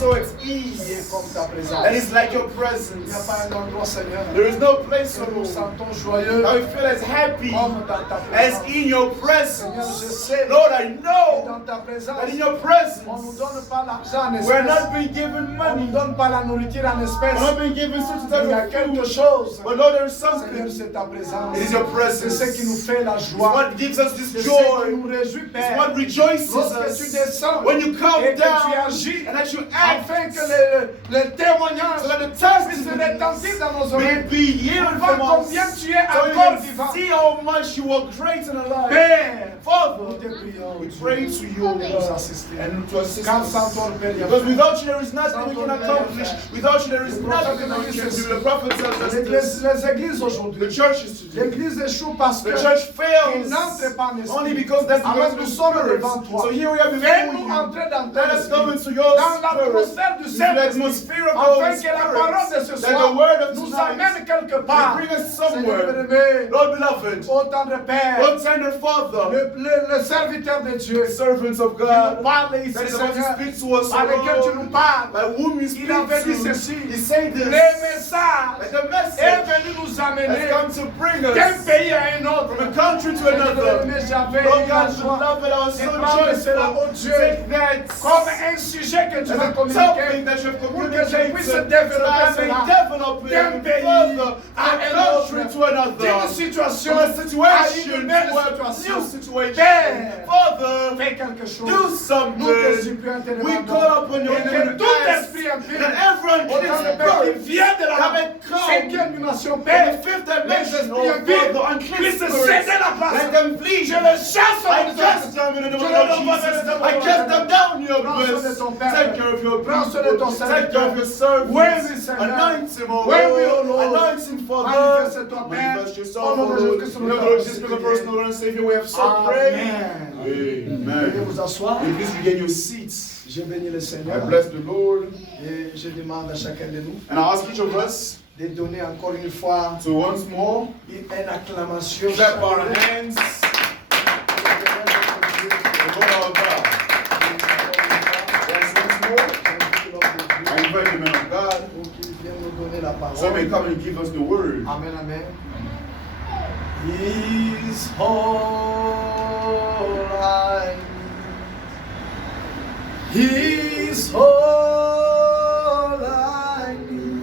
so at ease. comme ta présence. And it's like your Il n'y a presence. pas un endroit, Seigneur, There is no place que nous alone. sentons joyeux Now we feel as happy comme dans ta as présence. in your Seigneur, je presence. sais Lord, I que know dans ta présence, that in your on ne nous presence, donne pas l'argent en we're espèces. not being given On ne money. nous donne pas la nourriture en We're espèces. not being given certain Mais il y a types quelque of food. chose. But Lord, there is Seigneur, something. c'est ta présence. It is your C'est presence. ce qui nous fait la It's joie. what gives us this C'est ce qui joy. nous réjouit, It's Père. what rejoices Lorsque tu us. descends When you come et que tu down agis, and that you act, afin que le témoignage so that the puisse testimony retentir dans nos may oreilles. be healed Voir from us. combien tu es So you encore can vivant. see how much you are great and alive. Père, nous Father, te prions. we pray to you, de nous Lord, assister. and to assist Car us. sans toi, Père, il y a Because pas. without you there is nothing we can accomplish. Without you there is nothing that we can do. The prophet tells us this. Les églises The aujourd'hui, churches today. l'église échoue parce que The church ils fails n'entrent pas en esprit. only because that's the Alors way nous of the sommes Spirit. devant toi. So here we are Fais-nous before you. entrer dans ton Let us go esprit, into your dans spirit, l'atmosphère du into the Saint-Esprit, atmosphere of the afin Holy que la parole de ce Spirit, that the soir word of nous tonight amène quelque will part. bring us Seigneur somewhere. bien-aimé, Lord beloved, ô tendre Père, Lord tender Father, le serviteur de Dieu, servants of qui nous God, parle ici, that is about to Seigneur, speak to us, par lequel tu nous Lord, parles. by whom you speak Il avait dit to. ceci: He said le this, message that the est message venu nous has amener come to bring d'un us pays à un autre. from a country to another. Mais j'avais Lord eu la God, the joie love that I was de so prendre cela, joyful oh Dieu, to take that comme un sujet que tu as vas a communiquer topic that you have pour que je communicated, puisse so that développer I may cela develop it d'un further pays from à a un country autre, to another, d'une situation from a à situation une nouvelle to a situation. new situation. Père, Father, fais quelque chose. do Nous te something. supplions, te We demandons. call upon your Et name que and tout ask esprit impur, that everyone autant de Père qui is vient de la come and come cinquième dimension, in Père, the fifth les dimension, oh esprits impurs Father, unclean puissent spirits, céder la place. let them flee. Je le chasse au I nom de cast Jésus. them in the name Je of le renvoie vers Jesus. le I cast them down, your Prends soin de bliss. ton Père. Take care of your Prends soin de ton people. Take care of your servants. Oui, oui, Seigneur. Anoint him, oh Oui, oui, oh Lord. Lord. Anoint him, Father. Manifeste-toi, Père. Manifest Au yourself, nom oh de Lord. Jésus-Christ, In the name of Jesus, the personal Lord and Savior, we have so prayed. Amen. Veuillez Amen. vous asseoir. And please regain your seats. Je bénis le I Seigneur bless the Lord. et je demande à chacun de nous And I ask each of us de donner encore une fois to once more une acclamation. clap our hands for our God. Once more, I invite the man of God Pour qu'il vienne nous donner la so he may parole. come and give us the word. Amen, amen. He's all I need. He's all I need.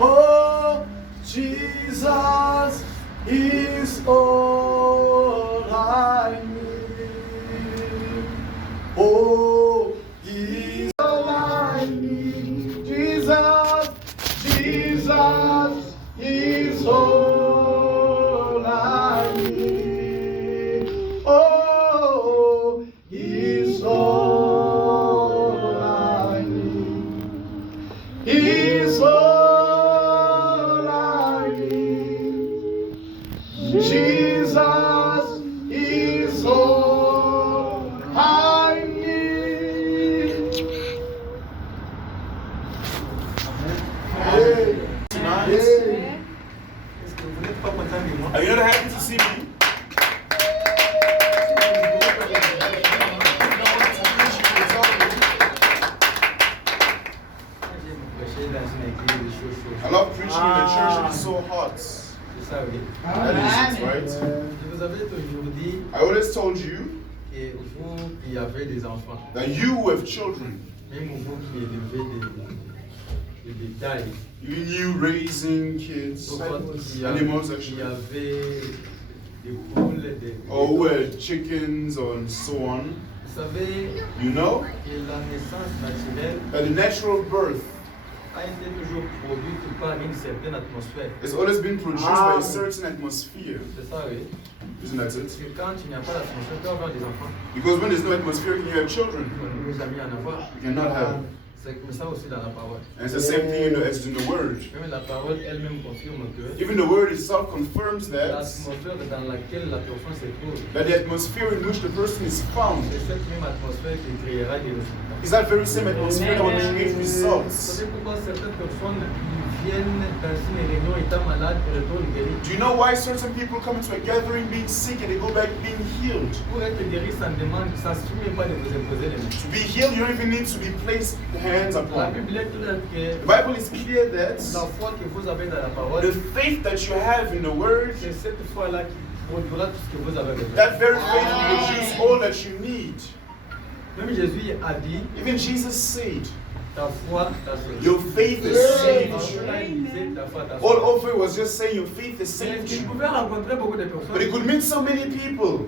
Oh, Jesus is all I need. Oh, He's all I need. Jesus, Jesus is all I need. Oh, He's all I need. He's all I need. Jesus is all I need. Tonight, Est-ce que vous n'êtes pas content de moi? are you not happy to see me? I love preaching in the church and it's so hot. C'est ça, oui. That is it, right? Je vous avais toujours dit I always told you que vous qui avez des enfants, that you have children, même vous qui élevez des bétails, you raising kids, vous qui animals qui actually, avez des poules, des... or who have chickens and so on. Vous savez You know que la naissance naturelle that the natural birth a été toujours produite par une certaine atmosphère. has always been produced by a certain atmosphere. C'est ça, oui. Isn't that Parce it? que quand il n'y a pas d'atmosphère, tu peux avoir des enfants. Because when there's no atmosphere, you have children. Nos amis en avoir. You cannot have. C'est comme ça aussi dans la parole. And it's the same thing as in the word. Même la parole elle-même confirme que Even the word itself confirms that l'atmosphère dans laquelle la personne se trouve, the atmosphere in which the person is found c'est cette même atmosphère qui créera des résultats. is that very same atmosphere that will create Vous results. savez pourquoi certaines personnes viennent dans une réunion étant malades et retournent guéris. Do you know why certain people come into a gathering being sick and they go back being healed? Pour être guéri, ça ne demande, ça ne suffit même pas de vous imposer les mains. To be healed, you don't even need to be placed hands La upon. Bible est claire que The Bible is clear that la foi que vous avez dans la parole, the faith that you have in the Word, c'est cette foi-là qui produira tout ce que vous avez besoin. that very faith will produce all that you need. Même Jésus a dit, Even Jesus said, ta foi t'a sauvé. your faith has saved you. Amen. Ta foi t'a All sauvé. over it was just saying your faith has Mais saved il you. pouvait rencontrer beaucoup de But it personnes. could mean so many people.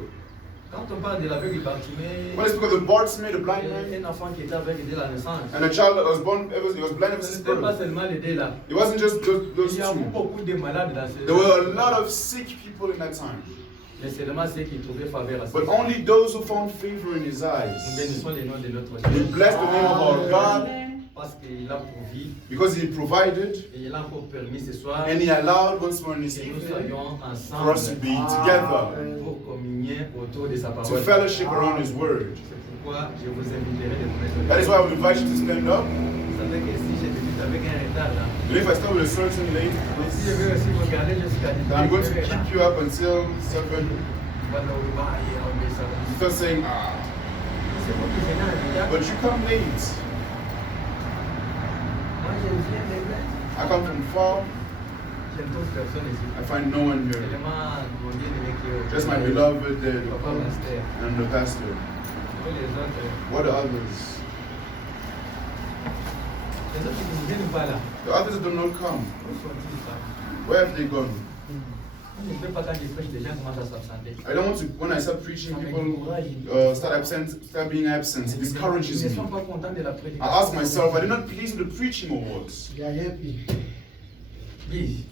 Quand on parle de l'aveugle Bartimée, When it's because of Bartimaeus, the blind man, un enfant qui était aveugle dès la naissance, and a child that was born, he was blind ever ce since n'était pas birth. seulement les deux là. It wasn't just those Il y a two. beaucoup de malades dans ce There were a lot of sick people in that time. mais seulement ceux qui trouvaient faveur à But ses only those who found favor in his Nous eyes. bénissons le nom de notre We Dieu bless the name of our God parce qu'il a pourvu because he provided et il a encore permis ce soir and he allowed once more in this que nous evening soyons for us to ensemble be together, pour communier autour de sa to parole. fellowship around his word. C'est pourquoi je vous inviterai de vous mettre That is why we invite you to stand up. Vous savez que si je débute avec un retard là, And if I start with a certain late, si je veux aussi vous garder jusqu'à then I'm going to keep you up until 7. You start saying, ah, C'est pour que je vienne en retard. but you come late. Moi je viens de loin. I come from far. Je ne trouve personne ici. I find no one here. Seulement mon bien-aimé qui est au Just my beloved, the Papa Master. and the pastor. Tous les autres, What are others? les autres qui ne viennent pas là. The others that do not come. Où sont-ils ça? Where have they gone? Je ne peux pas quand je prêche, les gens commencent à s'absenter. I don't want to, when I start preaching, people start being absent. It discourages Ils ne me. sont pas contents de la I prédication. ask myself, I did not please the preaching awards. Bise.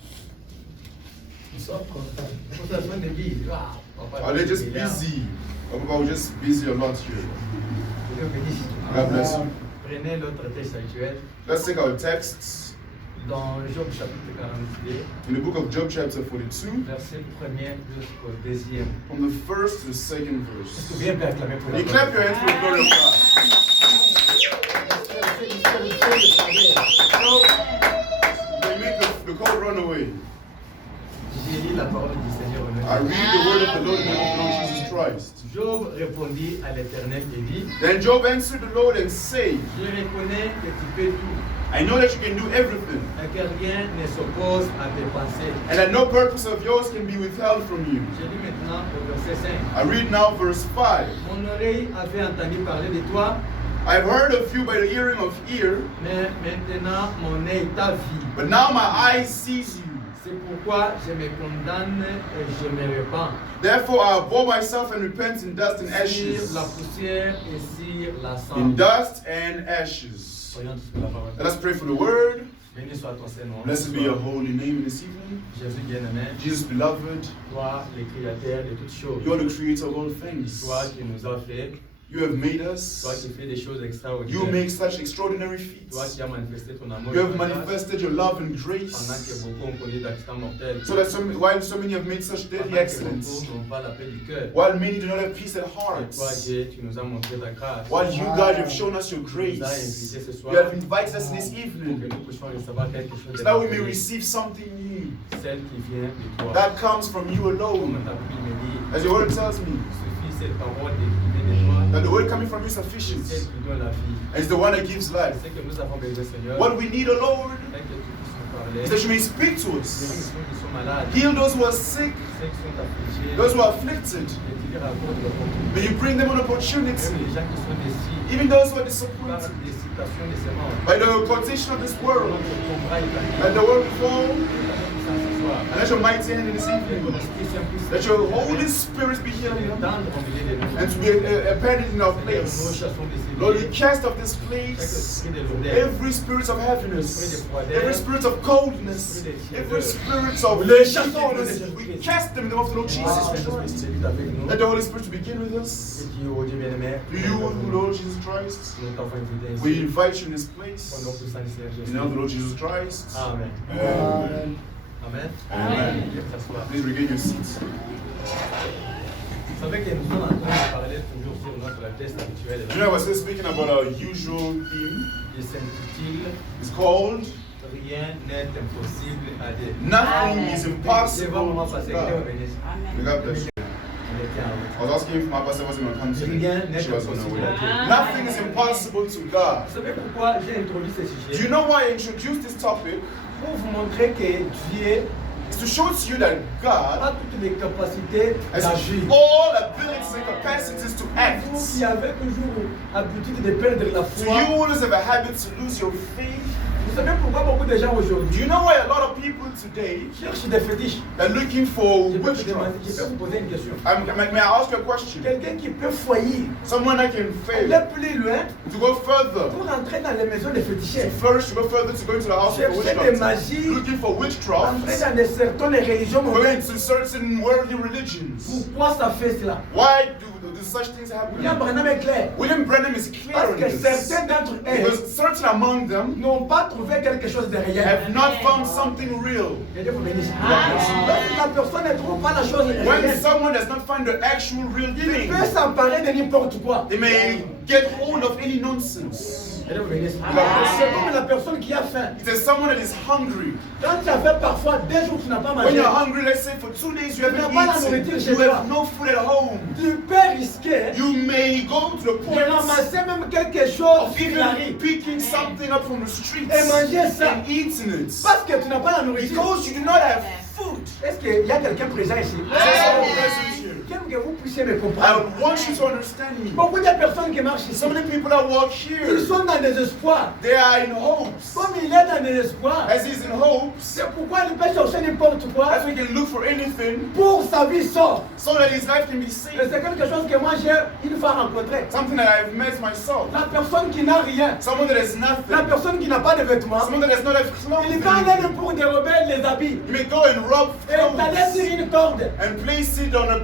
Ils sont contents. Pour ça, soin de bise. Ah, papa, Are they just il est là. busy? Or people are just busy a lot here? Dieu bénisse. God bless you. Prenez l'autre texte actuel Let's take our texts dans Job chapitre 42, in the book of Job, chapter 42, verset 1er jusqu'au 2e. from the first to the second Est-ce que verse. vous bien acclamer pour la You clap your hands for the glory of God. They make the cold run away. J'ai lu la parole du Seigneur au nom I de read Dieu. the word of the Lord in the name of the Lord Jesus Christ. Job répondit à l'Éternel et dit, Then Job answered the Lord and said, je reconnais que tu peux tout I know that you can do everything, et que rien ne s'oppose à tes pensées. and that no purpose of yours can be withheld from you. Je lis maintenant au verset 5. I read now verse 5. Mon oreille avait entendu parler de toi, I've heard of you by the hearing of ear, mais maintenant mon œil t'a vu. but now my eye sees you. C'est pourquoi je me condamne et je me repens. Therefore I abhor myself and repent in dust and Sur ashes. la poussière et sur la In cendre. dust and ashes. Soyons tous pour la parole. Let us pray for the word. Béni soit ton Saint-Nom. Blessed be your holy name this evening. Jésus bien-aimé, Jesus beloved, toi le créateur de toutes choses. you are the creator of all things. Toi qui nous as fait, You have made toi us. qui fais des choses You extraordinaires. make such extraordinary Toi feats. qui as manifesté ton amour. You et have ta grâce, manifested your love and pendant que grace. beaucoup ont connu d'accidents mortels. So that while so many have made such Pendant deadly que accidents, beaucoup n'ont pas la paix du cœur. while many do not have peace at Et toi, hearts, Dieu, tu nous as montré ta grâce. while you, God, have shown us your Tu nous as grace, invités ce soir you have invited us this pour que evening nous puissions recevoir quelque chose de so that we may merveilleux. receive something new Celle qui vient de toi. that comes from you Comme alone. ta Bible me dit, As your word tells me, suffit cette parole qui vient de toi. that the word coming from you is C'est sufficient. celle qui donne la vie. And it's the one that gives life. C'est que nous avons besoin, Seigneur. What we need, O Lord, C'est que tu puisses nous parler. is that you may speak to Guéris us. ceux qui sont malades. Heal those who are sick, Ceux qui sont affligés. those who are afflicted. Et tu leur accordes l'opportunité. May you bring them an Même opportunity. les gens qui sont déçus Even those who are par disappointed des situations de ce monde. by the quotation of this world, Notre combat est let gagné. the world fall, Ta puissance ce soir. and let your mighty hand in this Que evening. ton Esprit Saint puisse Let your Holy Spirit be here étendre au milieu de nous. and to be abandoned in our Seigneur, nous place. chassons des Lord, we idées. cast off this Chaque place esprit de lourdeur. every spirit of heaviness, every spirit of coldness, every spirit of shyness. We cast them in the name of the Lord Jesus Christ. Let the Holy Spirit begin with us. To you, Lord Jesus Christ, we invite you in this place. In the name of the Lord Jesus Christ. Amen. Amen. Amen. Amen. Viens t'asseoir. Please regain your seats. Vous savez que nous sommes en train de parler toujours sur notre test habituel. You know, I was just speaking about our usual theme. Il s'intitule It's called Rien n'est impossible à Dieu. Nothing is C'est impossible vraiment to passé. Que God. Dieu vous bénisse. May God bless you. On était en route. I was asking if my pastor wasn't going to come Rien today. n'est She was on her impossible way. à Dieu. Nothing is impossible to God. Vous savez pourquoi j'ai introduit ce Do sujet? you know why I introduced this topic? Pour vous montrer que Dieu It's to show to you that God a toutes les capacités has d'agir. all abilities and capacities to act. Vous qui avez toujours l'habitude de perdre la So foi, you always have a habit to lose your faith. vous savez pourquoi beaucoup de gens Do aujourd'hui you know why a lot of people today cherchent des fétiches? are looking for Je peux vous demander, je witchcraft? peux vous poser une question. May I ask you a question? Quelqu'un qui peut faillir, Someone that can aller fail plus loin to go further. pour entrer dans les maisons des féticheurs, First, to go further to go into the house of chercher des witchcraft. magies, Looking for entrer witchcraft. dans des certaines religions Going modernes. to certain worldly religions. Pourquoi ça fait cela? Why do such things happen? William Branham est clair. William Branham is clear Parce on que this. certains d'entre eux Because certain among them n'ont pas trouvé quelque chose de réel. have not found something real. Que Dieu vous bénisse. Lorsque la personne ne trouve pas la chose When réelle, someone does not find the actual real il thing, peut s'emparer de n'importe quoi. they may get hold of any nonsense. Que Dieu vous bénisse. C'est comme la personne qui a faim. It is someone that is hungry. Quand tu as fait parfois 2 jours tu n'as pas When mangé, you're hungry, let's say for 2 days you haven't Tu n'as pas la eaten, nourriture chez you toi. have no food at home. tu peux risquer You may go to the de point ramasser même quelque chose of qui arrive even picking something up from the streets et manger ça. and eating it. Parce que tu n'as pas la nourriture. Because you do not have food. Est-ce qu'il y a quelqu'un présent ici? There's someone present here. J'aime que vous puissiez me I comprendre. want you to understand me. Beaucoup de personnes qui marchent ici, So many people that walk ils here, sont dans des espoirs. they are in hopes. Comme il est dans des espoirs, As he's in hopes, c'est pourquoi il peut chercher n'importe quoi as we can look for anything pour sa vie sort. so that his life can be Et saved. c'est quelque chose que moi j'ai une fois rencontré. Something that I've met myself. La personne qui n'a rien, Someone that has la nothing. personne qui n'a pas de vêtements, Someone that does not have il clothes. va aller pour dérober les habits You may go and rob et t'aller clothes sur une corde. and place it on a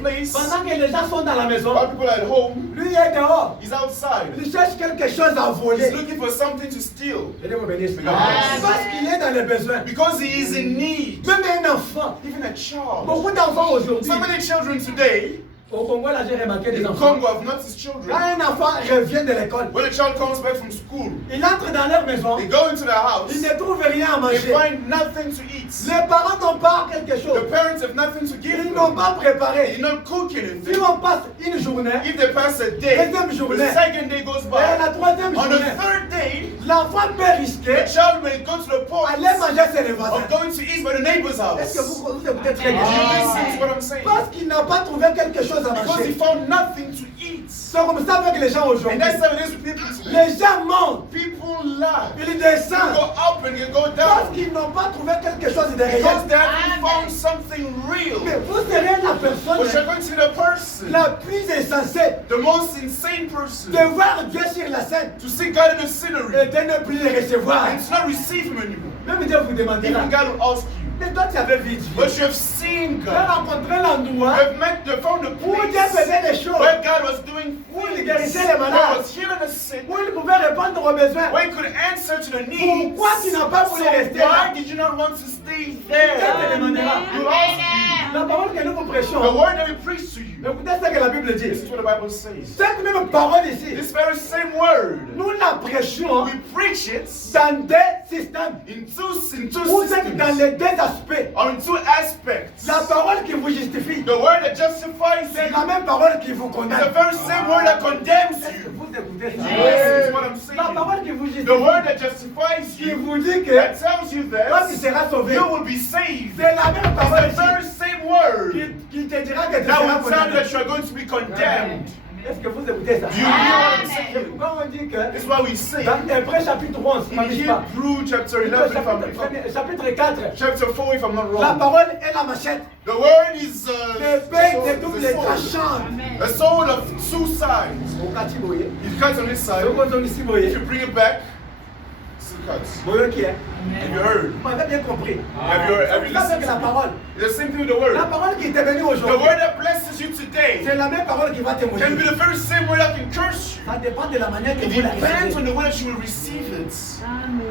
place Pendant que les gens sont dans la maison, while people are at home. lui est dehors. He's outside. Il cherche quelque chose à He's voler. looking for something to steal. Que Dieu vous bénisse. Amen. Parce qu'il est dans les besoins. Because he is in need. Même un enfant. Even a child. Beaucoup d'enfants aujourd'hui. So many children today Au Congo, là, j'ai remarqué des in enfants. Congo have noticed children. Quand un enfant revient de l'école, When a child comes back from school, il entre dans leur maison, they go into their house, ils ne trouvent rien à they manger. find nothing to eat. Les parents n'ont pas quelque The chose. parents have nothing to give Ils them. n'ont pas They préparé. did not cook Si anything. on passe une journée, If they pass a day, Deuxième journée. the second day goes et by. la troisième On the journée, third day, l'enfant peut the risquer child may go to the point aller manger chez les voisins. of going to eat by the neighbor's Est-ce que house. vous écoutez très Do you bien? listen to what I'm saying? Parce qu'il n'a pas trouvé quelque chose à Because he manger. found nothing to eat. C'est comme ça avec les gens And aujourd'hui. that's how it is with people today. Les gens montent, People lie. ils They descendent. go up and they go Parce down. qu'ils n'ont pas trouvé quelque chose de réel. Because they haven't found something real. Mais vous serez la But you're personne going to be the person, la plus insensée the most insane person, de voir Dieu sur la scène to see God in the et scenery de ne plus le recevoir. and to not receive Him anymore. Même Dieu vous demandera. Even God will ask you. Mais toi, tu avais vu Dieu. But you have seen Tu as God. rencontré You l'endroit have met, you found the où Dieu place faisait des choses, where God was doing où il things, guérissait les where He malades, was healing the sick, où il pouvait répondre aux besoins. where He could answer to the needs. Pourquoi tu n'as pas So voulu rester là? why did you not want to stay Dieu there? te demandera. You ask La parole que nous vous me. The prêchons, word that we preach to you. écoutez ce que la Bible This dit. is what the Bible says. Cette même parole ici, This very same word, nous la prêchons we preach it dans des systèmes, in two ou c'est dans systems, les deux aspects. or in two aspects. La parole qui vous justifie, The word that justifies c'est you la même parole qui vous is condamne. the very same word that condemns Est-ce que you. vous écoutez ça? This is what I'm La saying. parole qui vous The justifie, word that justifies qui you, vous dit que that tells you toi tu that seras sauvé, you will be saved. c'est la même parole It's the very ici same word qui te dira que tu that seras will tell you condamné. that you are going to be condemned. Est-ce que vous écoutez ça? Do you hear what I'm C'est saying? pourquoi on dit que This is why we say dans Hébreux chapitre 11, in pas pas. Hebrew chapter 11, Chapitre 4, chapter 4, if I'm not la wrong. parole est la machette. The word is L'épée de double the sword. tranchant. A sword of two sides. Okati boye. It cuts on this side. Sokozo ici If boye. you bring it back, it still cuts. Boye qui est? Have you heard? Vous m'avez bien compris. Have you C'est ça listened avec la to me? parole. It's the same thing with the word. La parole qui t'est venue The aujourd'hui, word that blesses you today c'est la même parole qui va can be témoigner. the very same word that can curse you. Ça dépend de la manière que It vous la depends on recevez. the way that you will receive it.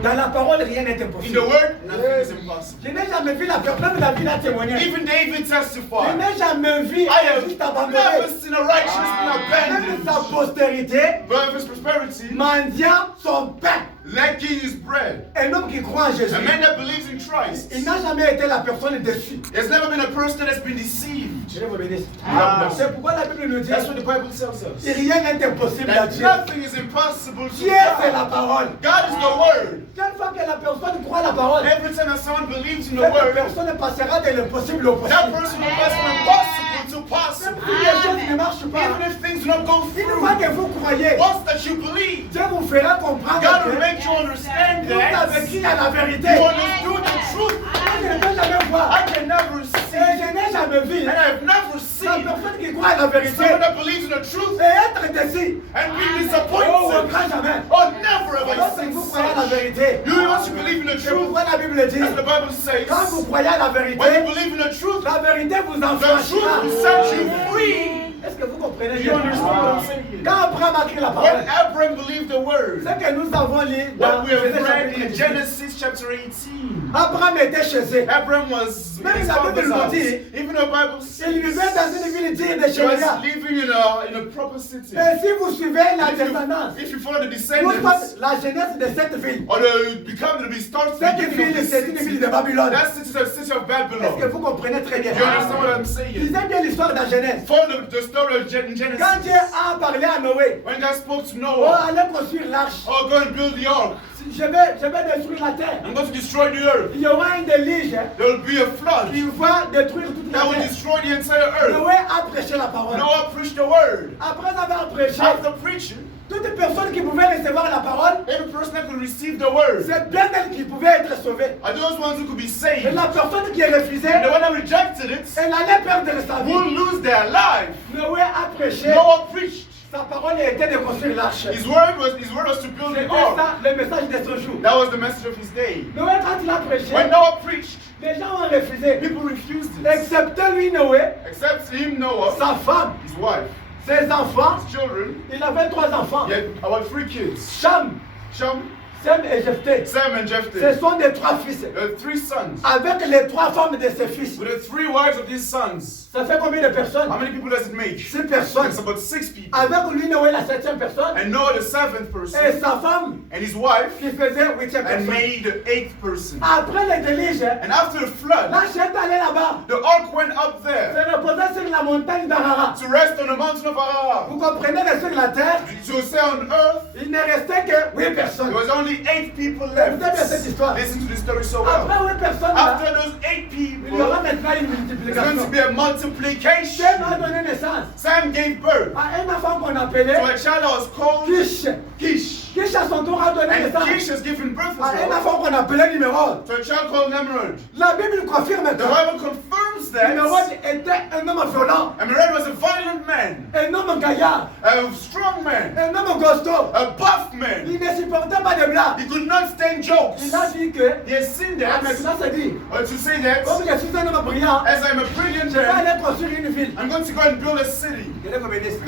Dans la parole, rien n'est In the impossible. word, nothing is impossible. Je n'ai jamais vu la personne, même David a témoigné. Even David Je testified. n'ai jamais vu I have juste never abandonné. seen a righteous man Même sa abandoned. postérité But of his prosperity, mendiant son pain. lacking his bread. Un homme qui croit en Jésus, A man that believes in Christ. il n'a jamais été la personne déçue. There's never been a person that has been deceived. Dieu vous bénisse. Ah. C'est pourquoi la Bible nous dit That's what the Bible tells us. que rien n'est impossible à That Dieu. nothing is impossible to Dieu, c'est la God. parole. God is the Word. Chaque fois que la personne croit la parole, Every time that someone believes in the cette Word, personne passera de l'impossible au that possible. person will pass from impossible to possible. Si les choses ne marchent Even pas, if things do not go une fois through, que vous croyez, once that you believe, Dieu vous fera comprendre God will que make you understand vous avez that cru à la vérité. you understood the truth. Moi, je ne peux jamais voir. I can never Et see, je n'ai jamais vu and I've never la seen personne qui croit à la vérité someone that believes in the truth et être déçu. and be Oh, au disappointed. grand jamais. Oh, never have I Lorsque seen vous croyez à la such. vérité, You once you believe in the c'est truth, pourquoi la Bible dit, as the Bible says, quand vous croyez à la when you vérité, believe in the truth, la vérité vous the truth enfranchira. will set you free. Est-ce que vous comprenez Do you understand what I'm saying here? Quand Abraham a écrit la When parole, Abraham believed the word, c'est que nous avons lu what dans we have Genèse read chapitre in 18. Genesis chapter 18, Abraham était chez eux. Abraham was in Même his la Bible father's nous house. dit, Even the Bible Il says vivait dans une ville digne de he chez les gars. was living in a proper city. Et si vous suivez la If descendance, you, if you follow the nous descendants, sommes la jeunesse de cette ville. or the become the start the Cette beginning ville, of c'est the une ville city, de Babylone. that city is the city of Est-ce que Babylon. vous comprenez très bien? Do you understand what I'm saying? Lisez bien l'histoire de la Genèse. Follow the story of Quand Genesis. Dieu a parlé à Noé, When God spoke to oh, Noah, allez construire l'arche. oh, go and build the ark. Je vais détruire la terre. I'm going to destroy the earth. Il y aura un déluge There will be a flood qui va détruire toute la that will terre. destroy the entire earth. Noé a prêché la parole. Noah preached the word. Après avoir prêché, After preaching, toute personne qui pouvait recevoir la parole, every person that could receive the word c'est bien elle qui pouvait être sauvée. are those ones who could be Et saved. la personne qui refusait, And the one that rejected it elle allait perdre sa vie. will lose their life. Noé a prêché. Noah preached. Sa parole était de construire l'arche. His word was to build C'était the ark. ça le message de ce jour. That was the message of his day. Noé, quand il a prêché, When Noah preached, les gens ont refusé. people refused it. Excepté lui, Noé, Except him, Noah, sa femme, his wife, ses enfants. his children. Il avait 3 enfants. He had about 3 kids. Cham, Shem, Sem et Jephthé. Sam, and Ce Jephthah. sont des 3 fils. There are 3 sons. Avec les 3 femmes de ses fils. With the 3 wives of his sons, Ça fait combien de personnes? how many people does it make? 6 personnes. It's about 6 people. Avec lui, Noé, la 7e personne. And Noah, the 7th person, Et sa femme, and his wife, qui faisait 8e and personne. made the 8th person. Après le déluge, And after the flood, la chaîne allait là-bas. the ark went up there Se reposait sur la montagne d'Arara. to rest on the mountain of Ararat. Vous comprenez que sur la terre, To say on earth, il ne restait que 8 personnes. there was only 8 people Écoutez bien cette left. histoire. Listen to this story so well. Après 8 personnes, là, After those 8 il y aura people, maintenant une there's going to multiplication. be a multiplication. Dieu a donné naissance Sam gave birth à un enfant qu'on appelait to a child that was called Kish. Kish. Kish à son tour a donné And naissance Kish has given birth à as un well enfant qu'on appelait Nimrod. to a child called Nimrod. La Bible confirme The que Bible confirms that Nimrod était un homme violent, Nimrod was a violent man, un homme gaillard, a strong man, un homme costaud. a buff man. Il ne supportait pas de blagues. He could not stand jokes. Il a dit que, He has seen ah, that. maintenant c'est dit, Or to say that, comme je suis un homme brillant, as I'm a brilliant je vais man, aller construire une ville. I'm going to go and build a city. Il est comme ministre.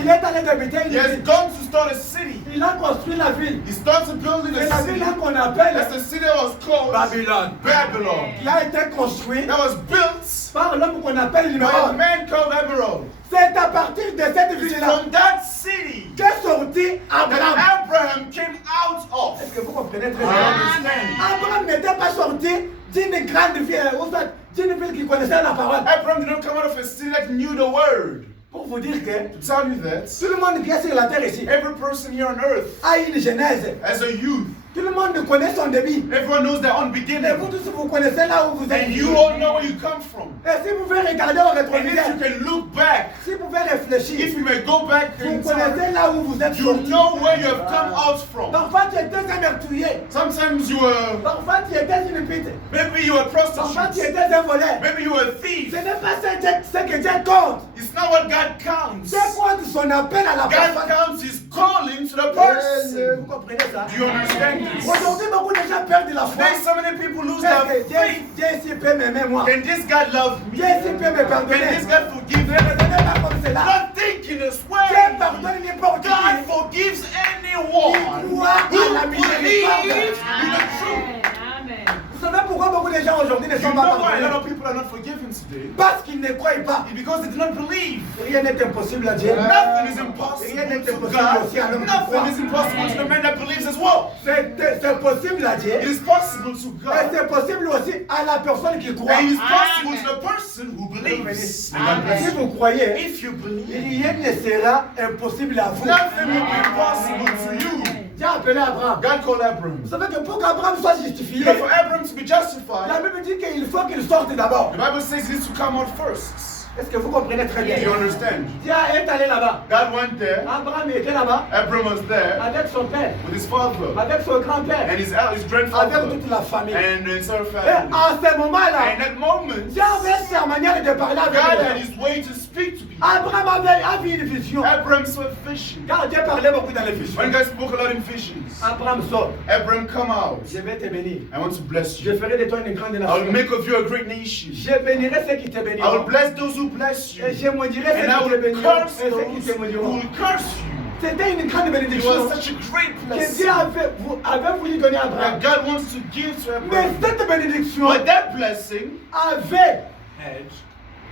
Il est allé habiter He une has ville. gone to start a city. Il a construit la ville. He started building C'est a la city. ville là qu'on appelle That's the city that was called Babylone. Babylon. Qui a été construit That was built par l'homme qu'on appelle by a Nimrod. man called Emerald. C'est à partir de cette It's ville-là from that city qu'est sorti Abraham. that Abraham came out of. Est-ce que vous comprenez très I bien? understand. Abraham n'était pas sorti d'une grande ville, ou soit d'une ville qui connaissait la parole. Abraham did not come out of a city that knew the word. Pour vous dire que To tell you that, tout le monde qui est sur la terre ici every person here on earth, a une genèse. as a youth, Tout le monde connaît son début. everyone knows their own Et vous beginning. tous, vous connaissez là où vous êtes. And you all know where you come from. Et si vous pouvez regarder au And if rétroviseur, you can look back, si vous pouvez réfléchir, if you may go back vous in time, connaissez là où vous êtes you sorti. know where you have come out from. Parfois tu étais un meurtrier. Sometimes you were, Parfois tu étais une pute. maybe you were a Parfois tu prostitute. étais un voleur. Maybe you were a Ce thief. n'est pas ce que Dieu compte. It's not what God counts. Dieu compte son appel à la God personne. counts his calling to the Vous person. comprenez ça? Do you understand this? Aujourd'hui, beaucoup de gens perdent la foi. Today, so many people lose Est-ce their que faith. Dieu ici peut m'aimer moi? Can this God love me? Dieu ici peut me Can pardonner? this God forgive Ne me? raisonnez pas comme cela. Not thinking this Dieu way. pardonne n'importe God qui. forgives Qui anyone croit à la who miséricorde. believes in the truth. Amen. Vous savez pourquoi beaucoup de gens aujourd'hui ne You sont know pas why a lot pardonnés? of people are not forgiven today? Parce qu'ils ne croient pas. It's because they did not believe. Rien n'est impossible à Dieu. Nothing is impossible Rien n'est to impossible God. aussi à l'homme qui croit. Nothing is impossible to the man that believes as well. C'est possible à Dieu. It is possible to Et God. c'est possible aussi à la personne qui croit. And it is possible to the person who believes. Si vous croyez, If you believe, rien ne sera impossible à vous. nothing will be impossible to you. Dieu a appelé Abraham. God called Abram. Vous savez que pour qu'Abraham soit justifié, You know, for Abram to be la justified, Bible dit qu'il faut qu'il sorte d'abord. the Bible says he needs to come out first. Est-ce que vous comprenez très bien? Do you understand? Dieu est allé là-bas. God went there. Abraham était là-bas Abram was there avec son père, with his father avec son grand-père, and his avec grandfather toute la famille. and his entire Et family. en ce moment-là, And at moment, Dieu avait sa manière de parler avec God les had gens. his way to speak to people. Abraham avait une vision. Abram saw a vision. Car Dieu parlait beaucoup dans les visions. When God spoke a lot in visions, Abraham sort. Abram, come out. Je vais te bénir. I want to bless Je you. ferai de toi une grande I will nation. make of you a great nation. Je bénirai ceux qui te I will béniront. bless those who bless you. Et je maudirai And I ceux qui te will béniront. curse Et ceux those qui te who maudiront. will curse you. C'était une grande It bénédiction was such a great que blessing Dieu avait voulu donner à Abraham. that God wants to give to Mais Abram. cette bénédiction But that blessing avait had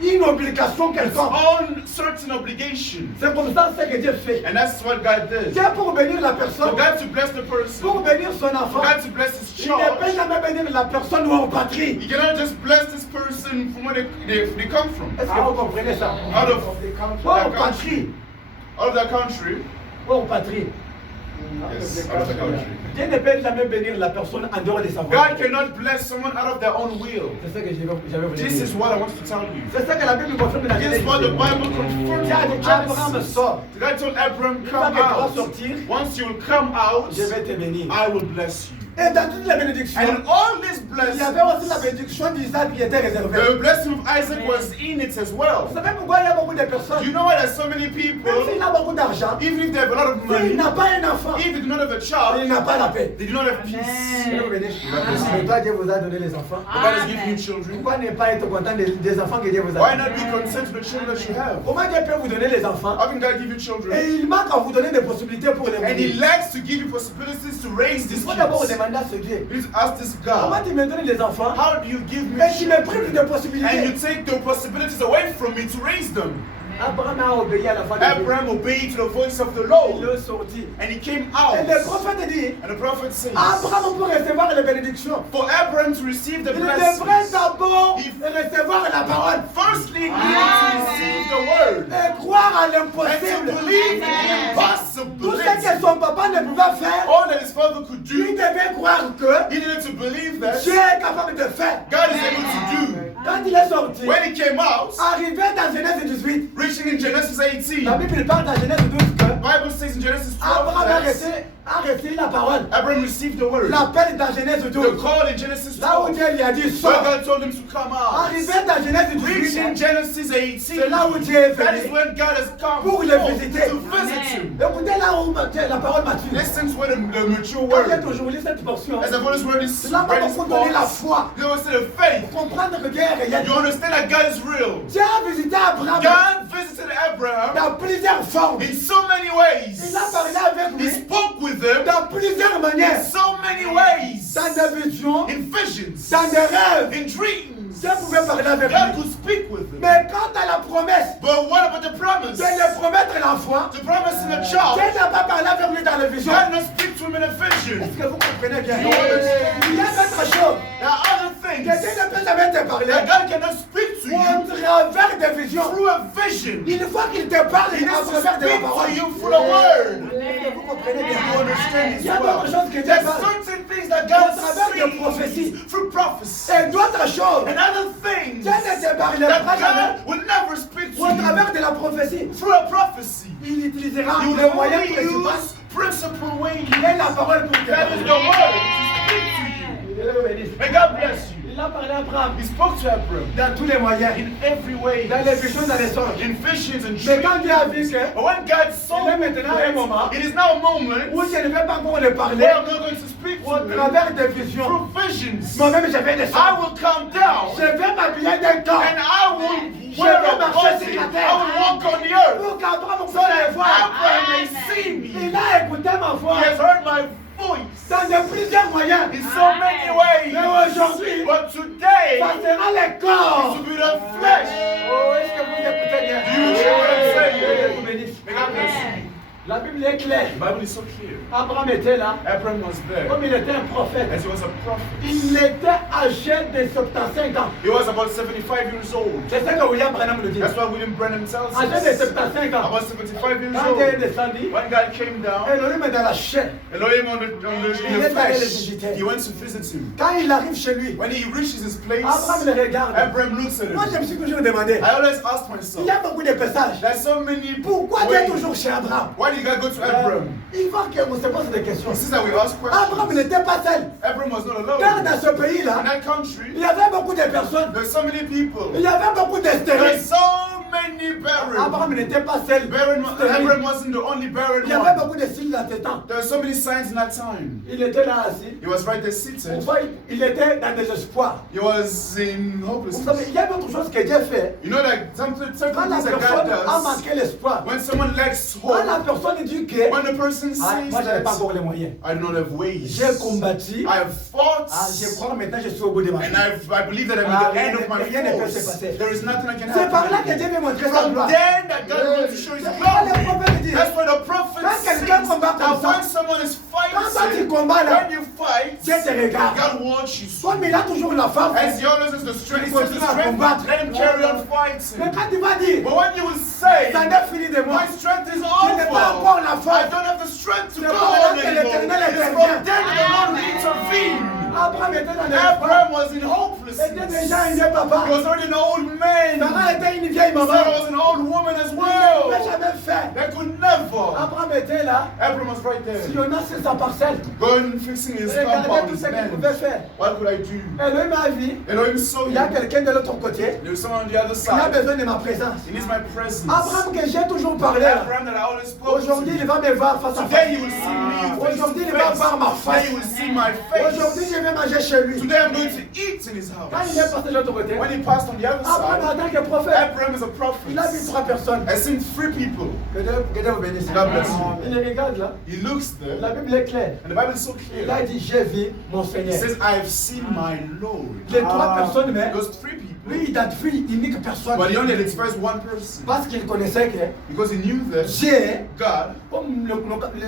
une obligation its quelconque. own certain obligation. C'est comme ça ce que Dieu fait. And that's what God does. Dieu pour bénir la For personne, God to bless the person, pour bénir son for enfant, God to bless his il ne peut child, jamais bénir la personne ou en patrie. you cannot just bless this person from where they come from. Est-ce que vous comprenez ça? Out of Ou en that country. patrie. Out of that country. Ou en patrie. Yes, out of the country. Dieu ne peut jamais bénir la personne en dehors de sa God volonté. cannot bless someone out of their own will. C'est ce que j'avais voulu This dire. is what I want to tell you. C'est ça que la Bible confirme dans This Genèse. is what the Bible confirms. Dieu a dit, Abraham sort. God told Abram, Une fois come que tu vas out. sortir, Once you will come out, je vais te bénir. I will bless you. Et dans toutes les bénédictions, And in all these il y blessings, avait aussi la bénédiction d'Isaac qui était réservée. the blessing of Isaac was in it as well. Vous savez pourquoi il y a beaucoup de Do you personnes, know why there's so many même people, s'il a beaucoup d'argent, even if they have a lot of s'il money, n'a pas un enfant, if they do not have a il child, n'a pas la paix. they do not have peace. Mais toi, Dieu vous a donné les enfants. But God has given you children. Pourquoi ne pas être content des enfants que Dieu vous a Why donnés? not be content with the children that you have? Comment Dieu peut vous donner les enfants How can God give you children? et il manque à vous donner des possibilités pour les And He nourrir? lacks to give you possibilities to raise Il these faut d'abord kids. demander à ce Dieu. You need to ask this Comment God, tu me donnes les enfants how do you give me et tu me prives children? de And you possibilités? take the possibilities away from me to raise them. Abraham a obéi à la voix de Dieu. Abraham obeyed to the voice of the Il Lord. est sorti. And he came Et out. le prophète dit, And the prophet says, Abraham pour recevoir les bénédictions, for Abraham to receive the il devrait blessings, d'abord If- recevoir la parole firstly he needs to receive the word et croire à and to l'impossible. believe in the Tout ce impossibility. que son papa ne pouvait faire, All that his father could il do, devait croire que he needed to believe that Dieu est capable de faire. God is able to do. Quand il est sorti, When he came out, arrivé dans Genèse 18, reaching in Genesis la 18, Bible parle dans Genèse 12 que the Bible says in Genesis 12 Abraham that a reçu la parole. Abraham received the word. L'appel dans Genèse The 12. call in Genesis Là où 12, Dieu lui a dit where sors. God told him to come out. Arrivé dans Genèse Reaching 18, Genesis 18, c'est là où Dieu est that is venu. when God has come Pour le forth visiter. to visit him. Écoutez là où la parole mature. Listen to what the mature Quand j'ai word. toujours lu cette portion, As I've always read this, cela m'a beaucoup donné la foi. you understand the faith. Pour comprendre que Dieu est réel. You understand that God is real. Dieu a visité Abraham God visited Abraham dans plusieurs formes. in so many ways. Il a parlé avec He lui spoke with them dans plusieurs in manières. so many ways. Dans des visions, In visions, dans des rêves. in dreams. Dieu pouvait parler avec God lui. could speak with them. Mais quant à la promesse But what about the promise? de lui promettre l'enfant, The promise in a Dieu child. n'a pas parlé avec lui dans les visions. God not speak to him in a vision. Est-ce que vous comprenez bien? No, Il y a d'autres choses There are other que things Dieu ne peut jamais te parler that God cannot speak to au you travers des visions. through a vision. Il faut qu'il te parle He needs à to travers de la speak to parole. you through the word. Est-ce que vous comprenez You bien? understand Il this y a well. d'autres choses que Dieu There's parle. certain things that God Au travers de prophéties. sees through prophecy. Et d'autres choses, And other things Dieu ne te parlera that pas jamais God will never speak to au you travers de la prophétie. through a prophecy. Il utilisera You le will moyen only principal use principal way. qui est la parole pour te That is parler. the word to speak to you. Dieu vous bénisse. May God bless you. Il a parlé à Abraham He spoke to Abraham dans tous les moyens, in every way. dans les visions, dans les songes. In visions and Mais quand dreams. Dieu a vu que But when God saw il est maintenant un moment it is now a moment où je ne vais pas encore le parler where I'm not going to speak au to him travers des visions, through visions. moi-même je vais I descendre. will come down Je vais m'habiller d'un corps and I will wear a body. I will walk on the earth pour qu'Abraham so puisse that me voir. Abraham may see me. Il a écouté ma voix. He has heard my voice. Dans de plusieurs moyens. In so many ways. Mais aujourd'hui, But today, ça sera le corps. it will be the flesh. Oh, est-ce que vous écoutez bien? Do you hear what I'm saying? Dieu vous bénisse. May God bless you. La Bible est claire. The Bible is so clear. Abraham était là. Abraham was there. Comme il était un prophète. As he was a prophet. Il était âgé de 75 ans. He was about 75 years old. C'est ça que William Branham le dit. That's why William Branham tells Âgé de us. 75 ans. About 75 years Quand Dieu est old. descendu, When God came down, Elohim est dans la chair. Elohim in the flesh, he went to visit him. Quand il arrive chez lui, When he reaches his place, Abraham le regarde. Abraham looks at Moi, je him. me suis toujours demandé. I always ask Il myself, y a beaucoup de passages. there's so many Pourquoi Dieu est ways. toujours chez Abraham? Why did God go to Abraham? Il faut qu'on se pose des questions. He says that we ask Abraham questions. n'était pas seul. Abraham was not Car alone. dans ce In pays-là, that il country, y avait beaucoup de personnes. there's so many people. Il y avait beaucoup de There's stériles. so many barren. Abraham n'était pas seul. Abraham Stérile. wasn't the only barren Il y avait one. beaucoup de signes dans ce temps. There were so many signs in that time. Il était là assis. He was right there seated. Pourquoi il était dans des espoirs. He was in Vous savez, hopelessness. il y a d'autres choses que Dieu fait. You know that certain Quand la things that God personne a does, manqué l'espoir, when someone lacks quand la hope, personne dit que when the person ah, says moi j'avais pas encore that, les moyens. I do not have ways. J'ai combattu. I have fought, Ah, je crois maintenant je suis au bout de ma vie. and I believe that I'm Ah, at the end of my rien ne peut se force. passer. There is nothing I can C'est par là que happen. Dieu veut montrer sa From gloire. then that God wants to show His C'est pourquoi le glory. prophète dit, That's why the prophet quand says quelqu'un combat comme that ça, when someone is quand toi tu fighting, combats là, when you fight, Dieu te regarde. God watches you. Comme il a toujours la force, As he always has the strength, he Il has the continue à strength, combattre. let him carry on mais fighting. quand tu vas dire, But when you will say, ça n'est fini de moi, my strength is je n'ai pas encore over, la I force. don't have the strength to C'est go pas on maintenant que anymore. l'Éternel It's intervient. from then that the Lord will intervene. Abraham était dans l'espoir. Abraham was in Il était hopelessness. déjà un vieux papa. He was already an old man. Sarah était une vieille maman. Sarah was an old woman as Il ne well. pouvait jamais faire. They could never. Abraham était là. Abraham was right there. Sillonnant sur sa parcelle. Going fixing his Regardez compound, tout his ce qu'il land. pouvait faire. What could I do? Elohim a vu. Elohim saw Il y a him. quelqu'un de l'autre côté. There was someone on the other Il a side. besoin de ma présence. He needs my presence. Abraham que j'ai toujours parlé. là. Abraham that I always spoke Aujourd'hui, to. il va me voir face à Today face. he will see me face Aujourd'hui, to il va face. voir ma Today face. he will see my face. Aujourd'hui, je vais manger chez lui. Today I'm going to eat in his Quand house. il est passé de l'autre côté, When he passed on the other Abraham en side, tant que prophète, Abraham is a prophet. il a vu 3 personnes. I've seen 3 people. Que Dieu vous bénisse. God bless you. Il les regarde là. He looks there, La Bible est claire. and the Bible is so Il a clear. dit, j'ai vu mon He Seigneur. says, I have seen my Lord. Les 3 personnes, mais Those 3 people. lui, il identifie unique personne. But he only identifies one person. Parce qu'il connaissait que Because he knew that Dieu, God, comme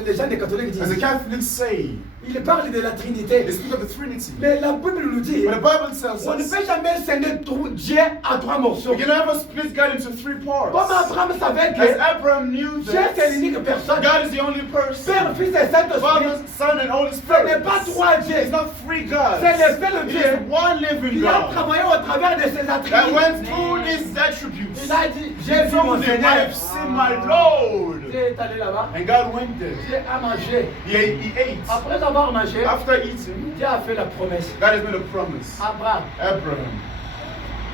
les gens des catholiques as the disent, Catholics say, il parle de la Trinité. they speak of the Trinity. Mais la Bible nous dit, But the Bible tells on ne us, peut jamais scinder Dieu à 3 morceaux. we can never split God into 3 Comme parts. Abraham savait As que Abraham knew Dieu c'est that l'unique personne. God is the only person. Père, Fils et Saint-Esprit. Father, Son, and Holy Ce Spirit. n'est pas 3 It's dieux. not 3 gods. C'est le seul It Dieu is one living qui a God travaillé au travers de ses that attributs. went through these attributes. Il a dit, He j'ai vu mon told him, I Seigneur. have seen my Lord. Dieu est allé là-bas. And God went there. Dieu a mangé. He ate. Après avoir mangé, After eating, Dieu a fait la promesse. God has made a promise. Abraham, Abraham.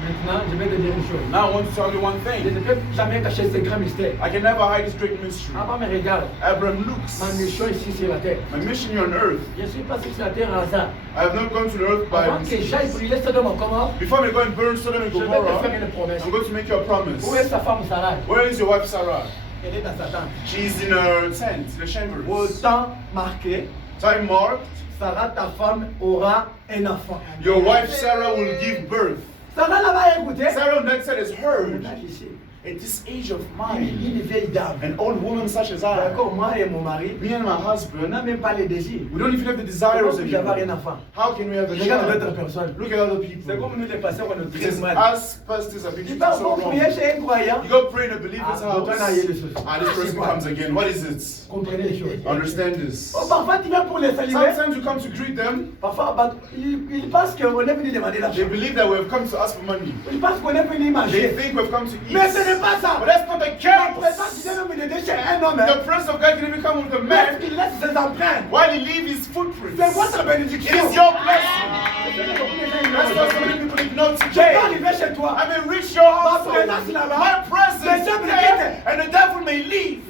maintenant, je vais te dire une chose. Now I want to tell you one Je thing. ne peux jamais cacher ce grand mystère. I can never hide this great mystery. Abraham me regarde. Abraham looks. Ma mission ici sur la terre. My mission here on earth. Je ne suis pas sur la terre à hasard. I have not gone to the earth by Avant que j'aille mistake. brûler Sodome en Gomorrhe, Before we go and burn Sodom and je vais te Gomorrah, faire une promesse. I'm going to make you a promise. Où est sa femme Sarah? Where is your wife Sarah? Elle est dans sa tente. She's in her tent, the chambers. Au temps marqué, Time marked. Sarah, ta femme, aura un enfant. Your wife Sarah will give birth. Sarah là-bas écouté. Sarah on that side has heard. Ici, At this age of une mine, vieille dame. an old woman such as I, D'accord, moi et mon mari, me and my on husband, n'a même pas les désirs. we don't even have the Comment desires puis-je avoir un anymore. enfant? How can we have a Regarde d'autres child? personnes. Look at other C'est people. comme nous les pasteurs, on nous It traite says, mal. us pastors have been Tu treated pars so pour wrong. prier chez un croyant. You go pray in a believer's Ah, house. autant ailler les choses. This person comes again. What is it? Comprenez les choses. Understand this. Oh, parfois tu viens pour les saluer. Sometimes you come to greet them. Parfois, bah, ils pensent qu'on est venu demander They l'argent. believe that we have come to ask for money. Ils pensent qu'on est venu They manger. think we've come to eat. Mais ce n'est pas ça. But that's not the La présence case. de Dieu me donner chez un homme. The presence of God can even come with a man Parce qu'il laisse ses empreintes. while he leaves his footprints. C'est votre It bénédiction. is your blessing. That's why so Je many people ignore peux today. arriver chez toi. I may reach your house. Ma présence là-bas. My presence Mais is Dieu me there, and the devil may leave.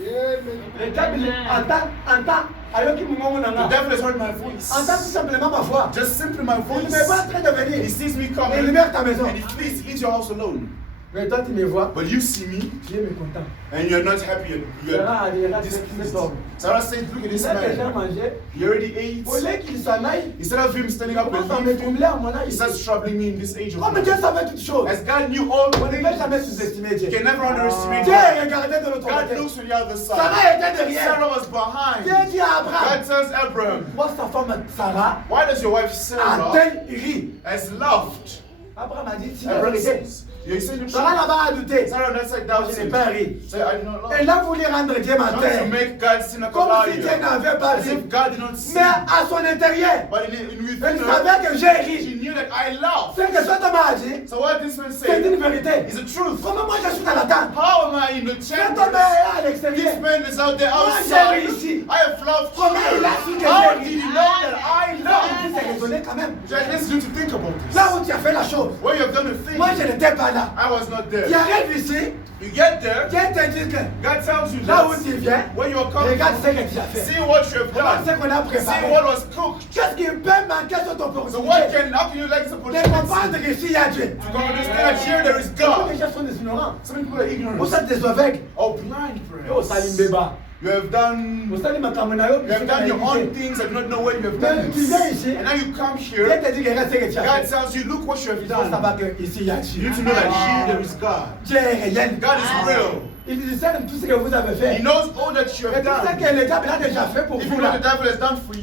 Le diable entend. Alors qu'il me montre The en devil has heard my voice. entend tout simplement ma voix. Just simply my Il voice. me voit en train de He venir. sees me Et il coming, libère ta maison. and he leaves your house alone. Mais toi, tu me vois, But you see me, tu es mécontent. and you're not happy, and you're Sarah displeased. homme. Sarah said, look at this Il a déjà man. mangé. He already ate. Au lieu qu'il s'en aille, Instead of him standing up commence à and me leaving, troubler à mon he âge. starts troubling me in this age of Comme Dieu life. savait toutes choses. As God knew all On ne peut jamais things, sous-estimer you Dieu. can never underestimate Dieu God. regardait de l'autre God côté. looks on the other side. Sarah était derrière. Sarah was behind. Dieu dit à Abraham, God tells Abraham, pourquoi sa femme Sarah why does your wife Sarah a-t-elle ri? has laughed? Abraham a dit, si la Abraham vérité. says, you say the Sarah truth. là-bas a douté. Sarah on that side Je n'ai doubted. pas ri. Say, I do not love. Elle a voulu rendre Dieu Not to menteur. make God sin a Comme si Dieu liar. n'avait pas As vu. if God did not see. Mais à son intérieur, But in within elle her, savait que j'ai ri. she knew that I laughed. Ce que cet homme a dit, So what this man c'est said une vérité. is the truth. Comment moi je suis dans la tente? How am I in the Cet homme chamber? est à This l'extérieur. man is out there Moi, outside. j'ai réussi. I have loved Comment il a su you. que How j'ai did ri? he know that I Il loved? s'est raisonné quand même. Just listen you to think about this. Là où tu as fait la chose, Where you have done a thing, moi je n'étais pas là. I was not Tu there. arrives ici, You get there, Dieu te dit que God tells you là où this. tu viens, Where you are coming regarde ce from, que tu as fait. see what you have Regarde ce done. qu'on a See préparé. what was cooked. Qu'est-ce qui peut manquer sur ton So what opportunité? how can you like to De put comprendre que s'il y a Dieu. to understand that here there is Beaucoup de God? gens sont des ignorants. Some people are ignorant. Vous êtes des aveugles. Or blind, Yo, salim perhaps. beba. You have done Vous savez ma camarade, you have done your own things and you don't know where you have Mais done tu viens it. ici, And now you come Dieu here, te dit que regarde ce que tu as God fait. tells you, look what you have Il faut done. savoir que ici il y a Dieu. You need to know that here there is God. Dieu est réel. God is real. Il discerne tout ce que vous avez He fait. knows all that you Et have tout ce done. que le diable a déjà fait pour Even vous what the là. devil has done for you,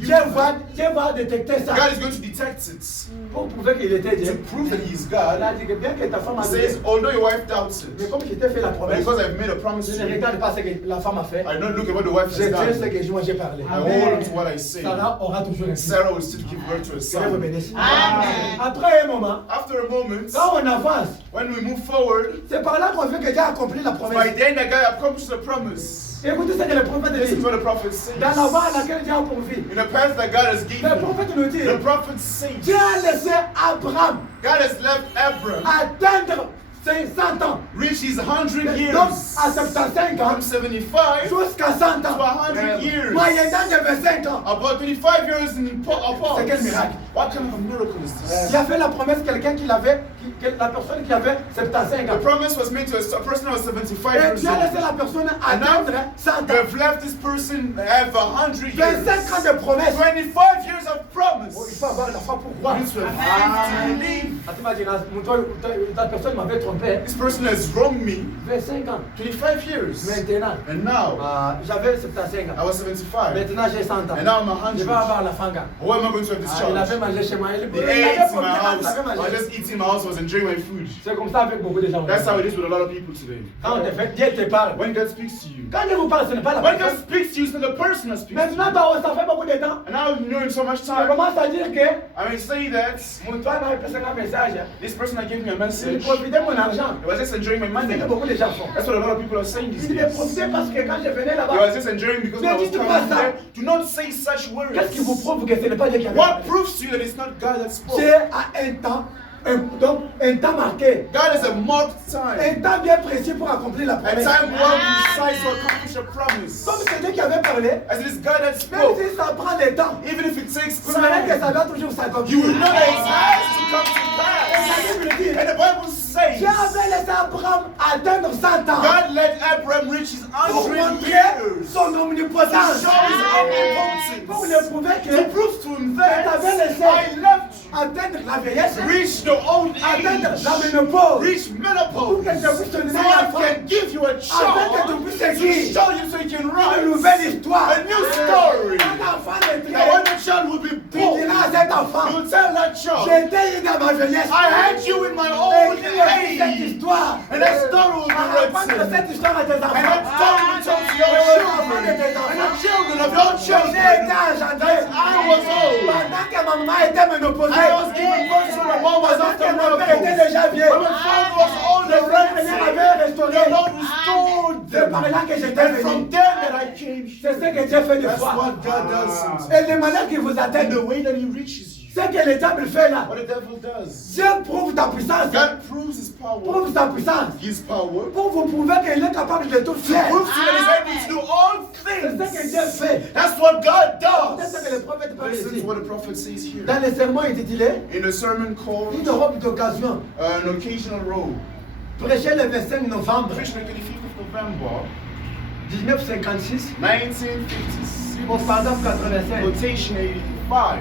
Dieu va détecter ça. God is going to detect it. Pour prouver qu'il était To Dieu. prove that He is Il God, a dit que bien que ta femme a He dit, says, although your wife doubts mais it, comme je t'ai fait la but promesse, because I've made a promise je to ne you, regarde pas ce que la femme a fait. I don't look at what the wife Je has tiens ce done. que moi j'ai parlé. I hold on to what I say. Sarah aura toujours un fils. Sarah will still give birth to a Que Dieu vous son. bénisse. Amen. Après un moment, After a moment, quand on avance, when we move forward, c'est par là qu'on veut que Dieu a accompli la by promesse. then that guy accomplished the promise. Écoutez ce que le prophète Listen dit. to what the prophet says. Dans la voie à laquelle Dieu a pourvu. In the path that God has Le given, prophète nous dit, the prophet says, Dieu a laissé Abraham God has left Abram atteindre 500 ans. reach his 100 years. Donc, à 75 ans, From 75 jusqu'à 100 to ans. 100 years. Moyennant de 25 ans. About 25 years apart. C'est quel miracle? What kind of a miracle is this? Dieu a fait la promesse quelqu'un qui l'avait, la personne qui avait 75 The ans. promise was made to a person who was 75 Et years Dieu a laissé old. la personne And now atteindre 100 ans. they've left this person have 100 years. 25 ans de promesse. 25 years of promise. Oh, il faut avoir la foi pour croire. You need to have faith to believe. Ah, tu vas dire, ta personne m'avait trompé. This person has wronged me 25 ans. 25 years. Maintenant, And now, j'avais 75 I ans. was 75. Maintenant, j'ai 100 ans. And now I'm Je 100. vais avoir la fanga. Where am I going to have this Il avait charge? mangé chez moi. Il The avait eggs in my profité, house. il avait I was mangé. just eating in my house. I was enjoying my food. C'est comme ça avec beaucoup de gens. That's how it is with a lot of people today. Quand on te fait, Dieu te parle. When God speaks to you, Quand Dieu vous parle, ce n'est pas la when God personne. speaks to you, it's not the person that speaks to you. Maintenant, ça fait beaucoup de temps. And now you know in so much Ça time, commence à dire que I may say that mon toit m'a fait un message. this person that gave me a Il message, profitait de mon argent. I was just enjoying my C'est money. ce que beaucoup de gens font. That's what a lot of people are saying these Il days. profitait parce que quand je venais I là-bas, was just enjoying because when I was coming there. Do not say such words. qu'est-ce qui vous prouve que ce n'est pas Dieu qui a What parlé? proves to you that it's not God that spoke? Dieu a un temps, donc un temps marqué, God has a marked time. un temps bien précis pour accomplir la A promesse. time well precise to accomplish a promise. Comme c'est Dieu qui avait parlé, As it is God that même spoke, si ça prend du temps, even if it takes vous verrez que time, ça doit toujours you s'accomplir. will know that it has to come to Et pass. la Bible dit, And the Bible says, Dieu avait laissé Abraham atteindre 100 ans God let Abraham reach his pour 100 montrer years. son To omnipotence. show his Pour omnipotence. le prouver To que prove to him tu that avais laissé I left you. atteindre la vieillesse, Reach the old atteindre age. la ménopause, Reach pour menopause. que je puisse te So donner I la can give you a afin que tu child puisses to écrire show you so you can une write nouvelle histoire. a new story. Un enfant de Now when train, the child will be tu born, diras à cet enfant, you'll tell that child, j'étais dans ma vieillesse. I had you in my old Écris cette age. histoire. And that story will be Raconte written. cette histoire à tes And that enfants. story will tell to your children and the children of your J'ai été children engendré that I was old. pendant que ma maman était ménopausée. I was given birth to my mom was Pendant after que mon père était menopause. déjà vieux. When my father was old Le and Seigneur avait rancid, restauré. the Lord restored C'est them. par là que j'étais And from venu. then that I came. C'est ce que Dieu fait des That's fois. what God does sometimes. Et les manières qui vous And atteignent, the way that He reaches you. ce que le diable fait là, What the devil does. Dieu prouve ta puissance. God proves His power. Prouve ta puissance. His power. Pour vous prouver qu'il est capable de tout faire. Proves to you that He's able to do all C'est ce que things. Dieu fait. That's what God C'est ce que does. le prophète parle Listen ici. to what the prophet says here. Dans le sermon intitulé In a sermon Une called robe d'occasion. An Occasional Robe. prêché le 25 novembre Preached on the 25th of November, 1956 1956. au paragraphe 85. Quotation 85.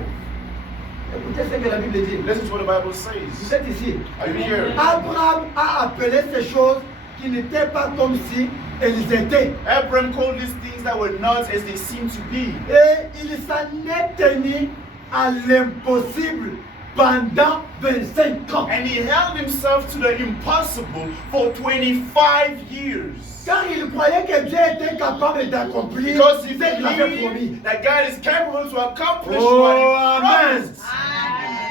Écoutez ce que la Bible dit. Listen to what the Bible Vous says. êtes ici. Are you here? Abraham a appelé ces choses qui n'étaient pas comme si elles étaient. Abraham called these things that were not as they seem to be. Et il s'en est tenu à l'impossible pendant 25 ans. And he held himself to the impossible for 25 years. Car il croyait que Dieu était capable d'accomplir Because ce he qu'il avait promis. believed that God is capable to accomplish Oh, what he amen. promised.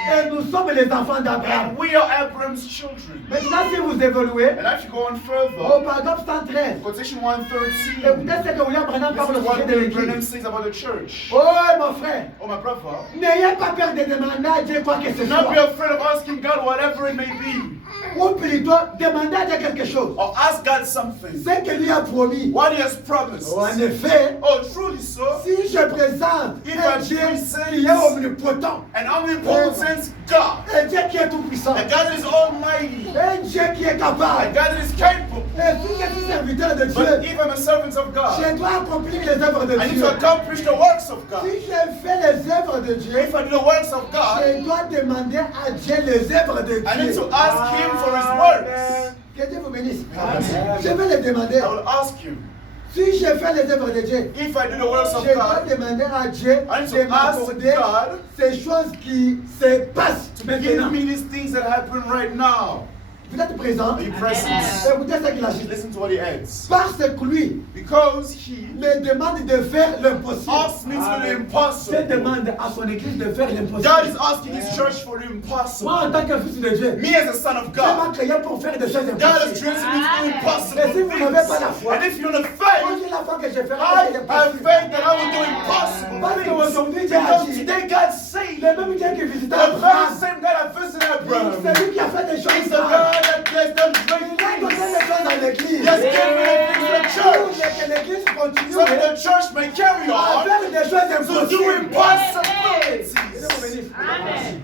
Et nous sommes les enfants d'Abraham. And we are Abraham's children. Maintenant, si vous évoluez And if you go on au further, paragraphe 113, quotation 113. écoutez ce que William Branham parle This au is what sujet de William Branham l'église. says about the church. Oh, mon frère, Oh, my brother, n'ayez pas peur de demander à Dieu quoi que ce do not be soit. afraid of asking God whatever it may be. Ou plutôt, demandez à Dieu quelque chose. Or ask God something. Ce que lui a promis. What he has promised. Oh, en effet, Oh, truly so. si je présente If un I Dieu present qui est omnipotent, an omnipotent God, un Dieu qui est tout puissant, a God that is almighty, un Dieu qui est a capable, God that is capable. et si je suis serviteur de But Dieu, if I'm a servant of God, je dois accomplir les œuvres de I need Dieu. to accomplish the works of God. Si je fais les œuvres de Dieu, If I do the works of God, je dois demander à Dieu les œuvres de I need Dieu. to ask Him for His works. Que Dieu vous bénisse. Amen. Je vais les demander. I will ask you. Si je fais les œuvres de Dieu, If I do the works of je dois God, demander à Dieu I need to de ask m'accorder God ces choses qui se passent give maintenant. me these things that happen right now. Vous êtes présent. Are you present? Écoutez ce qu'il a dit. Listen to what He adds. Parce que lui Because He me demande de faire l'impossible. asks me to do the Je impossible. demande à son église de faire God is l'impossible. asking His church for the Moi, impossible. en tant que fils de Dieu, Me as a son of Dieu m'a God, créé pour faire des choses God has impossibles. created me to do impossible Et si vous n'avez pas la things. foi, And if you're not moi, faith, j'ai la foi que je ferai I des choses have impossibles. faith that I will do impossible Parce things. qu'aujourd'hui, Dieu a Because dit, today God said, le même Dieu qui visitait the very Abraham, same God that visited Abraham, c'est lui qui a fait des He's choses the grandes. God that has done great Il a donné things. des choses à l'église. He has given things to the Pour church. que l'église continue So that the church may carry à on faire des choses to do impossibles. impossibilities.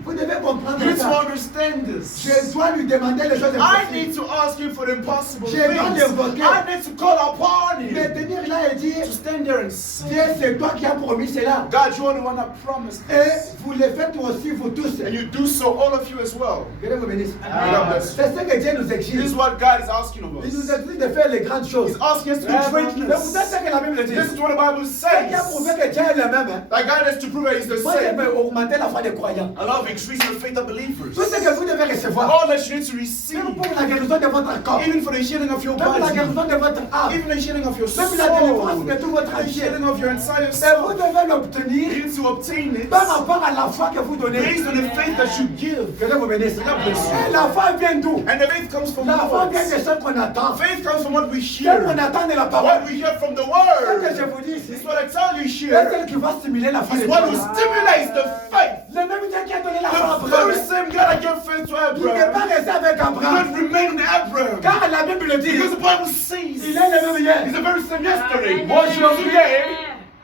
Vous devez comprendre You need to ça. understand this. Je dois lui demander les choses I impossibles. need to ask Him for the impossible Je things. dois l'invoquer. I need to call upon Mais Him tenir là et dire, to stand there and say, Dieu, c'est toi qui as promis cela. God, you are the one that promised Et this. vous le faites aussi, vous tous. And you do so, all of you as well. Que Dieu vous bénisse. God bless you. C'est ce que Dieu nous This is exige. what God is asking of Il nous us. exige de faire les grandes choses. He's asking us to do Mais vous greatness. savez ce que la Bible dit. This is what the Bible Ce qui a says. prouvé que Dieu est le même. Hein. That God has to prove that He's the Moi, je same. peux augmenter la foi des croyants. I love increasing the faith of believers. Tout ce que vous devez recevoir, All that you need to receive, même pour la guérison de votre corps, even for the healing of your même pour la body, guérison de votre âme, even the healing of your soul, même la délivrance de tout votre the entier. healing of your entire Et vous self. devez You l'obtenir need to obtain it par rapport à la foi que vous donnez. based on the faith that you give. Que Dieu vous bénisse. God bless you. Et la foi vient d'où? And the faith comes from La foi what? vient de ce qu'on attend. Faith comes from what we Ce hear. qu'on attend de la What parole. we hear from the Ce que je word. vous dis ici, This is what I tell you c'est here. celle qui va stimuler la foi Is des what who croyants. stimulates the faith. Le même Dieu qui a donné la foi à The Abraham, very same God that gave faith to il n'est pas Abraham. resté avec He Abraham. not remain in Abraham. Car la Bible le dit, Because the Bible il says est le même hier. He's the very same yesterday. Aujourd'hui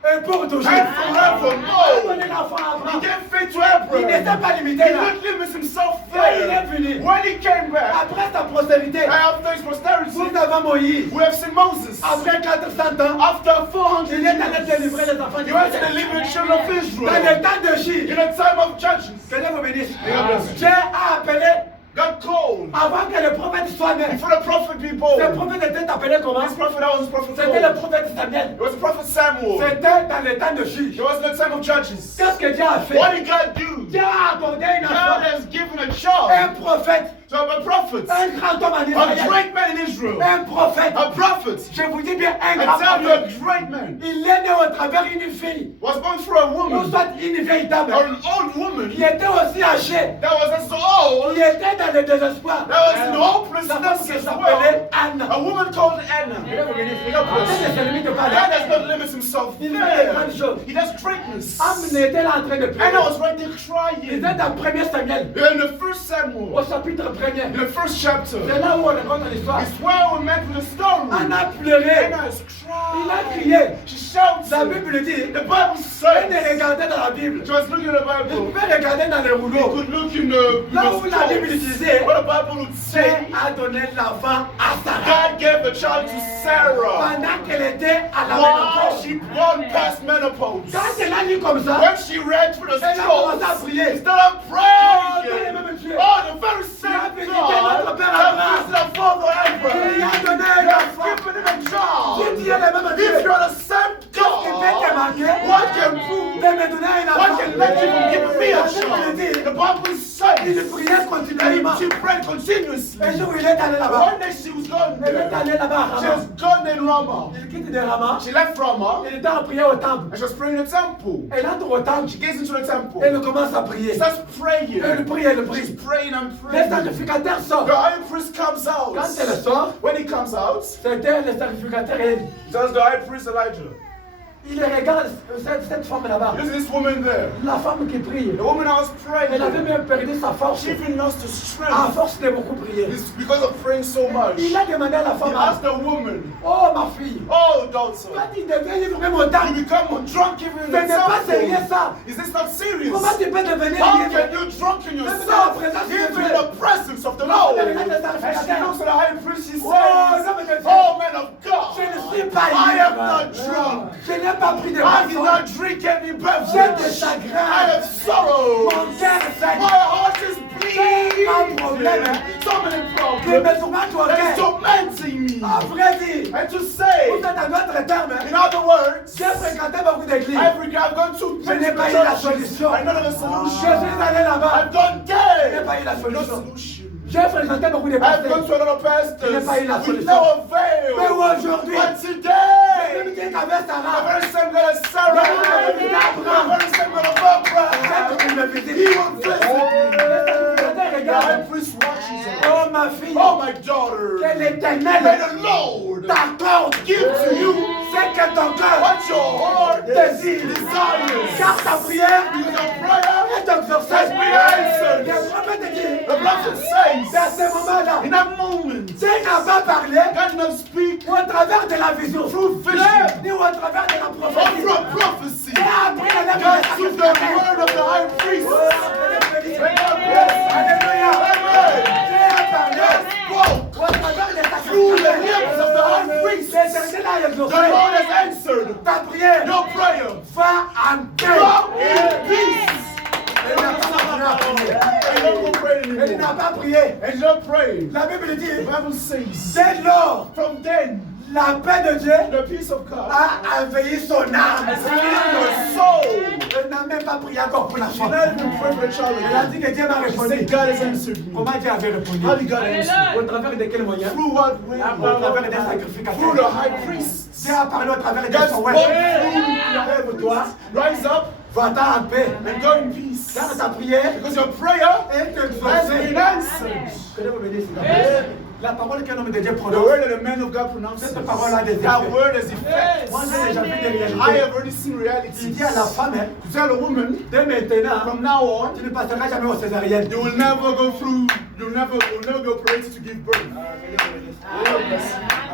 et pour toujours. And Il a forevermore. donné la foi à He Abraham. gave faith to Il n'était Abraham. pas He limité did là. not limit himself Quand il est there. venu, When he came back, après sa postérité, after his posterity, vous avez Moïse. we have seen Moses. Après 400 ans, After 400 il est allé years, délivrer les enfants he went to d'Israël. deliver the children of Dans le Israel. temps de In Chine, the time of Judges, que Dieu vous bénisse. Amen. Dieu a appelé, God called. avant que le prophète soit né, Before the prophet be born, le prophète était appelé comment? this prophet, that was the prophet C'était le called. prophète Samuel. It was the prophet Samuel. C'était dans le temps de Chine. It was in the time of Judges. Qu'est-ce que Dieu a fait? What did God do? Dieu a accordé une God enfant, has given a un child prophète, to a prophet, un grand homme en a Israël, great man in Israel, un prophète. a prophet. Je vous dis bien un I grand tell you, a prophète. great man Il est né au travers d'une fille, was born through a ou woman, soit une vieille dame, or an old woman qui était aussi âgée, that was as old, qui était dans le désespoir. that was in Sa femme hopelessness qui as s'appelait well. Anna. A woman called Anna. Peut-être que c'est limite pas God là. does not limit himself Il fait des grandes there. choses. He does greatness. Anna était là en train de prier. Anna was right there Il crying. était dans 1er Samuel, In the first au Samuel, chapitre 1er. in the first chapter, C'est là où on raconte l'histoire. it's where we met with the story. Anna pleurait. Anna is Il a crying. crié. She's shouting. La Bible dit, The Bible elle says, ne regardait dans la Bible. she was looking at the Elle Bible. pouvait regarder dans les You rouleaux. could look in the Là où la Bible disait, what the Bible would Dieu say. a donné l'enfant à Sarah. God gave the child to Sarah Pendant qu'elle était à la while ménopause. she won past menopause. Quand elle a lu comme ça, When she read through the elle a commencé à scrolls, prier. instead of Oh, praying, même Dieu. oh, the very same visited God notre Père that Abraham. visited our father Il Abraham, a donné has l'enfant. given him a child. Si tu es le même If Dieu, you're the same qu'est-ce qui peut te God, manquer what can prove? de me donner un What enfant? can let you from giving me a La Bible child? dit, The Bible il says priait continuellement. that she prayed continuously. Un jour, il est allé là-bas. One day she was gone Il est there. allé là-bas à She Rama. was gone in Ramah. Il quitte de Rama. She left Ramah Il était en prière au temple. and she was praying in the temple. Elle entre au temple. She gets into the temple. Elle commence à prier. She starts praying. Elle prie, elle She's prie. praying and Le praying. sacrificateur sort. The high priest comes out. Quand elle sort, When he comes out, c'était le sacrificateur et he tells the high priest Elijah, il regarde cette femme là-bas. "There's this woman there. La femme qui prie. The woman I was praying. Elle avait même perdu sa force. She even lost her À strength. force de beaucoup prier. It's because of praying so much. Il He a demandé à la femme, asked the woman, oh ma fille, "Oh, daughter, toi tu deviens vraiment you dingue. become drunk even in Ce the n'est pas sérieux temple. ça. Is this not serious? Comment tu peux devenir How libre? can you drunken Même dans la yourself présence de even Dieu. in the presence of the Non, Lord?" mais regarde le And she sacrificateur. looks at the high priest. She Oh, says, non, mais Dieu. "Oh, man of God, Je ne suis pas I am libre. not drunk. Je n'ai pas pris de I did boisson. not drink any J'ai des beverage. chagrins. I have sorrow. Mon cœur saigne. My heart is bleeding. Un problème. So many Je me problems. tourmente au That is cœur. tormenting me. En vrai dire, And to say, vous êtes en d'autres termes, in other words, j'ai fréquenté beaucoup d'églises. I've gone to Je n'ai pas eu la churches. solution. I don't have a Je solution. suis allé là-bas. I've gone Je n'ai there. pas eu la No solution. solution. J'ai fréquenté beaucoup de I've gone pasteurs. to another pastor Je n'ai pas eu la with solution. no avail. Mais aujourd'hui, But même today, Dieu qu'avait the Sarah, very same God as Sarah, The the very same God of Abraham, il me visite. He will visit me. The high Regarde. priest watches her. Oh ma fille, Oh my daughter, que may l'Éternel the Lord t'accorde give to you ce que ton cœur what your heart désire. desires. Car ta prière Because your prayer et ton exercice has been answered. Je promets te dire, The prophet says, dans ce moment-là, in that moment, Dieu n'a pas parlé God did not speak au travers de la vision, through vision ni au travers de la or prophétie. through a prophecy. Et après la lettre God de took the sacrificateur. word of the high priest. Oh, Alléluia. Amen. Dieu a parlé God spoke au travers de through the sacrificateur. lips of the high priest. L'Éternel a The exaucé Lord has answered ta prière. your prayer. Va en paix. Go in peace. Elle n'a pas prié. And don't go praying Elle anymore. n'a pas prié. And don't pray. La Bible dit, The Bible says, dès lors, from then, la paix de Dieu the peace of God a envahi son âme. has filled your soul. Elle n'a même pas prié encore pour la She femme. not even pray for the child Elle a again. dit que Dieu m'a She répondu. said, God has answered me. Comment Dieu avait répondu? How did God answer? Au travers de quel moyen? Through what way? Au travers des Through sacrificateurs. the high priests. Dieu a parlé au travers de God son spoke ouais. through the Toi, rise up va-t'en en paix. and go in peace. Car ta prière Because your prayer est has exaucée. been answered. Que Dieu vous bénisse, s'il vous plaît. La parole qu'un homme de Dieu The prononce, word that the man of God pronounces, cette parole a des that effets. word has effects. Moi, j'ai déjà vu des I réalités. have already seen Il reality. dit à la femme, hein, To tell a woman, dès maintenant, from now on, tu ne passeras jamais aux césariennes. you will never go through, you'll never be operated to give birth.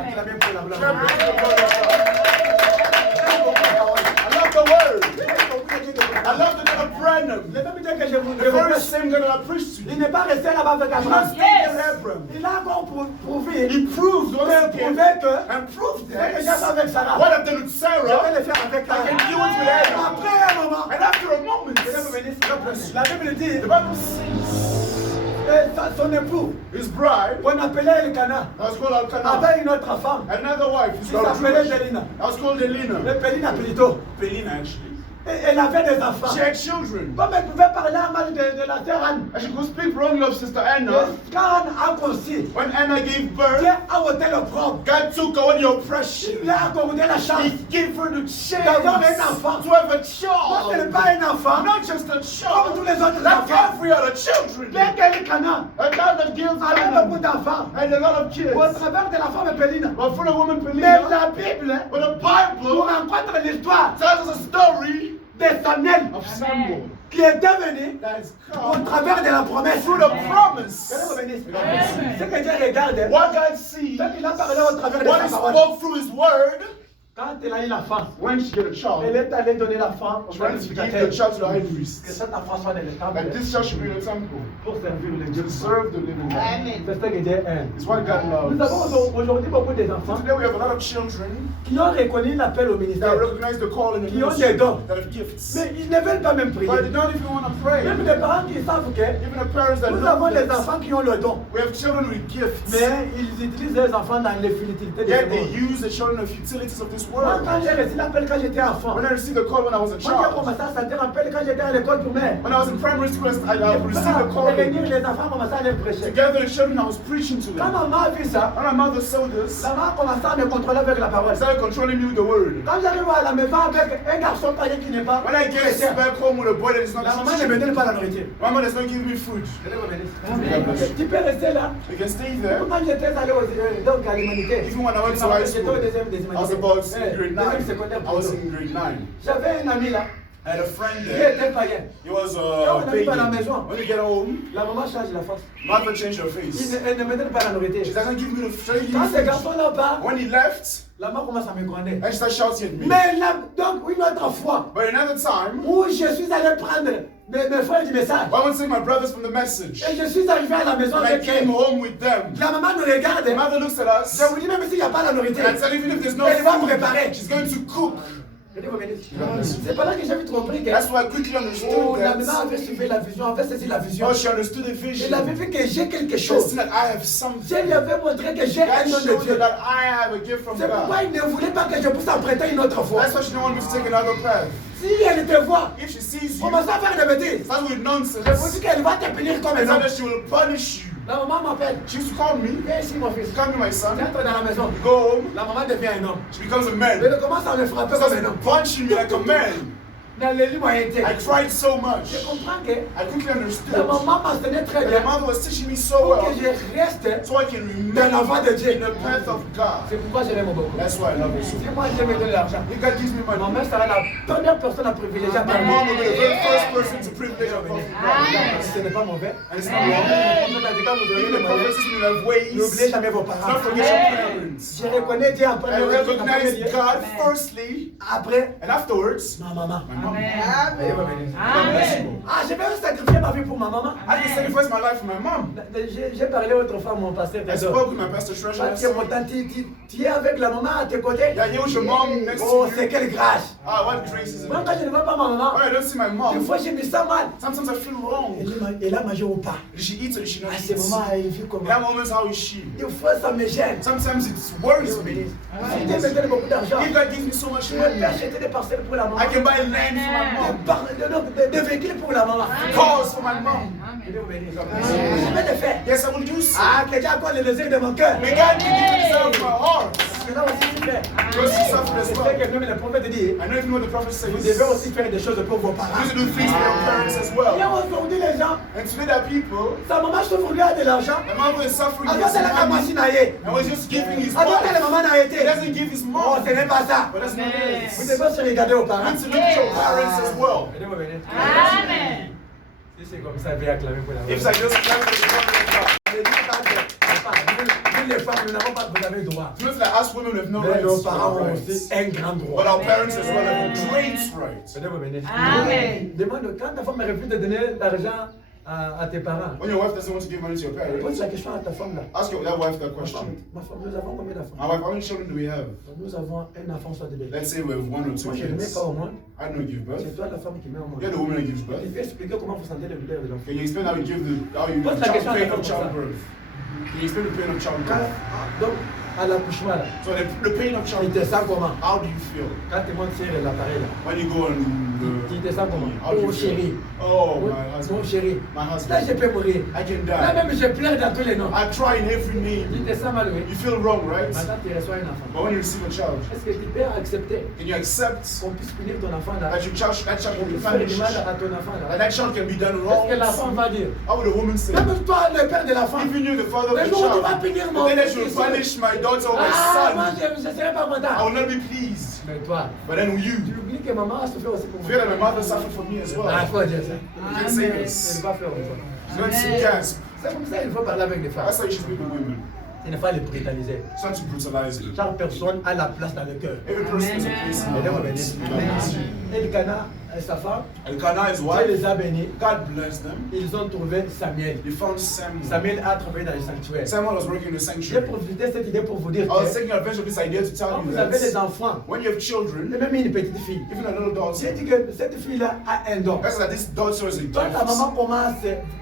Acclamez pour la gloire. I love the word. I love the God of Branham. Le même Dieu que je vous The very prêche, same God that I preached to il you. n'est pas resté là-bas avec He Abraham. not stayed with Abraham. Il a encore prouvé He proved once again prouvé que and proved ce que j'ai fait that avec Sarah, what I've done with je Sarah, vais le faire avec I can Sarah. do it with Abraham. Après un moment, And after a moment, que Dieu vous bénisse, s'il vous plaît. La Bible dit, the Bible says son époux, his bride, qu'on appelait Elkana, that was called Elkanah, avait une autre femme, another wife, qui is called s'appelait Jewish. Delina. That was called Delina. Le Pélina plutôt. Penina, actually. Et elle avait des enfants. She had children. Comme elle pouvait parler à mal de la sœur Anne. And she could speak wrongly of Sister Anna. Quand Anne a conçu, When Anna gave birth, Dieu a ôté l'opprobre. God took away the oppression. Il lui a accordé la chance He gave her the chance d'avoir un enfant. to have a Moi, ce n'est child. pas un enfant, Not just a comme tous child, les autres like enfants. every other children. Bien qu'Elkana A God that gives avait beaucoup Anna d'enfants, and a lot of kids. au travers de la femme Pélina. But for the woman Mais Penina, la Bible but the nous Bible rencontre l'histoire tells us a story de Samuel of Samuel qui est devenu that is au come travers de la promesse. through the promise. Que Dieu vous bénisse. Ce que Dieu regarde, What God sees, c'est qu'il a parlé au travers de what sa He parole. spoke through His word, Quand elle a eu l'enfant, when she get a elle child, est allée donner l'enfant au she went to give the sacrificateur. child to the high Que priest. cet enfant soit dans le temple That this child should be in the temple pour servir le to Dieu. serve the living God. C'est ce que Dieu aime. It's what God Nous avons loves. aujourd'hui beaucoup d'enfants Today we have a lot of children qui ont reconnu l'appel au that ministère, recognize the call in the qui ont des ministry, dons, that have gifts. mais ils ne veulent pas même prier. But they don't even want to pray. Même des parents qui savent que Even the parents that nous know avons des this. enfants qui ont le don, We have children with gifts. mais ils utilisent les enfants dans les futilités de Yet ce they monde. use the children of utilities of this Moi, world. quand j'ai reçu l'appel quand j'étais enfant, When I received the call when I was a moi j'ai child, commencé à sentir l'appel quand j'étais à l'école primaire. when I was in primary school, I received the call. Et venir les enfants commençaient à les prêcher. Together the children, I was preaching to Quand them. maman a vu ça, When my mother saw this, la maman a commencé à me contrôler avec la parole. I started controlling me with the word. Quand j'arrive à la maison avec un garçon païen qui n'est pas When I get chrétien, back home with a boy that is not la maman ne me Christian, donne pas la nourriture. my mother does not give me food. Tu peux rester là. You can stay there. Quand j'étais allé donc à l'humanité, Even when I went to high school, I was about in grade 9. I was in grade 9. J'avais un ami là, I had a friend qui there. était païen. He was Quand on a arrive à la pagan. maison, When you get home, la maman change la face. mother changed her face. Elle ne me donne pas la She nourriture. doesn't give me the food. Quand ce garçon-là part, When he left, la maman commence à me gronder. and she started shouting at me. Mais là, donc une autre fois, But another time, où je suis allé prendre mes frères du message, I went to take my brothers from the message. et je suis arrivé à la maison And I avec came eux. home with them. La maman nous regarde. The mother looks at us. Je vous dis, même s'il n'y a pas la nourriture, And I tell you, even if there's no elle va food, préparer. she's going to cook. C'est pas là que j'ai vite compris que That's why I quickly understood la maman that. avait suivi la vision, avait saisi la vision. Oh, she understood the vision. Elle avait vu que j'ai quelque She chose. seen that I have something. Dieu lui avait montré que j'ai un That don de shows Dieu. her that I have a gift from C'est pourquoi God. il ne voulait pas que je puisse emprunter une autre fois. That's why she didn't want me to take another path. Si elle te voit, If she sees you, commence à faire des bêtises. start with nonsense. Je vous dis qu'elle va te punir comme un It's not homme. that she will punish you. La maman m'appelle. She used to call me. Viens ici mon fils. Come to my son. Viens dans la maison. Go home. La maman devient un homme. She becomes a Elle man. commence à me frapper Starts comme un homme. punching me like a man. Dans le lit moyenté. I cried so much. Je comprends que I quickly la understood. maman m'enseignait très And bien the mother was teaching me so pour well. que je reste So I can dans la voie de remain Dieu. in the path of God. C'est pourquoi je l'aime beaucoup. That's why I love her so Si much. moi Dieu me donne l'argent, If God gives me ma money, mère sera la première personne à privilégier à my parler. mom will be the very first person to privilege of God. Ce n'est pas mauvais. And it's not wrong. Quand vous aurez Even les the moyens, prophets will have ways. n'oubliez jamais vos Do parents. not forget your parents. Je reconnais Dieu en I premier lieu. recognize God firstly, Après, and afterwards, ma maman. my mom. Elle va venir. God bless you. Ah, je vais sacrifier ma vie pour ma maman. I can sacrifice my life for my mom. J'ai parlé autrefois à mon pasteur. I spoke with my pastor Treasure. Ah, tu es mon tante, tu es avec la maman à tes côtés. Yeah, here was your mom next Oh, to c'est you. quelle grâce. Ah, what grace is it? Moi, quand je ne vois pas ma maman, When I don't see my des mom, fois je me sens mal. sometimes I feel wrong. Elle a mangé au pas. Did she eat or did she not À eat? ces moments, elle vit In comment? that moment, how is she? Des fois, ça me gêne. Sometimes it worries me. Si Dieu me donne beaucoup d'argent, If God gives me so much je peux money, acheter des parcelles pour la maman. I can buy land for my mom, Des véhicules pour la maman. cars for my mom. Je vais le faire. Yes, I will do so. Ah, que Dieu accorde le désir de mon cœur. May God give me the desire of my heart. Parce que là aussi, tu fais. Because you suffer as C'est well. que même le prophète dit, I know if you know what the prophet says. vous You devez aussi faire des choses pour vos parents. need to do things for your parents as Et well. aujourd'hui, les gens, And today, that people, sa maman souffre lui a de l'argent. my mom is suffering Alors, his c'est la money machine à y. and was just giving his Alors, la wife. maman n'a été. He doesn't give his Oh, mom. ce n'est pas ça. But that's not it. Vous devez aussi regarder aux parents. You need to look at your parents as well. Aidez-moi, venez. Amen. Si c'est comme ça, veuillez acclamer pour la If it's like just clap for the glory of God. Nous, les femmes, nous n'avons pas, vous avez le droit. It's not like us women have no Mais nos rights. parents ont Rights. aussi un grand But droit. our parents as well have great rights. Aidez-moi, venez. Amen. Demande quand ta femme refuse de donner l'argent à tes parents. When your wife doesn't want to give money to your Pose parents, la question à ta femme là. ask your that wife that Ma femme, question. nous avons combien My d'enfants? wife, how many children do we have? Nous avons un enfant soit de bébé. Let's say we have one or two Moi, je ne mets kids. pas au monde. I don't give birth. C'est toi la femme qui met au monde. You're the woman that gives Tu birth. peux expliquer comment vous sentez le douleur de l'enfant. Can you explain how you give how you What's the question pain about of childbirth? Can you explain the pain of childbirth? Donc, à l'accouchement là, So the pain of tu te childbirth. sens comment? How do you feel Quand tu montes sur l'appareil là, when you go on tu the? te sens comment? How do you Oh feel? chérie. Oh, Mon my husband. chéri. My Là, husband. je peux mourir. I can Là die. même, je pleure dans tous les noms. I try in every Tu name. te sens mal, oui. You feel wrong, right? Maintenant, tu reçois un enfant. But when you receive a child, Est-ce que tu peux accepter can you accept qu'on puisse punir ton enfant là? that that child will be Faire du punished? mal à ton enfant That là? that child can be done Qu'est-ce que l'enfant wrong? va dire? How would a woman say? Même toi, le père de l'enfant. Even you, the father of Le the jour où tu vas child, punir the mon day that you fils, will punish my daughter or my ah, moi, son, je ne serai pas I content. will not be pleased. Mais toi, But then tu you, oublies que maman a souffert aussi pour fear that moi. my mother suffered for me as Ah, il well. faut dire ça. You can say Elle this. va faire autre chose. She's going to gasp. C'est comme ça qu'il faut parler avec les femmes. That's how you should speak with women. Il ne faut pas les britanniser. It's not to brutalize them. Chaque personne a la place dans le cœur. Every person is a place in Et the Dieu heart. bénisse. Elkanah et sa femme, Elkanah, his Dieu wife, les a bénis. God blessed them. Ils ont trouvé Samuel. They found Samuel. Samuel a travaillé dans le sanctuaire. Samuel was working in the J'ai sanctuary. profité de cette idée pour vous dire I was que taking advantage of this idea to tell quand you vous avez des that enfants, when you have et children, même une petite fille, even a little j'ai daughter, dit que cette fille-là a un don. that's that this daughter is a Quand ta gift. maman commence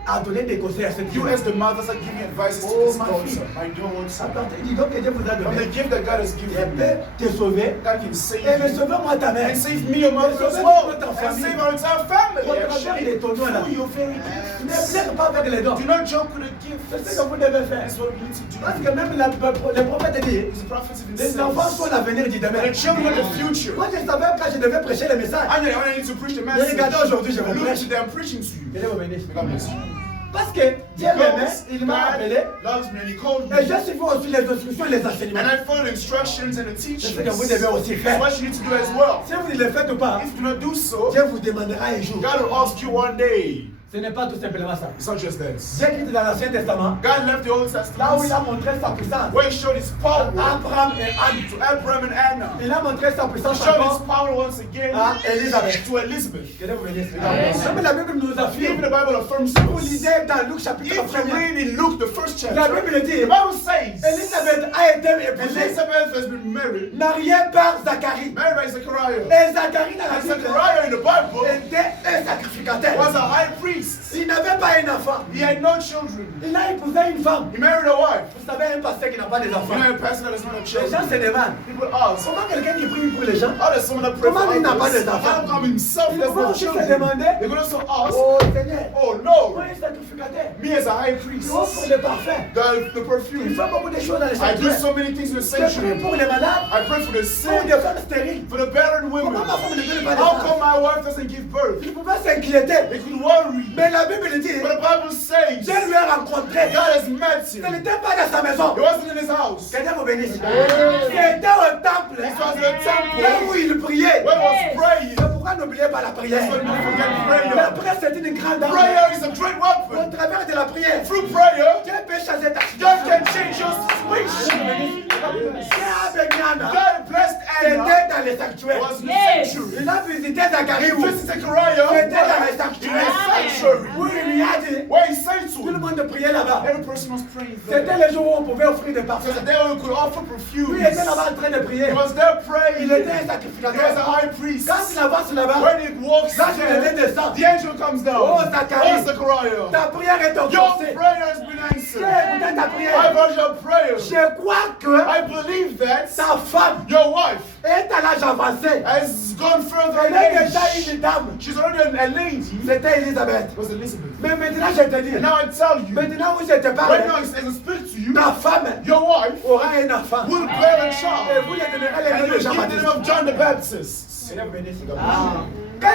à donner des conseils à cette fille, You as the mother start giving advices to Oh, this my daughter. fille. My à daughter. partir du don que Dieu vous a From the donné, gift that God has Dieu given peut me, te sauver God can save et me you. sauver moi ta mère. And save me, your mother as sauver well. toute notre And famille. save our entire family. Votre frère, il est ton nom là. Through your very gift. Ne blague pas avec les dons. Do not joke with a gift. C'est ce que vous devez faire. That's what we need to do. Parce que même le prophète dit, Because the prophet even les enfants sont says, l'avenir du demain. the children are the future. Moi, je savais quand je devais prêcher le message. I need to preach the Mais message. regardez aujourd'hui, je vous Look prêche. today, I'm preaching to you. Que Dieu vous bénisse. God bless you. Parce que Dieu m'aimait, il m'a God appelé. loves me and He called me. Et j'ai suivi aussi les instructions et les enseignements. And I follow the instructions and the C'est teachings. ce que vous devez aussi That's faire. what you need to do as well. Si vous ne le faites pas, If you do not do so, Dieu vous demandera un jour. God will ask you one day. Ce n'est pas tout simplement ça. It's not just that. Dieu quitte dans l'Ancien Testament, God left the Old là où il Testament a montré sa puissance where He showed His power à Abraham et Anne. to Abraham and Anna. Il a montré sa He puissance showed His encore power once again à Élisabeth. to Elizabeth. Que Dieu vous bénisse. Même la Bible nous Even affirme. the Bible affirms Si vous this. lisez dans Luc chapitre If you 1er, read in Luke, the first la chapter, Bible dit, the Bible says Élisabeth a été épousée, Elizabeth has been married, mariée par Zacharie. married by Zechariah. Et Zacharie dans la And Bible Zechariah in the Bible était un sacrificateur. was a high priest. Il n'avait pas un enfant. He had no children. Il a épousé une femme. He married a wife. Vous savez, un pasteur qui n'a pas des You enfants. know, a pastor that does not have Les gens se children. demandent, People ask, comment quelqu'un qui prie pour les gens, how does someone that pray for Comment il n'a pas others, des enfants? how come himself Il does va not have aussi se children? demander, They could also ask, oh Seigneur, oh moi no, un sacrificateur, me as a high priest, tu offres le parfum. the Il perfume, fait beaucoup de choses dans les I do sanctuaires. so many things in the Je prie sanctuary. pour les malades, I pray for the pour sick, des femmes stériles. for the barren women. Comment ma femme ne donne pas How de come my wife doesn't give birth? Il pouvait s'inquiéter. They could worry. Mais la Bible dit, But the Bible says Dieu lui a rencontré. God has met Ce him. n'était pas dans sa maison. He wasn't in his house. Que Dieu vous bénisse. C'était au temple. It was the temple Là où il priait. where he was praying. Mais pourquoi n'oubliez pas la prière? That's why we forget prayer. La prière, c'est une grande arme. Prayer is a great Au weapon. travers de la prière, Through prayer, Dieu peut changer ta God situation. can change your situation. Dieu a béni Anna. God blessed Anna. C'était dans les sanctuaires. Was in the Yes. sanctuary. Il a visité Zacharie. He visited Zechariah C'était dans les in the sanctuaires. sanctuary. Où il lui a dit, Where he said tout to le him, monde priait là-bas. every person was praying there. C'était le jour où on pouvait offrir des parfums. Because there we could offer perfume. Lui était là-bas en train de prier. He was there praying. Il était un He was a sacrificateur. high priest. Quand il avance là-bas, When he walks là, je there, devais descendre. the angel comes down. Oh, Zacharie. Oh, Zechariah. Ta prière est Your exaucée. prayer has been J'ai answered. écouté ta I prière. heard your prayer. Je crois que I believe that ta femme your wife est à l'âge avancé. has gone further Elle in est age. déjà une dame. She's already a lady. C'était Elisabeth. It was Elizabeth. Mais maintenant, je te dis, And now I tell you, maintenant où je te right parle, now as I speak to you, ta femme your wife aura un enfant. will bear a Et child. vous le donnerez les And noms you de give the name Jean-Baptiste. of John the Baptist. Seigneur vous bénisse. Quand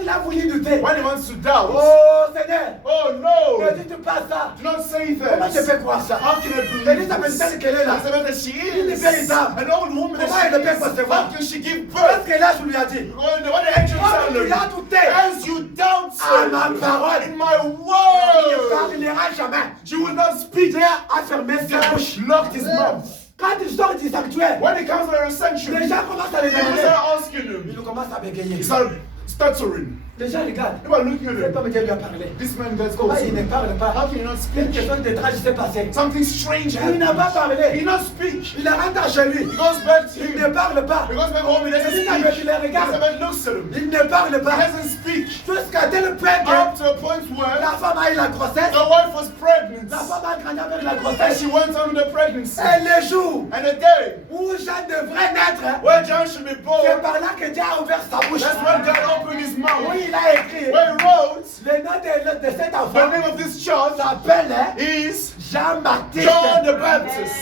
il a voulu douter, When he wants to doubt, oh Seigneur, oh ne no, dites pas ça. do not say Comment je that. peux croire ça? How can I believe Elisabeth this? telle qu'elle est là. Elizabeth as she Une is, vieille dame. an old woman Comment as elle peut she is, concevoir? how can she give Parce birth? que là, je lui ai dit, When the angel oh, tell tu l'as her, douté. as you doubt À ma parole, in my il ne word, parlera jamais. she will not speak. Dieu a fermé sa bouche. Locked his mouth. Quand il sort du sanctuaire, When he comes to the sanctuary, les gens commencent à les people demander. start asking him. Il commence à bégayer. He started stuttering. Les gens regardent. People are looking at C'est him. comme Dieu lui a parlé. This man gets Comment close. il ne parle pas? How can he not speak? Quelque chose d'étrange s'est passé. Something strange Il happened. n'a pas He parlé. did not speak. Il rentre chez lui. He goes back to Il him. ne parle pas. He goes back home. He doesn't Elisabeth, speak. il les regarde. Elizabeth looks at him. Il ne parle He pas. doesn't speak. Jusqu'à tel point que Up to a point where la femme a eu la grossesse. the wife was pregnant. La femme a grandi avec la And grossesse. she went on with the pregnancy. Et le jour And the day où Jean devrait naître, when John should be c'est born, par là que Dieu a ouvert sa bouche. that's when God opened his mouth. Oui, il a écrit. Where he wrote, Le nom de cet the enfant name of this child s'appelle is Jean-Baptiste. John the Baptist.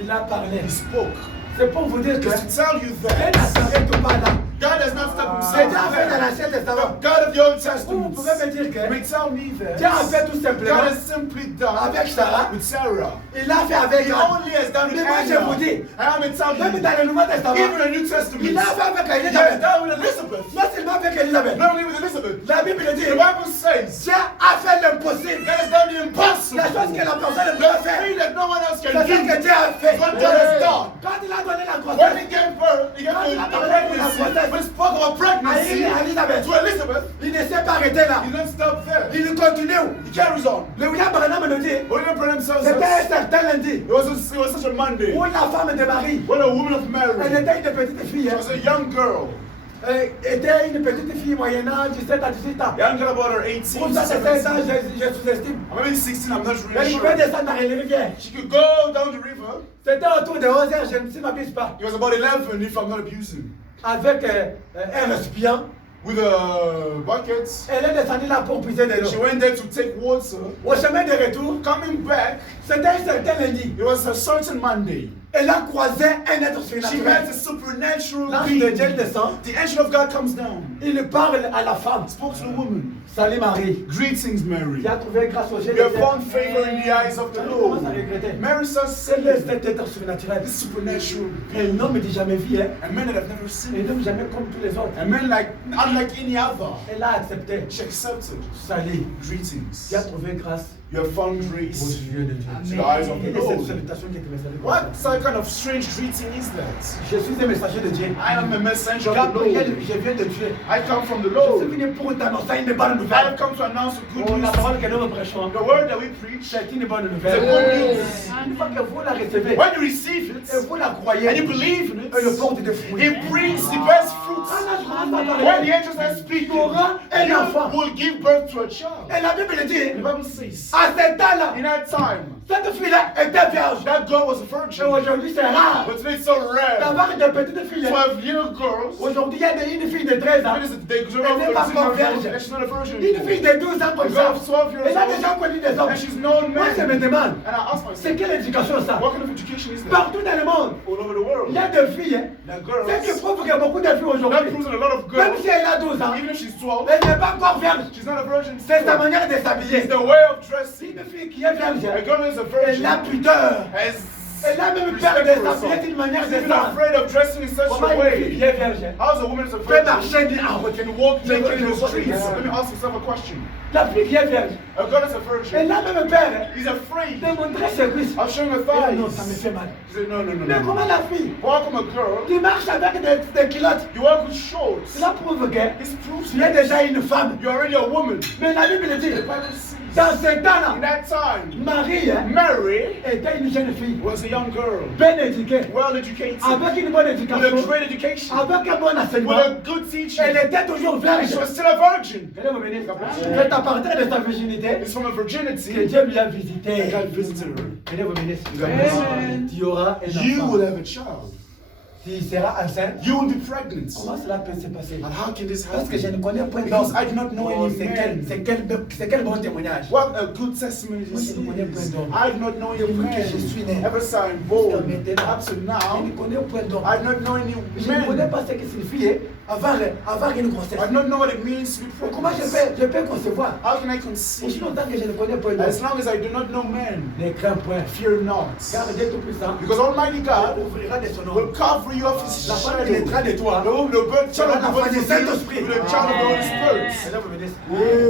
Il a parlé. He spoke. C'est pour vous dire que Just to tell you Dieu that n'attendait pas là. God does not stop C'est Dieu a himself fait dans there. l'Ancien Testament. The God of the Old Vous Testament. pouvez me dire que May tell me that Dieu a fait tout God simplement has simply done avec Sarah. with Sarah. Il l'a fait avec He Anne. only has done with Mais moi je vous Hannah. dis, And I'm going to tell même you, dans le Nouveau Testament, even the New il Testament, l'a fait avec he has Élisabeth. done with Elizabeth. Non seulement avec Élisabeth. Not only with Elizabeth. La Bible dit, The Bible says Dieu a fait l'impossible. God has done the La impossible. chose que la personne ne peut The pas faire, thing that no one else c'est can ce que do. Dieu a fait. What God has done. Quand il a donné la When grossesse he gave birth, he gave the pregnancy. When he spoke of a pregnancy à Élisabeth, to Elizabeth, il ne s'est pas arrêté là. he didn't stop there. Il continue. He carries on. Le William Branham me dit, William Branham tells c'était us un certain lundi it was such a Monday où la femme de Marie, when a woman of elle Mary, était une petite fille, she was a young girl, était une petite fille moyennant 17 à 18 ans. young girl about her 18, Pour ça, c'est 16 ans, 17. je sous-estime. Maybe 16, I'm not Elle really pouvait sure. descendre dans les rivières. She could go down the river. C'était autour de 11 heures, je ne m'abuse pas. It was about 11 if I'm not abusing. Avec un récipient. With a bucket. Elle est descendue là pour puiser de l'eau. She went there to take water. Au chemin de retour, Coming back, c'était un certain lundi. it was a certain Monday. Elle a croisé un être She met surnaturel. a supernatural L'ange de being. Dieu descend. The angel of God comes down. Il parle à la femme. Spoke to the woman. Salut Marie. Greetings, Mary. Qui a trouvé grâce au ciel. You have found favor in the eyes of the Elle commence à Lord. regretter. Mary says, C'est cet être surnaturel. this supernatural Un being. homme dit jamais vu, hein. A man that I've never Un seen. homme jamais comme tous les autres. A man like unlike any other. Elle a accepté. She accepted. Salut. Greetings. Qui a trouvé grâce You have found aux grace yeux de Dieu. to the eyes of Quelle the est cette Lord. salutation qui te met salut? What kind of strange greeting is that? Je suis un messager de Dieu. I am a messenger of the Gabriel, Lord. je viens de Dieu. I come from the Je Lord. suis venu pour t'annoncer une bonne I nouvelle. have come to announce a good Oh, news. la parole que nous prêchons, The word that we preach c'est une bonne is a nouvelle. good news. Une fois que vous la recevez, When you receive et it vous la and you croyez, believe in elle it, porte des fruits. it brings the best fruits. Quand là, je commence à When parler, the angels are speaking, Torah et l'enfant. you will give birth to a child. et la Bible dit, The Bible says, à cet temps-là, in that time, cette fille-là était vierge. that girl was a Et virgin. aujourd'hui, c'est rare But today it's so rare d'avoir des petites filles. to have young girls. Aujourd'hui, il y a une fille de 13 ans, It is a dangerous Elle n'est pas encore virgin. vierge. She's not a virgin une fille anymore. de 12 ans A comme girl ça. of 12 years Elle a déjà old. connu des hommes. And she's known Moi, je me men. demande, And I ask c'est myself, quelle éducation ça? what kind of education is that? Partout dans le monde, All over the il world. y a des filles. Hein. That Ce qui girls, prouve que beaucoup de filles that aujourd'hui, proves that a lot of même girls, si elle a 12 ans, even if she's 12, elle n'est pas encore vierge. she's not a virgin. C'est sa still. manière de It's s'habiller. the way of dressing. Une fille qui est vierge, A girl is a elle a virgin. pudeur. Has Elle a même peur respect de for herself. s'habiller d'une manière She's even décente. afraid of dressing in such Comment a une fille way. qui est vierge How's a woman is a peut virgin marcher ni en route? can walk naked in the streets? Yeah. Let me ask yourself a question. La fille qui est vierge, A girl is a elle virgin. a même peur hein, He's afraid de montrer ses cuisses. of showing her Elle dit, non, ça me thighs. fait mal. He said, no, no, no, Mais no. comment la fille How come a girl, qui marche avec des culottes, you walk with shorts? cela prouve que This proves tu es déjà une femme. you're already a woman. Mais la Bible dit, The Bible says, dans ce in temps-là, that time, Marie hein, Mary était une jeune fille, was a young girl, bien éduquée, well educated, avec une bonne with a éducation, great education, avec un bon with enseignement. a good teacher. Elle était toujours And vierge. she was still a virgin. Elle est revenue. C'est à partir de sa virginité It's from a que virginity Dieu lui a visité. that God visited her. Elle est revenue. Amen. Tu auras un You enfant. will have a child. Tu seras enceinte. You will be pregnant. Comment cela peut se passer? And how can this Parce que je happen? ne connais point Because d'homme. I do not know Oh, any c'est man. quel bon témoignage. What a good testimony Moi, this je ne connais point is. d'homme. I do not know any Depuis que je suis né, man. Ever since I'm jusqu'à born maintenant, up to je now, ne connais point d'homme. I do not know any Je ne connais man. pas ce que signifie avoir une grossesse. I do not know what it means to be Comment pregnant. je peux concevoir? How can I Aussi conceive? longtemps que je ne connais point As d'homme. long as I do not know man, Ne crains point. fear not. Car Dieu Tout-Puissant Because Almighty God ouvrira de son will nom. cover you of His La femme qui shadow. naîtra de toi. The birth child La of foi the du Holy Saint-Esprit. Spirit, with the child of the Holy Elle Spirit. est revenue.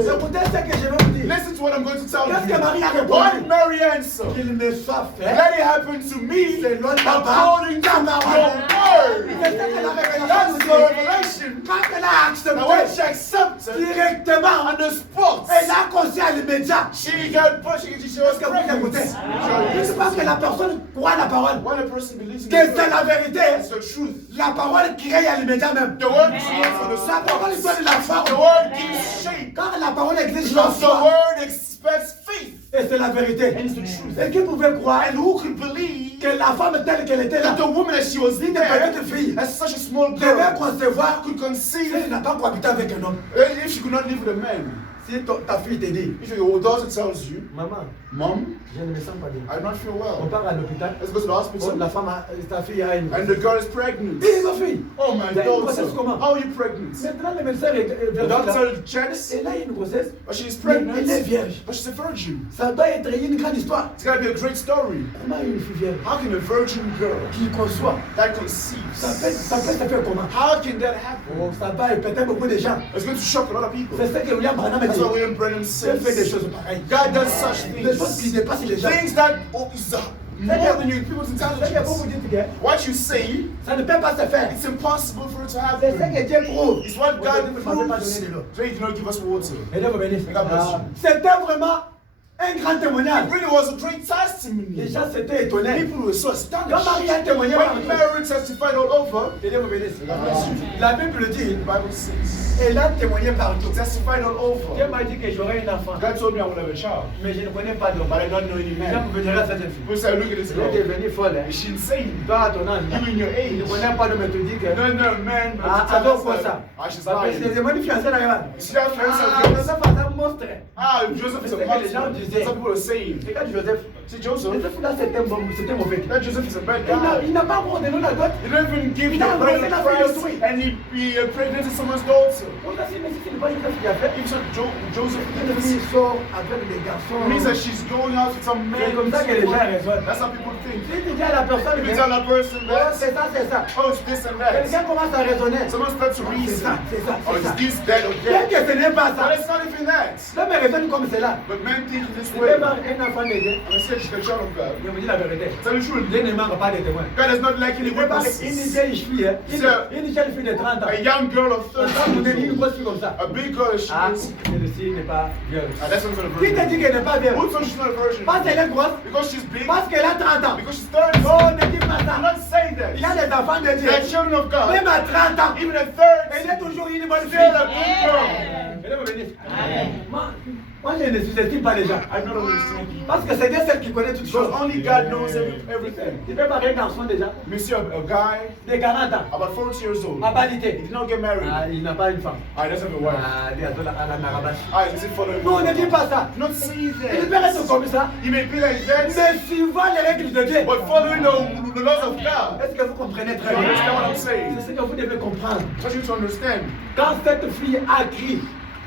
C'est peut-être ce que je vais vous dire. Listen to what I'm going to tell Qu'est-ce que you. Marie a What répondu? Mary answered? Qu'il me soit fait. Let it happen to me Selon ta according to parole. your word. C'est ça que la révélation That's nous the dit. revelation. Quand elle a Now when accepté she accepted directement, on the spot, elle a conçu à l'immédiat. she got pushed. She was Est-ce que vous pregnant. écoutez? Je sais pas que la personne croit la parole. When a person believes in Que the c'est la word, vérité. it's the truth. La parole crée à l'immédiat même. The word creates on the La parole spot. donne la The forme. word gives shape. Quand la parole exige la Because the foi. word expects faith. Et c'est la vérité. And it's the truth. Et qui pouvait croire And who could believe que la femme telle qu'elle était là, that the woman as she was une there, petite fille, as such a small devait girl, concevoir could si conceive elle n'a pas cohabité avec un homme. if she could not live with a man? Si ta fille te dit, If your daughter tells you, maman, Mom, je ne me sens pas bien. I don't feel On well. part à l'hôpital. Let's go to the Oh, hospital. la femme, ta fille a une. And the girl is pregnant. Eh, ma fille! Oh my Il y a une daughter. grossesse comment? How are you pregnant? Maintenant, le médecin The vérifie. doctor checks, Elle a une grossesse. but she's Mais pregnant. elle est vierge. But she's a virgin. Ça doit être une grande histoire. It's gotta be a great story. Comment une fille vierge How can a virgin girl qui conçoit, that conceives? ça fait comment? How can that happen? Oh, ça va peut-être beaucoup de gens. It's going to shock a lot of people. C'est ce que William Branham a That's dit. why William Branham Dieu fait des says choses pareilles. God does such Des choses qui things. dépassent les gens. Things that is more than you people's C'est que vous vous intelligence. dites que What you say, ça ne peut pas se faire. it's impossible for it to C'est ce que happen. Dieu prouve. It's what God Aujourd'hui, vous ne m'avez pas proves. donné de l'eau. So he did not give us water. Et Dieu vous bénisse. God bless you. C'était vraiment un grand témoignage. It really was a great Les testimony. gens s'étaient étonnés. People were so Quand astonished. Marie a témoigné When partout. Mary testified all over, Et Dieu vous bénisse. God bless you. La Bible dit, The Bible says, elle a témoigné partout. testified all Dieu over. m'a dit que j'aurai un enfant. God told me I would have a child, Mais je ne connais pas d'homme. but I don't know any Dieu man. vous dira cette fille. People say, look at this Elle est girl. devenue folle. Is she insane? Toi, à ton âge, là. You in your Tu age. ne connais pas d'homme et tu dis que. No, man. But Ah, to tell attends us quoi that, ça? ah, she's Parce que lying. c'est une fiancée là-bas. You see that friends Ah, of Joseph yours? a un monstre. Ah, Joseph is a C'est que les gens monster. disaient. Some people are saying, Regarde Joseph. see Joseph, Joseph là, c'était mauvais. that Joseph is a bad Il guy. n'a pas donné la dot. He didn't even give Il the a bride embrassé la of fille Christ, d'autrui. and he impregnated someone's daughter. On a dit, mais si ce n'est pas une fille qui a fait. Even so, Joseph Une fille sort avec des garçons. means that she's going out with some C'est men. comme ça que les gens raisonnent. That's how people think. Si tu dis à la personne, If que, you tell a person oh, that, c'est ça, c'est ça. oh, it's this and that, Quelqu'un commence à raisonner. someone starts to C'est reason, ça, c'est ça, oh, c'est ça. it's this, that, or Bien that. que ce n'est pas But ça. it's not even that. L'homme raisonne comme cela. But men think this Tu way. peux voir un enfant naître. I'm saying she's the child of God. Je vous dis la vérité. Tell the truth. Dieu ne manque pas de témoins. God does not like any Il peut voir une witnesses. vieille fille, hein, Sir. une jeune fille de 30 ans. A young girl of On 30 va vous donner une years grosse fille comme ça. old, a big girl as she Ah, is, celle-ci n'est pas vierge. that's not a Qui te virgin. dit qu'elle n'est pas vierge? Who told you she's not a virgin? Parce qu'elle est grosse, Because she's big? parce qu'elle a 30 ans. Because she's 30? Oh, ne dis pas Do ça. not say Il y a that. des enfants de Dieu. They're children of God. Même à 30 ans, Even at elle 30, est toujours une bonne fille. still a good girl. Elle est bénie. Moi, je ne sous-estime pas les gens. I'm not understanding. Parce que c'est Dieu seul qui connaît toutes Because choses. only God knows everything. Tu peux parler un garçon déjà You see a guy de 40 ans, about 40 years old. à He Balité. did not get married. Ah, il n'a pas une femme. I doesn't have a wife. Ah, il est à la Narabache. Is it following? Non, ne dis pas ça. Do not say Il peut that. être comme ça, He may be like that, mais suivant les règles de Dieu. but following the laws of God. Est-ce que vous comprenez très You bien? understand what I'm saying? C'est ce que vous devez comprendre. I want you to understand. Quand cette fille a crié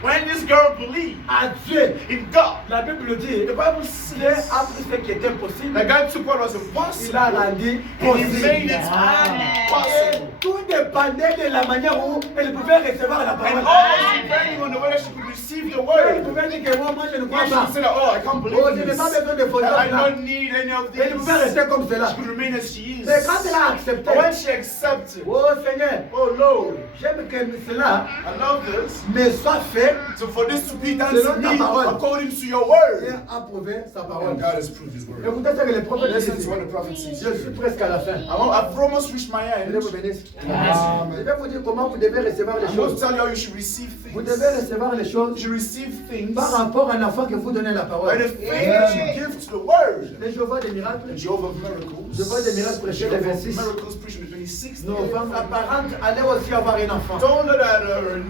When this girl believed à Dieu, in God, la Bible dit, the Bible Dieu says a pris ce qui était possible, that God took what was il impossible a rendu and He made it possible. possible. Tout dépendait de la manière où elle pouvait recevoir la And parole. all depending on the way that she could receive the Elle word. pouvait dire que moi je ne crois She pas. could say that, oh, I can't Oh, believe je n'ai this. pas besoin de photos I là. don't need any of Elle pouvait this. rester comme cela. She could remain as she is. Mais quand elle a accepté, But when she accepted, oh Seigneur, oh Lord, j'aime que cela I love this. me soit fait So for this to be done Selon to ta me parole. according to your et word. approuver sa And parole. God has proved His word. Écoutez ce que les prophètes Listen disent. to what the prophet says. Je suis presque à la fin. I've almost reached my Que Dieu end. vous bénisse. Amen. Je vais vous dire comment vous devez recevoir les I'm going to choses. tell you how you should receive Vous things. devez recevoir les choses You should receive things par rapport à l'enfant que vous donnez la by parole. the faith that you give to the word. Les Jéhovah des miracles, The Jehovah of miracles. je vois des miracles prêchés le Jehovah of 26. miracles preached in the 26th. Nos femmes apparentes allaient aussi avoir un enfant. Told her that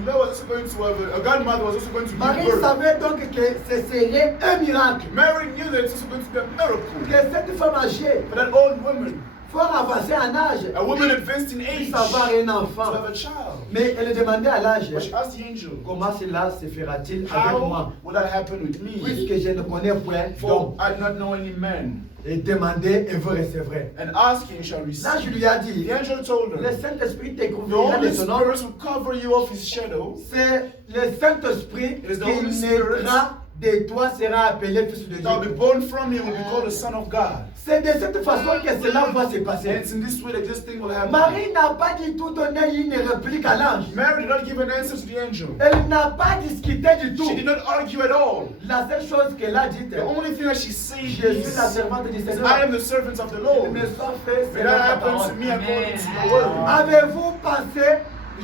Noah was also going to have a godmother was also going to give Marie birth. savait donc que ce serait un miracle. Mary knew that it's also going to be a miracle. Que cette femme âgée, For that old woman, fort avancée en âge, a woman advanced in age, puisse to avoir un have enfant. a child. Mais elle demandait à l'âge, But she asked the angel, comment cela se fera-t-il avec moi? how will that happen with me? Puisque je ne connais point For d'homme. I do not know any man. Et demandez et vous recevrez. And asking you shall receive. Là, je lui ai dit, The angel told le her, Saint-Esprit te the couvrira Holy de son nom. Spirit will cover you of His shadow. C'est le Saint-Esprit It is the Holy qui Spirit naîtra de toi, sera appelé Fils de That will be Dieu. born from you will be called the Son of God. C'est de cette façon que cela va se And passer. it's in this way that this thing will happen. Marie n'a pas du tout donné une réplique à l'ange. Mary did not give an answer to the angel. Elle n'a pas discuté du tout. She did not argue at all. La seule chose qu'elle a dite, The only thing that she said je suis is, la servante du I Seigneur. am the servant of the Il Lord. me May soit fait selon that ta happen to parole. me according to your word. Avez-vous pensé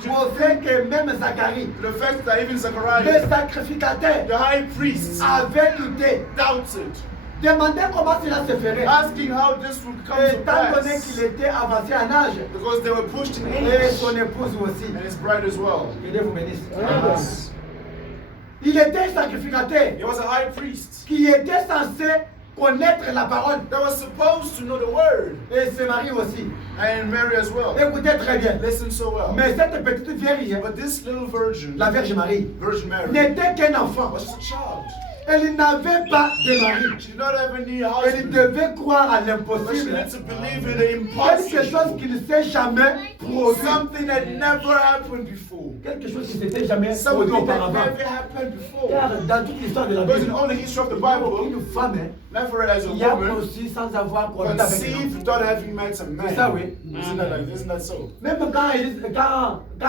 au fait que même Zacharie, The fact that even le Zachariah, sacrificateur, the high priest, avait douté, doubted, demandait comment cela se ferait. asking how this would come to Étant donné pass. qu'il était avancé en âge, Because they were pushed in et age. son épouse aussi. And his bride as well. Que Dieu vous bénisse. Yes. Il était un sacrificateur He was a high priest qui était censé connaître la parole. They were supposed to know the word. Et c'est Marie aussi. And Mary as well. Écoutez très bien. Listen so well. Mais cette petite vierge, But this little virgin, la Vierge Marie, Virgin Mary, n'était qu'un enfant. was just a child. Elle n'avait pas de mari. She did not have any Elle husband. devait croire à But she l'impossible. needed to believe in the Quelque chose impossible. qui ne s'est jamais produit. Something that never happened before. Quelque chose qui ne s'était jamais produit Something that auparavant. never happened before. Car dans toute l'histoire de la Because in Bible, all the history of the il y a Bible, aucune femme never as a qui a woman conçu sans avoir conduit avec un homme. conceived without having met a man. C'est ça, oui. Isn't that so? Même quand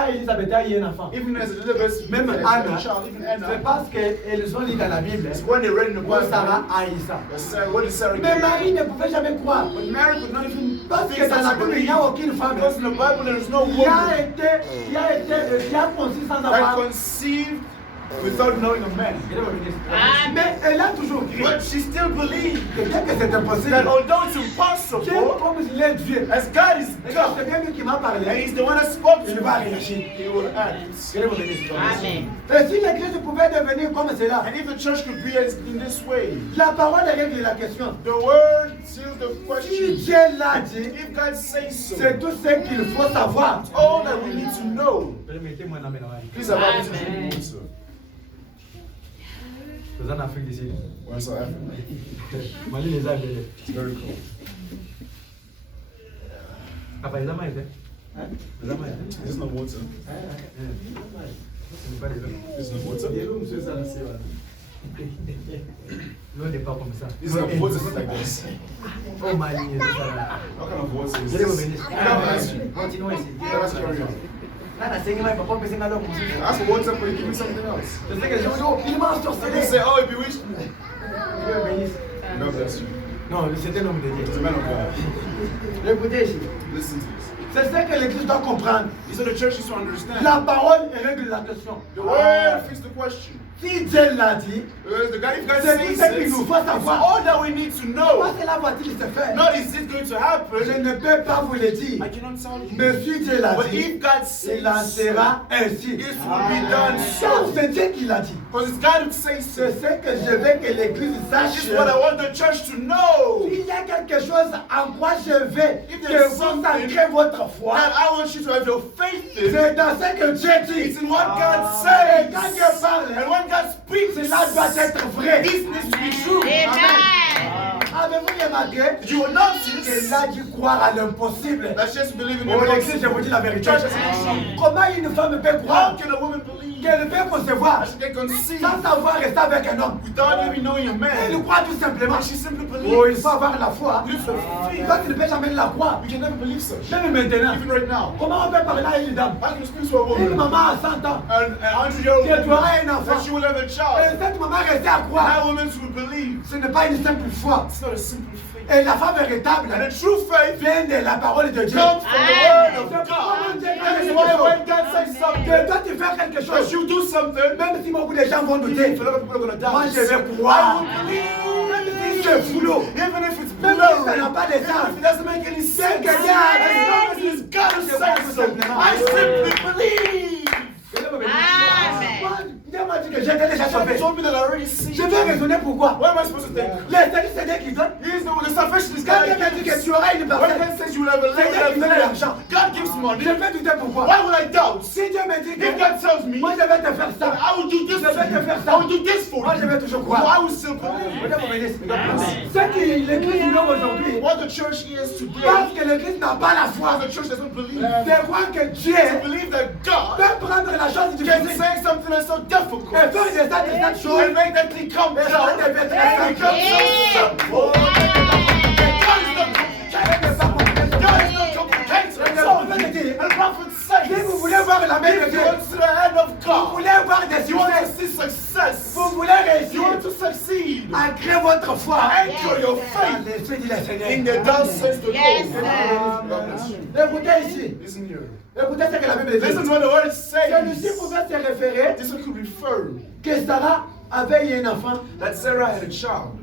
Élisabeth a eu un enfant, Even as Elizabeth, même as Anna, a child, even c'est Anna, parce qu'elles ont lu dans la Bible it's when they read in the que Sarah Bible, a eu ça. what did Sarah Mais do? Marie ne pouvait jamais croire. But Mary could not even Parce think que dans la such a Bible, il belief. n'y a aucune femme Because in the Bible there is no qui woman a conçu sans that avoir. conceived without knowing a man. Amen. Mais elle a toujours cru But she still believed que bien que c'est impossible, that although it's Dieu, impossible, comme il est Dieu, as God is et que God, c'est bien lui qui m'a and parlé, He's the one that spoke to il you, va réagir. He will act. Amen. Et si l'église pouvait devenir comme cela, And if the church could be in this way, la parole règle la question. the word seals the Si question. Dieu l'a dit, If God says so, c'est tout ce qu'il faut savoir. all that we need to know. Permettez-moi d'amener. Please allow me to Amen. read this. C'est en Afrique d'ici. We're in South Africa. Mali les a appelés. It's very cool. Papa, ils ont mal été. Ils ont mal été. There's no water. There's no water. L'eau n'est pas comme ça. There's no water it's not like this. Oh, Mali, c'est ça. What kind of water is Dieu vous this? bénisse. God bless you. Continuons ici. Let's carry on. Là, la Seigneur, il ne peut pas baisser ma langue. Ask for water, but you give me something else. Je sais que les gens disent, oh, il m'a You sorcelé. say, oh, he bewitched me. Dieu vous bénisse. God bless you. Non, c'est un homme de He's a Dieu. man of God. Écoutez ici. Listen to this. C'est ce que l'Église doit comprendre. He said the church needs to understand. La parole règle la question. The word fixes the question. Si Dieu l'a dit, Because the guy, if God c'est says tout ce qu'il it, nous it's faut savoir. all that we need to Comment know. cela va-t-il se faire? Not is it going to Je happen. ne peux pas vous le dire. I cannot tell you. Mais si Dieu l'a But dit, if God says il en so, sera ainsi. it will be done Car so. c'est Dieu qui l'a dit. Because it's God who says so. C'est ce que je veux que l'Église sache. This is what I want the church to know. S'il y a quelque chose en quoi je veux If que there's vous something ancrez votre foi, that I want you to have your faith in. c'est dans ce que Dieu dit. It's in what God Et says. quand Dieu parle, And when God speaks, cela doit être vrai. this needs to be true. Amen. Avez-vous remarqué Did you notice qu'elle a dû croire à l'impossible? that she has to believe in the Oh, l'Église, je vous impossible? dis la vérité. Church has an issue. Comment une femme peut How croire can a woman believe qu'elle peut concevoir that she can conceive sans savoir rester avec un homme? without even knowing a Elle man? croit tout simplement. And she simply Oh, il believes. faut avoir la foi. Believes for faith. Toi, tu ne peux jamais la croire. We can never believe such. Même maintenant. Even right now. Comment on peut parler à une dame? How can you speak to a Une woman? maman à 100 ans. An 100-year-old Que tu woman auras un enfant. that she will have a Et child. cette maman reste à And croire. that woman will believe. Ce n'est pas une simple foi. It's not a simple faith. Et la foi véritable And the true faith vient de la parole de Dieu. comes from the Amen. word of C'est pourquoi God. Dieu That dit is why when God says que something, toi tu fais quelque that chose, you do something, même si beaucoup de gens vont douter, if a lot of people are going to moi doubt, je vais croire. I will Même believe. si c'est flou, Even if it's même blurry, si ça n'a pas de even if sens, it doesn't make any sense, que Dieu a dit, as long as it's God who says so, I simply believe. Amen. Dieu m'a dit que j'étais déjà God sauvé. told me that I already see. Je vais raisonner pourquoi. What am I supposed to think? Les saints, c'est Dieu qui donne. He's the salvation is Quand God. Dieu m'a dit que tu auras une When personne, God says you will have a c'est Dieu qui donne land, l'argent. God gives money. Je vais douter pourquoi. Why would I doubt? Si Dieu me dit If que God tells me, moi je vais te faire ça, I will do this je for vais te you. faire I ça, will do this for moi je you. vais toujours So croire. I will still believe. Ce qui l'Église ignore aujourd'hui, What the church is today, parce que l'Église n'a pas la foi, the church doesn't believe. c'est croire que Dieu To believe that God peut prendre la chose can difficile say something that's so difficult et faire de cette chose and make that thing come et ça down devient and très become simple. so simple. God is not Elle n'est pas compliquée. God is not complicated. Et le So, prophète dit, and the prophet si vous says, voulez voir la main de if Dieu, you want to see the hand of vous God, voulez voir des you want to succès, see success, vous voulez you réussir, want to succeed, ancrez votre foi. anchor your Dans faith l'esprit dit le in Seigneur. the thus says the Yes, Lord. sir. God bless you. Écoutez ici, Listen here. écoutez ce que la Bible Listen dit. to what the word Celui-ci says. pouvait se référer This one could refer que Sarah avait eu un enfant, that Sarah had a child,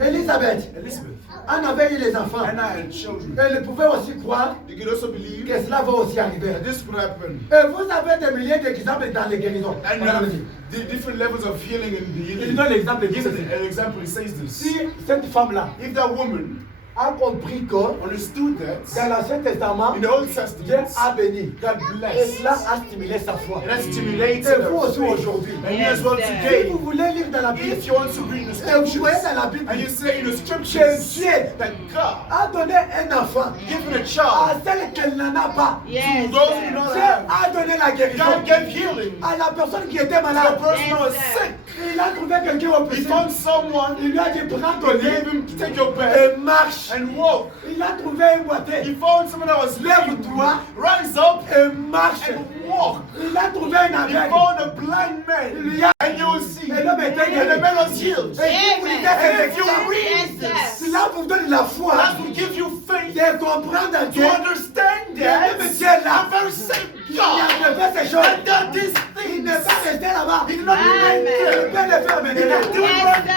Élisabeth. Elizabeth. On avait eu les enfants. and I had children. Et ils pouvaient aussi croire You could also believe que cela va aussi arriver. that this would happen. Et vous avez des milliers d'exemples dans les guérisons. And you have the different levels of healing and the Il healing. donne l'exemple. He gives an example, he says this. Si cette femme-là If that woman a compris que understood that dans l'Ancien Testament, in the Old Dieu Testament, a béni. God Et blessed, cela a stimulé sa foi. and that stimulates Et vous aussi her faith. aujourd'hui. And you as well Yes, sir. Si today, vous voulez lire dans la Bible, if you want to read the et vous voyez scriptures, dans la Bible, and you say in the que scriptures Dieu that God a donné un enfant given a à child celle qu'elle n'en a pas. Yes, to those who do sir. not Dieu have, a donné la guérison God gave healing à la personne qui était to the malade. person who was Yes, sir. sick. Il a trouvé quelqu'un au He possible. found someone, Il lui a dit prends ton he lit gave him to take your bed et marche. and walk. Il a trouvé un boité. He found someone that was lame, Lève-toi rise up et marche. and walk. Il a trouvé un He aveugle. found a blind Il lui man, a and you will see. et l'homme était And the guéri. man was healed. Et si vous lisez And ces if you textes, read Yes, this, cela vous donne la foi that will give you faith de comprendre to Dieu. understand Le that même Dieu là, the very same il a God fait ces choses. that done these Il things. n'est pas resté là-bas. He did not remain Il there. peut le faire He maintenant. can do it Yes, right sir.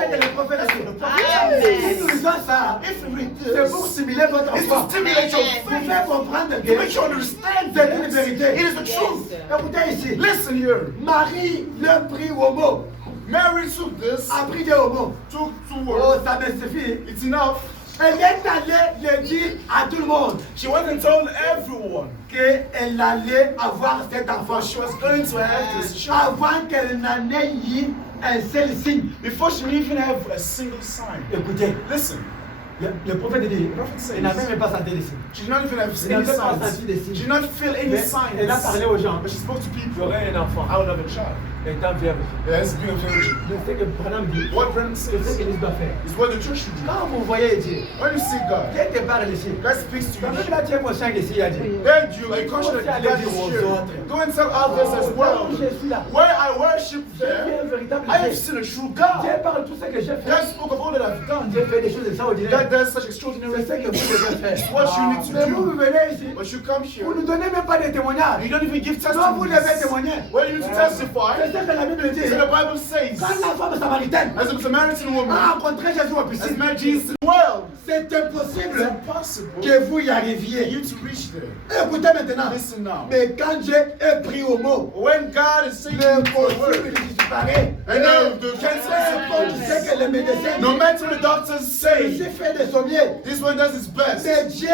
C'est ce now. que les prophètes disent. Amen. Si nous lisons ça, If you read c'est pour this, stimuler votre it's to foi. stimulate your Pour faith, faire comprendre to que make you understand c'est that une vérité. it is the Yes, truth. sir. Écoutez ici. Listen here. Marie le prit au mot. Mary took this, A pris Dieu au mot. took two Oh, words. ça me suffit. It's enough. Elle est allée le dire à tout le monde She went and told everyone qu'elle allait avoir cet enfant. she was going to have this child Avant qu'elle n'en ait eu un seul signe. before she even have a single sign. Écoutez, Listen, le prophète dit, prophet says- elle n'a même pas senti les signes. she did not even have Elle any n'avait pas signs. senti des signes. She did not feel any Mais signs. elle a parlé aux gens. But she spoke to people. J'aurai un enfant, I would have a child. étant vierge. Yes, being a virgin. Je sais que Branham dit, What Brandon c'est ce says qu'Église doit faire. is what the church should do. Quand vous voyez Dieu, When you see God, Dieu te parle ici. God speaks to Quand même you. là, tu es conscient que s'il a dit. Then you like conscious that God is here. Go and tell others as well. Where I worship Dieu est there, un véritable I have Dieu. seen a true Dieu God. parle tout ce que j'ai fait. God spoke of all that I've done. Dieu fait des choses extraordinaires. God does such extraordinary C'est ce que things. vous devez faire. It's what you need to Mais vous do. venez ici, But you come here, vous ne donnez même pas de témoignages. you don't even give Non, vous devez testimonies. témoigner. Well, you need to testify. C'est ce que la Bible dit. So the Bible says, Quand la femme samaritaine as a Samaritan a woman rencontré Jésus au has piscine, met Jesus in the world, c'est it's impossible impossible que vous y for arriviez. you to reach there. Écoutez maintenant. Listen now. Mais quand Dieu est pris au mot, When God is saying the l'impossible word, disparaît. and now the cancer Tu is sais que les médecins, no matter what the doctors say, Dieu fait des sommiers. this one does its best. Mais Dieu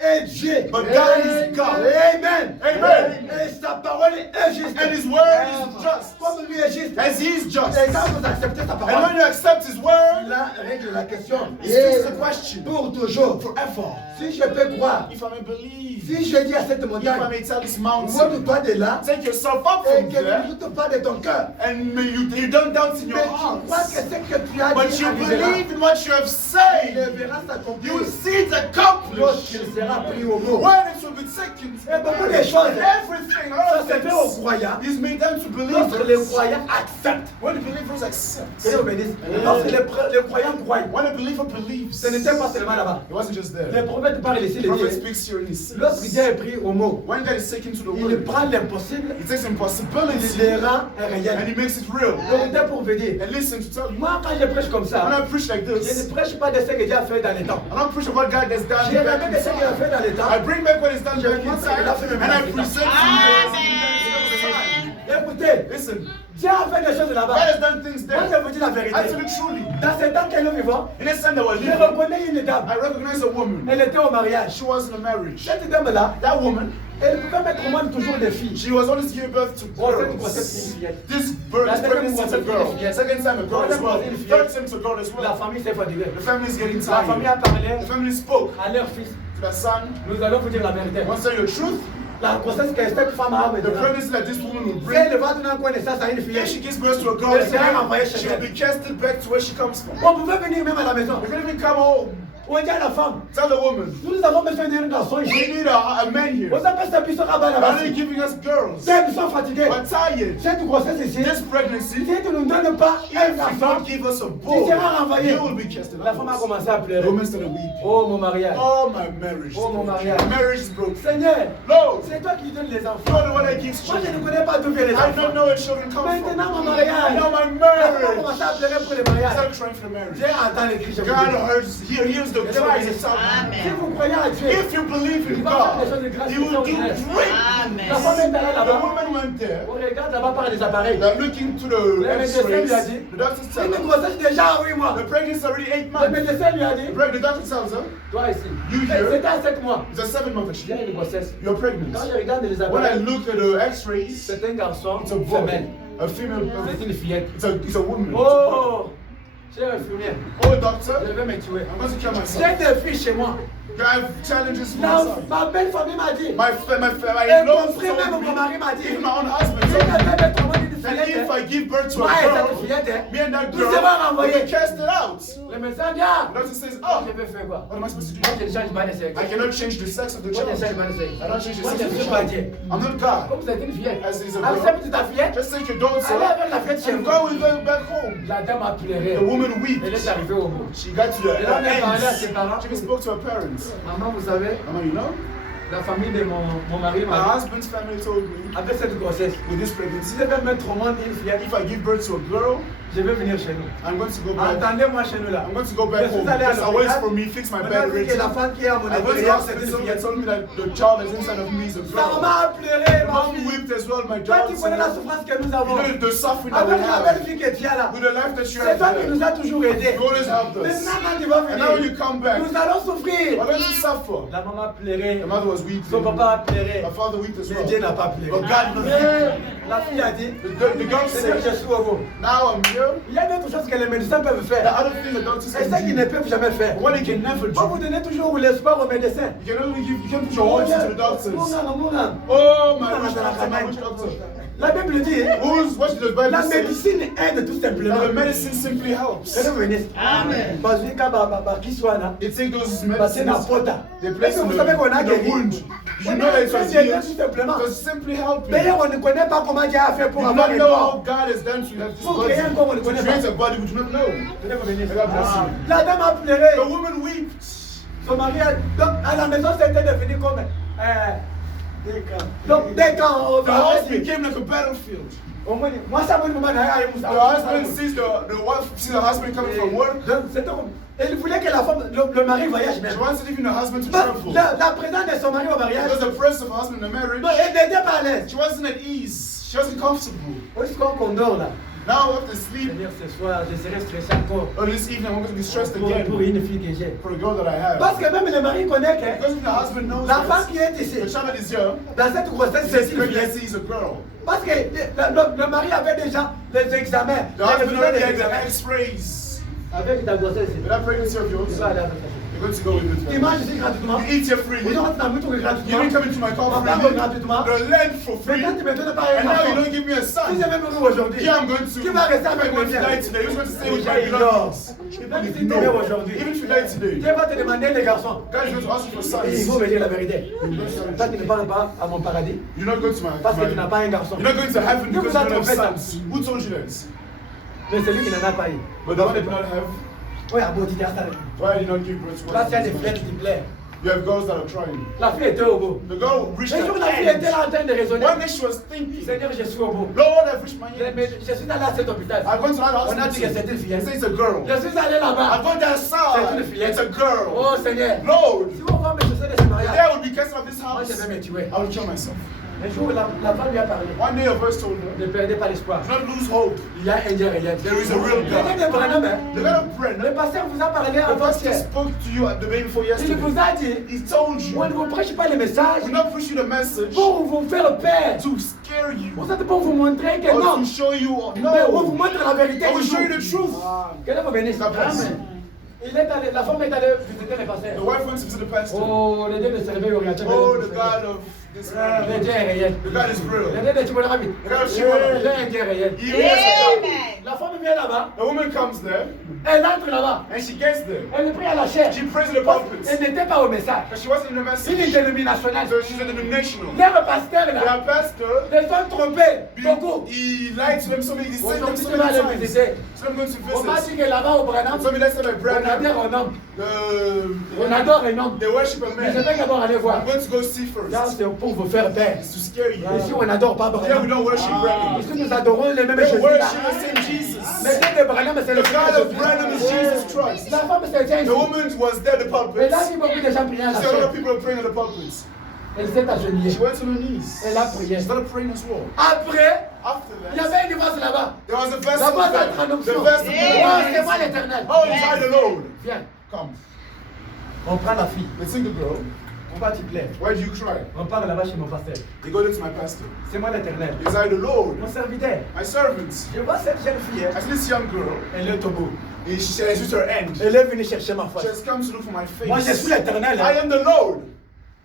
est Dieu. But God is God. Amen. Amen. Et sa parole est juste. And His word is just. Comme lui est juste. As He is just. Et quand vous acceptez sa And parole, when you accept His word, cela règle la question. He fixes the question Pour toujours. forever. Si je peux croire, If I may believe, si je dis à cette if I montagne, may tell this monte-toi mountain, de là, take yourself up et from que ne there, doute pas de ton cœur. and may you don't doubt in your Mais tu crois heart, que ce que tu as but dit you arrivera. believe in what you have Il said, verra you s'accomplir will see it accomplished. lorsqu'il sera pris au mot. When it will be taken, Et beaucoup de choses, everything, ça all se fait aux of croyants. this is made them to Lorsque les believers. croyants acceptent. When the believers accept, Que Dieu bénisse. Lorsque les croyants croient, when a believer believes, ce n'était pas seulement là-bas. it wasn't just Les there. prophètes parlent ici, The les prophet dieux. speaks here and he says, Lorsque Dieu est pris au mot, when God is taken to the il word, prend l'impossible, he takes il impossibility les rend and réel. he makes it real. Vérité pour vous dire, And listen to tell you, moi quand je prêche comme when ça, I preach like je this, ne prêche pas de ce que Dieu a fait dans les temps. I don't preach about God that's done Je back ramène in de ce qu'il a time. fait dans les temps. I bring back what is done back in time and I present to Amen. you. Écoutez, Listen, Dieu a fait des choses God là-bas. has done things Moi je there. vous dis la vérité. Actually, truly. Dans ces temps que nous vivons, In this time that we're je living, reconnais une dame. I recognize a woman. Elle était au mariage. She was in a marriage. Cette dame-là, That woman, elle pouvait mettre au monde toujours des filles. she was always giving birth to Grossesse, girls. grossesse, fille. This birth, La this deuxième pregnancy is a grossesse, girl. fille. Second time a girl as well. Troisième Third time it's a girl as La well. famille s'est fatiguée. The family is getting La famille a tired. parlé The family spoke à leur fils. to their son. Nous allons vous dire la vérité. I want to tell you the truth. La grossesse que cette femme a The maintenant, pregnancy that this woman will si bring, elle va donner encore naissance à une if fille, she gives birth to a girl, Elle sera envoyée chez she will elle. be casted back to where she comes from. on pouvait venir même à la maison. You can even come home. On dit à la femme, Tell the woman, nous avons besoin d'un garçon we ici. need a man here. On appelle ça puissant rabat Why là-bas. are you giving us girls? Ils sont fatigués. We're tired. Cette grossesse ici, This pregnancy, si tu ne nous donnes pas un if you garçon, don't give us a tu boy, seras renvoyé. you will be cast La femme a out. commencé à The pleurer. woman started weeping. Oh mon mariage. Oh, my marriage. Oh, mon mariage. My marriage is broken. Seigneur, Lord, c'est toi qui donnes les you're enfants. the one that gives Moi je children. ne connais pas d'où viennent les I don't enfants. know where children come from. Maintenant mon I mariage. know my La femme a marriage. commencé à pleurer pour le I mariage. started trying for the marriage. Dieu entend les cris. je vous God dis. hears the cries of someone. Si vous croyez à Dieu, If you believe in God, He will do great. la femme est allée The là-bas. woman went there. On regarde là-bas par les appareils. They're looking to the Le médecin lui a X-rays. dit, The doctor c'est tells une her, grossesse déjà à 8 mois. the pregnancy is already 8 Le months. médecin lui a dit, The doctor tells her, toi ici, You here? c'était à 7 mois. it's a 7-month Il y actually. a une grossesse. You're pregnant. Quand je regarde les When I appareils, look at the X-rays, c'est un garçon, it's a une boy, femelle. a female, C'est une fillette. it's a woman. Oh, cher infirmière, Oh, doctor, je vais me tuer. I'm going to kill myself. J'ai des filles chez moi. I have challenges for Là, myself. ma belle famille m'a dit, My et laws mon frère même told mon mari me, m'a dit, even my own husband si told je me, vais mettre en une that if fillette, I give birth to moi a et cette girl, fillette, me and that nous girl, serons we renvoyés. cast it out. Le médecin dit, ah, The doctor says, moi oh, je vais faire quoi? what am I supposed to Moi do? je ne change pas de sexe. I cannot change the sex of the Moi je ne child. change pas de sexe. I don't change the Moi sex je of ne the suis pas child. Dieu. I'm not God. Comme c'est une fillette, As is a girl. accepte ta fillette, Just take your daughter allez avec la fillette chez and vous. go with her back home. La dame a pleuré. The woman Elle weeps. est arrivée au bout. She got to the Elle a même parlé à ses end. parents. She even spoke to her parents. Maman, vous savez, Mama, you know? la famille de mon mari My m'a dit, husband's family told me, avec cette grossesse, with this si pregnancy, je vais mettre au monde une fillette, if I give birth to a girl, je vais venir chez nous. I'm going to go back. Attendez-moi chez nous là. I'm going to go back Je suis home. allé à Just l'hôpital. wait for me, fix my On a bed dit ready. que la femme qui est à mon I went to the intérieur, c'est hospital, une someone fillette. told me that the child that's inside of me is a Sa girl. maman a pleuré, The ma mom fille. wept as well, my Toi qui connais la daughter. souffrance que nous You avons. know the suffering that we Avec la belle have. fille que tu as là. With the life that you C'est have toi qui there. nous as toujours aidés. You always helped us. Maintenant, quand tu vas And now when venir, you come back, nous allons souffrir. we're going to suffer. La maman a pleuré. The mother was weeping. Son papa a pleuré. My father wept as Mais Dieu n'a well. pas pleuré. But God did not Mais weep. la fille a dit, The girl Seigneur, je said, suis au bout. now I'm here. Il y a d'autres choses que les médecins peuvent The faire. other thing the doctors Et can ce qu'ils ne do, peuvent jamais faire. what they can never Vous vous do, donnez toujours l'espoir aux médecins. you can only give, you can put your hopes into the doctors. Mon Oh my wish doctor, my wish doctor. La Bible dit, What does the Bible la say? médecine aide tout simplement. That the medicine simply helps. Amen. Parce que quand qui soit là, They take those parce que medicines, na pota. they place in Vous savez qu'on a the guéri. wound. You On know a that it was besoin d'aider healed. tout simplement. It was simply helping. D'ailleurs, on ne connaît pas comment Dieu a fait We pour do avoir not un know how corps. God has done to have this Pour body. créer un corps, on ne To connaît create pas. a body we do not know. God bless you. La dame a pleuré. The woman wept. Son mari a... Donc, à la maison, c'était devenu comme... des camps. Donc, des camps au The house became like a battlefield. Moi, ça me demande à The husband sees the wife sees the husband coming from work. Donc, c'était comme... Il voulait que la femme, le mari voyage She même. wants even the husband to Donc, travel. la présence de son mari au mariage, Because the presence of a husband in the marriage, non, elle n'était pas à l'aise. she wasn't at ease. She wasn't comfortable. Où est-ce qu'on dort là? Now after sleep, C'est-à-dire ce soir, je serai stressé encore or this evening, I'm going to be stressed pour again une fille que j'ai. for a girl that I have. Parce que même le mari connaît que Because if the husband knows la femme this, qui est the ici, child that is here, dans cette grossesse, this c'est une fille. pregnancy is a girl. Parce que le mari avait déjà les examens. The husband résultats already des had the examens. X-rays. Avec ta grossesse. With that pregnancy of yours, Tu vas aller à ta you're going to go with Tu it. manges ici gratuitement. You eat here freely. Vous entrez dans le moto You gratuitement. didn't come into my car On parle freely. gratuitement. The land for Mais free. quand tu me donnes pas And un now you enfant, don't give me a si son. j'ai même nous aujourd'hui, Here I'm going to. qui va rester avec I'm moi going to die today. Who's going to stay with my Déjà, il belongings? dort. People Même si tu know. meurs aujourd'hui, Even if you die today, Dieu va te demander les garçons. God is going to ask you for Et il faut sons. me dire la vérité. Toi, tu ne parles pas à mon paradis You're not going to my. parce que tu n'as pas un garçon. You're not going to heaven Qui because vous a you don't have trompé ça? sons. Who told you that? Mais celui qui n'en a pas eu. But the one that did not have, Oui, à beau, tu t'es installé. why did you not give birth to Là, tu as des one? flèches qui plaisent. You have girls that are trying. La fille était au bout. The girl reached Un jour, la fille her était end. là en train de raisonner. One day she was thinking, Seigneur, je suis au bout. Lord, I've reached my Mais end. je suis allé à cet hôpital. I've gone to that On a dit que hospital. c'était une They fillette. say it's a girl. Je suis allé I've là-bas. gone to that C'est side. une fillette. It's a girl. Oh Seigneur. Lord, Si on va me chercher de ce mariage, there will be cast out of this moi house. je vais me tuer. I will kill myself. Un jour, la femme lui a parlé. One day a verse told her, Ne perdez pas l'espoir. do not lose hope. Il y a un Dieu réel. There is a real Le God. Dieu de Branham, hein. The God of Le Brennan, pasteur vous a parlé the pastor avant-hier. spoke to you at the day before Il yesterday. vous a dit, He told you, on ne vous prêche pas les messages we're not pushing the message pour vous faire peur. to scare you Vous êtes pour vous montrer que or non. to show you. Mais on vous No, montre la vérité. I will show you the toujours. truth. Que Dieu vous bénisse. God bless. Amen. Il est allé, la femme est allée visiter les The pasteurs. wife went to visit the pastor. Oh, le Dieu de se réveille orienté. Oh, the God of this Le man. Dieu est réel. The God is real. Le Dieu est The God of Dieu est réel. He is Amen. La femme vient là-bas, The woman comes there elle entre là-bas, and she gets there. elle est prise à la chair. She prays in the pulpit. Elle n'était pas au message. Because she wasn't in the C'est une message. dénominationnelle. So she's a denominational. Leur pasteur Their là, pastor, les ont trompés beaucoup. he lied to them so many, he sent them Aujourd'hui, so tu vas many aller times. visiter. So I'm going to On m'a visit. dit que là-bas au Branham, So let's say my on brother, adore un homme. On they adore un homme. worship a Mais je man. vais d'abord aller voir. I'm going to go see Là, first. c'est pour vous faire peur. It's to scare you. Ici, on n'adore pas Here we Branham. don't worship Branham. Ici, nous adorons les mêmes We choses. worship the same Jesus. Mais Dieu de Branham, c'est le The God of Branham is Jesus Christ. La femme, c'est Dieu. The woman was there at the Et pulpit. là, il y a beaucoup de gens priant à la See, a lot chair. of people are praying at the pulpit. Elle s'est agenouillée. She went on her knees. Elle a prié. She started praying as well. Après, After il y that, avait une vase là-bas. there was a verse La of vase the à traduction. verse of Oh, c'est the moi l'éternel. Oh, it's I the Lord. Viens, Come. on prend la fille. Let's sing the girl. On va t'y plaire. Why do you cry? On part là-bas chez mon pasteur. They go to my pastor. C'est moi l'éternel. It's I the Lord. Mon serviteur. My servant. Je vois cette jeune fille. I see this young girl. Elle est au bout. And she has reached her end. Elle est venue chercher ma She face. has come to look for my face. Moi, je suis l'éternel. I am the Lord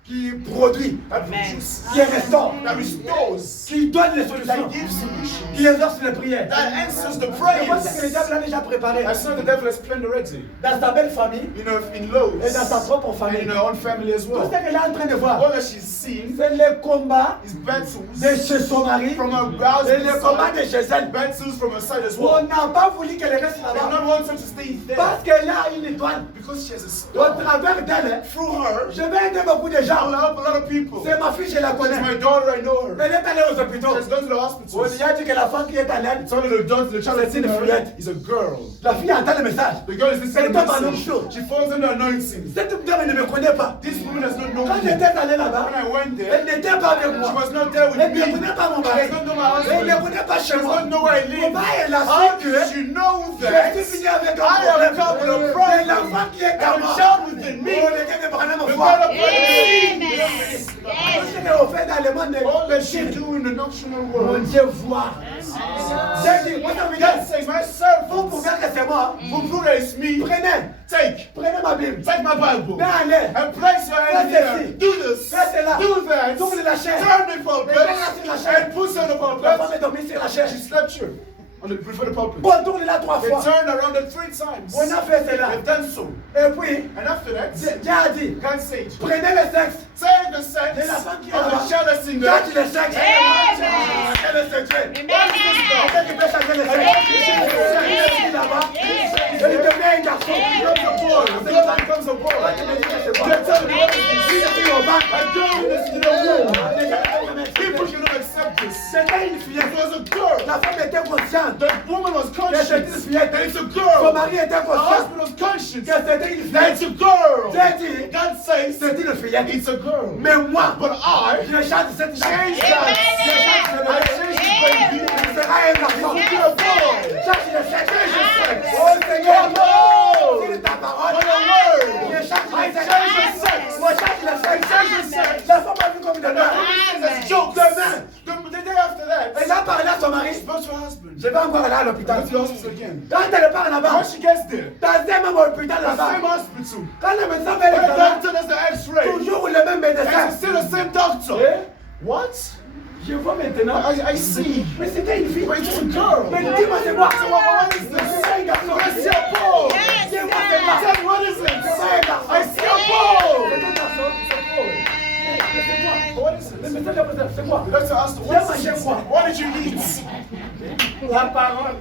Qui produit, that Amen. produces, qui restaure, that restores, qui donne les that solutions, gives solutions, qui exauce les prières. that answers the Je vois ce que le prayers. diable a déjà préparé I saw the devil has planned already. dans sa belle famille In Lowe's. et dans sa propre And famille. in her own family as Tout well. ce qu'elle est en train de voir, All that she's seen c'est le combat is battles de chez son mari from her et le combat de husband's chez side, elle. battles from her side as On well. n'a pas voulu qu'elle reste They là-bas don't want her to stay there parce qu'elle a une étoile. because she has a Au star. travers d'elle, Through her, je vais aider beaucoup de I will gens. help a lot of people. C'est ma fille, je la She's connais. my daughter, I know her. Elle est allée aux hôpitaux. She has gone to the On hospital. lui a dit que la femme qui est à l'aide, Told her the child that's in C'est une her fillette. is a girl. la fille entend le message. The girl is listening Elle to tombe en the homme message. chaud. She falls under anointing. Cette dame ne me connaît pas. This woman does not know Quand me. j'étais allé là-bas, When I went elle there, n'était pas avec she moi. was not there with Elle me. ne She connaît pas mon does mari. not know my Elle ne husband. connaît pas She chez does moi. not know where I live. Comment elle a How su que did she know je that suis venu avec un I have come with a problème? problem? Et l'enfant qui est And à the moi. child within me. Oh, les gars de Branham The au God foie. of Amen. Yes. Ce qu'elle a fait dans le monde All that de she do in the nocturnal mon world. Dieu voit. J'ai dit, moi, ça veut God dire, says, my vous pouvez servant, que c'est moi. for prove that it's me, Prenez ma Bible. take my Bible, Mais allez, and place your hand Fais here. ceci. Do this. fais cela. Do that. Tourne la chaise. Turn the pulpit. Et mets-la sur la chaise. And put her on the La femme pulpit. est dormie sur la She chaise. slept here on the before the pulpit. Bon, tourne-la 3 They fois. turned around it 3 times. On a fait cela. They've done so. Et puis, And after that, Dieu a dit, God said, prenez le sexe. take the sex De la femme qui est of là-bas. the child that's in there. Touche le sexe. Amen. Et le sexuel. Amen. Quelqu'un qui peut changer le sexe. Il est ici là-bas. Et il devient un garçon. Becomes a boy. The girl becomes a boy. They're telling me, Il est ici au bac. I don't this in the womb. Les gens ne peuvent pas People accepter. cannot accept this. C'était une fillette. It was a girl. La femme était consciente. The woman was Que c'était une conscious fillette. that it's a Son girl. mari était The conscient. husband was conscious Que c'était une that fillette. it's a girl. J'ai dit, God says c'est une fillette. it's a girl. Mais moi, But I je change cette change fille. that. Amen. I change the baby. Il sera un garçon. Be a boy. Change le sexe. sex. Oh Seigneur, Oh, c'est ta parole. What a word. Je change I le sexe. change the sex. Moi, change le sexe. Change the sex. La femme a vu comme demain. That's jokes. The day after that, Elle a parlé à son mari. she spoke to her husband. Je vais encore aller à l'hôpital. Go to the hospital again. Quand elle part là-bas, When she gets there, dans un même hôpital the same là-bas, hospital, quand le médecin fait when the l'examen, doctor does the x-ray, toujours le même and médecin. it's still the same doctor. Eh? What? Je vois maintenant. I see. Mais c'était une fille. But it's a girl. Mais dis-moi, c'est moi. So what is this? C'est un garçon. I see a ball. Yes, Dis-moi, yes. c'est moi. Tell me, what is C'est it? pas un garçon. I see a ball. C'est un garçon. Mais c'est quoi? What is Le it? médecin lui a posé, c'est quoi? The doctor asked her, J'ai what is mangé it? quoi? What did you eat? La parole.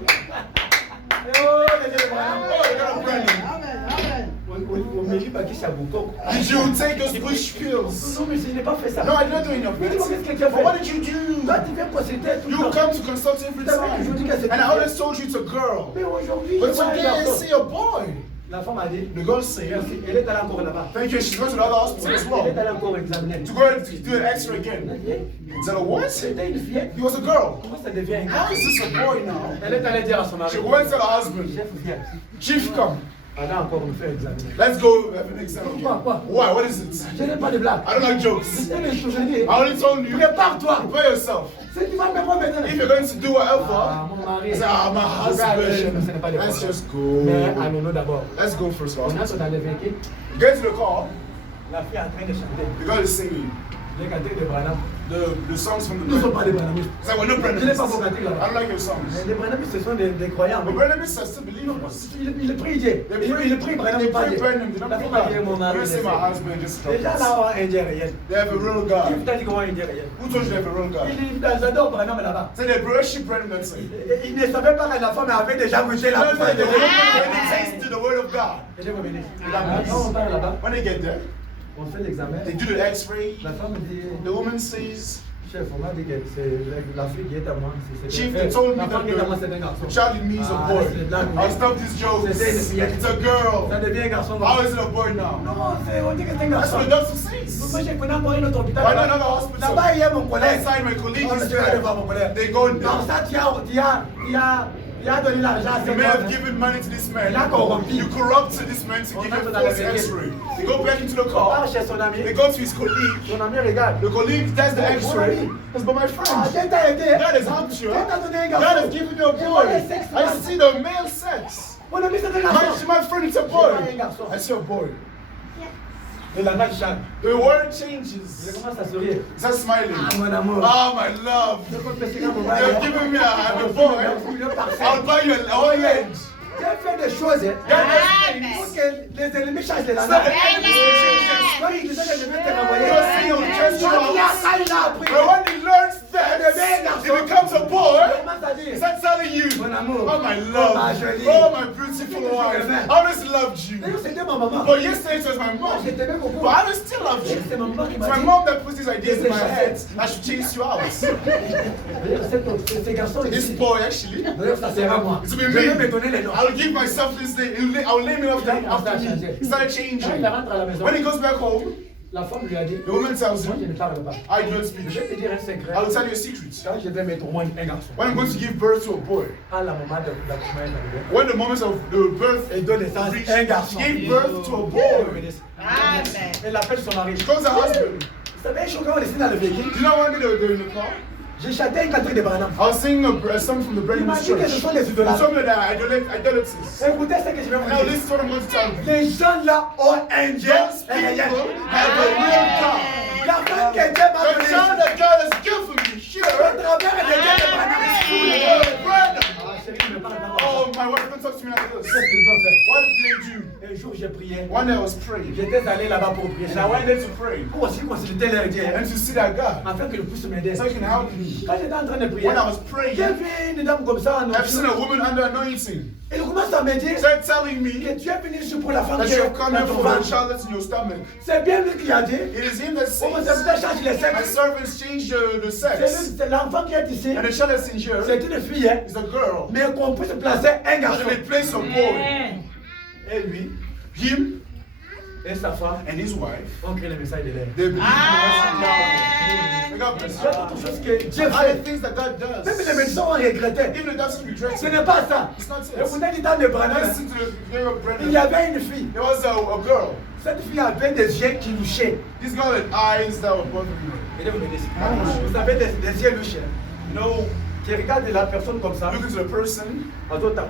Oh, les Dieu de Branham. Oh, you got a brand On me dit pas qui ça vous coque. Did you take those bush pills? Non, mais je n'ai pas fait ça. No, I didn't do any of Mais dis-moi, qu'est-ce que that. tu as But what fait? did you do? Toi, tu viens consulter tout le You temps. come to consult every time. And I always told you it's a girl. Mais aujourd'hui, But je vois un today I garçon. see a boy. La femme a dit, The girl said, merci, elle est allée encore là-bas. thank you. She's going to the other hospital as Elle est well. allée encore examiner. To go and do an x-ray again. Is that a what? C'était une fillette. He was a girl. Comment ça devient un How garçon? is this a boy now? Elle est allée dire à son mari, She went to the husband. chef, viens. Chief, come. Elle a encore me faire examiner. Let's go have an exam again. Quoi? Why? What is it? Je n'ai pas de blague. I don't like jokes. C'est une chose, je dis. I only told you. Prépare-toi. Prepare yourself. Si tu vas me voir maintenant. If you're going to do whatever, Ah, mon mari. say, ah, my Je vais aller chez nous, ce n'est pas husband. des Let's problèmes. just go. Mais allons-nous d'abord. Let's go first of On all. entre dans le véhicule. Get to the car. La fille est en train de chanter. The girl is singing. Les cantiques de Branham. The songs from the Nous ne sommes pas des Branham. Branhamistes. It's like, we're not Je n'ai pas vos Branhamists. cantiques I là-bas. don't like your songs. Les Branhamistes, ce sont des croyants. But Branhamists are still believers. Il prie Dieu. Il prie Branham, They pas pray Dieu. Branham, they don't La pray femme a dit mon God. mari. Don't say my husband just Les gens là ont un Dieu réel. They have a real Qui God. t'a dit qu'on a un Dieu réel? Who told you they have a real God? Ils adorent Branham là-bas. Say they worship Branham, that's it. Ils ne savaient pas que la femme avait déjà goûté la No, no, bouteille de they vin. tasted the word of God. Et je vous bénisse. Quand on parle là-bas, When they get there, on fait l'examen. they do the x-ray. La femme dit, The woman says, chef, on m'a dit que c'est la fille qui est à moi. Chief, they told me La femme qui est à moi, c'est un that garçon. the child in me is a Ah, boy. c'est une blague. I'll stop these jokes. It's a girl. Ça devient un garçon. How is it a boy now? Non, on dit que c'est un That's garçon. what the doctor says. Moi, j'ai connu un autre hôpital. Why not another hospital? Là-bas, il y a mon collègue. Inside my colleague Oh, is je vais aller voir mon collègue. They go in Dans there. ça, tu as donné l'argent à You cet may have homme. given money to this man. Il a corrompu. You corrupted this man to give you a false x-ray. They go back into the On part car. chez son ami. They go to his colleague. Son ami regarde. The colleague does the Oh, x-ray. mon ami. Says, but my Ah, friend, Dieu t'a aidé. God has helped you. Dieu t'a donné un God garçon. has given you a Et boy. moi, le sexe, I see the male sex. Mon ami, c'est un garçon. My friend, it's a C'est boy. pas un garçon. I see a boy. Le langage change. The word Je changes. commence à sourire. Is that smiling? Ah, mon amour. Oh, my love. Je peux te faire mon You have given me a boy. I'll buy you an orange. Dieu fait des choses Amen. pour que les ennemis changent de So the langage. enemies will change their Quand il speech. disait que je vais te You renvoyer, are saying on chest quand il a rounds. il a appris. But when he learns that, he becomes a boy. Il commence à dire, Is that telling you? mon amour, Oh, my oh, love. ma jolie. Oh, my beautiful wife. I always loved you. D'ailleurs, c'était ma maman. But yesterday it was my Moi, mom. je t'aimais beaucoup. But I always still love you. C'est ma maman qui It's m'a my dit. mom that puts these ideas in my head. I should chase you out. D'ailleurs, ces garçons This ici. boy, actually, D'ailleurs, ça sert à moi. It's Je been vais me. me donner les noms. I'll give myself this name. I'll name it after me. He started Quand changing. il rentre à la maison, When he goes back home, la femme lui a dit, the woman tells moi, je him, ne parle pas. I don't Je speak. vais te dire un secret. I'll tell you a secret. Quand je vais mettre au moins un garçon, When I'm going to give birth to a boy, à la moment de l'accouchement est arrivé, when the moment of the birth elle donne naissance reached, à un she garçon. gave birth to a boy. Amen. Elle appelle son mari. She calls her husband. Vous savez, je suis quand on est dans le véhicule, Do you know one day they were in the car? j'ai chanté un cantique de Branham. I was singing a song from the Il Brennan m'a dit que ce Church. sont les He idolâtres. told me that idolaters. Écoutez ce que je vais vous Now dire. listen to what I'm going to tell you. Les gens là ont un Dieu Those people réel. have a real God. L'argent que Dieu m'a The donné, child that God has given me here. au travers des Dieu de Branham. Brennan. Ah, chérie, ne parle pas. Oh, my wife don't talk to me like this. Qu'est-ce qu'ils ont fait? What did they do? Un jour, j'ai prié. One day I was praying. J'étais allé là-bas pour prier. And I went there to pray. Pour aussi consulter leur Dieu. And to see that God. Afin qu'il puisse m'aider. So he can help me. Quand j'étais en train de prier, When I was praying, j'ai vu une dame comme ça en I've seen onction. a woman under anointing. Elle commence à me dire Start telling que me tu es venu ici pour la femme that qui you est have come dans here ton for the ventre. child that's in your stomach. C'est bien lui qui a dit. It is him that Oh, mon says, serviteur change les my sexes. servants change the C'est sex. lui- c'est l'enfant qui est ici. And the child that's in here C'est une fille, hein. is a girl. Mais qu'on puisse placer un And garçon. they place a boy. Et lui Him et sa femme and his wife, ont créé le message de l'air. they believe in Amen. the God bless Il y a d'autres choses que Dieu you. Other fait. things that God Même does. les médecins ont regretté. Even the doctors regret Ce it. n'est pas ça. It's not Et it. vous avez dit dans le Branham, Listen to the name of il y Brennan. avait une fille. There was a girl. Cette fille avait des yeux qui louchaient. This girl had eyes that were bothering her. Et vous me dites, vous avez des yeux louches. You know, Tu regardes la personne comme ça. look into the person,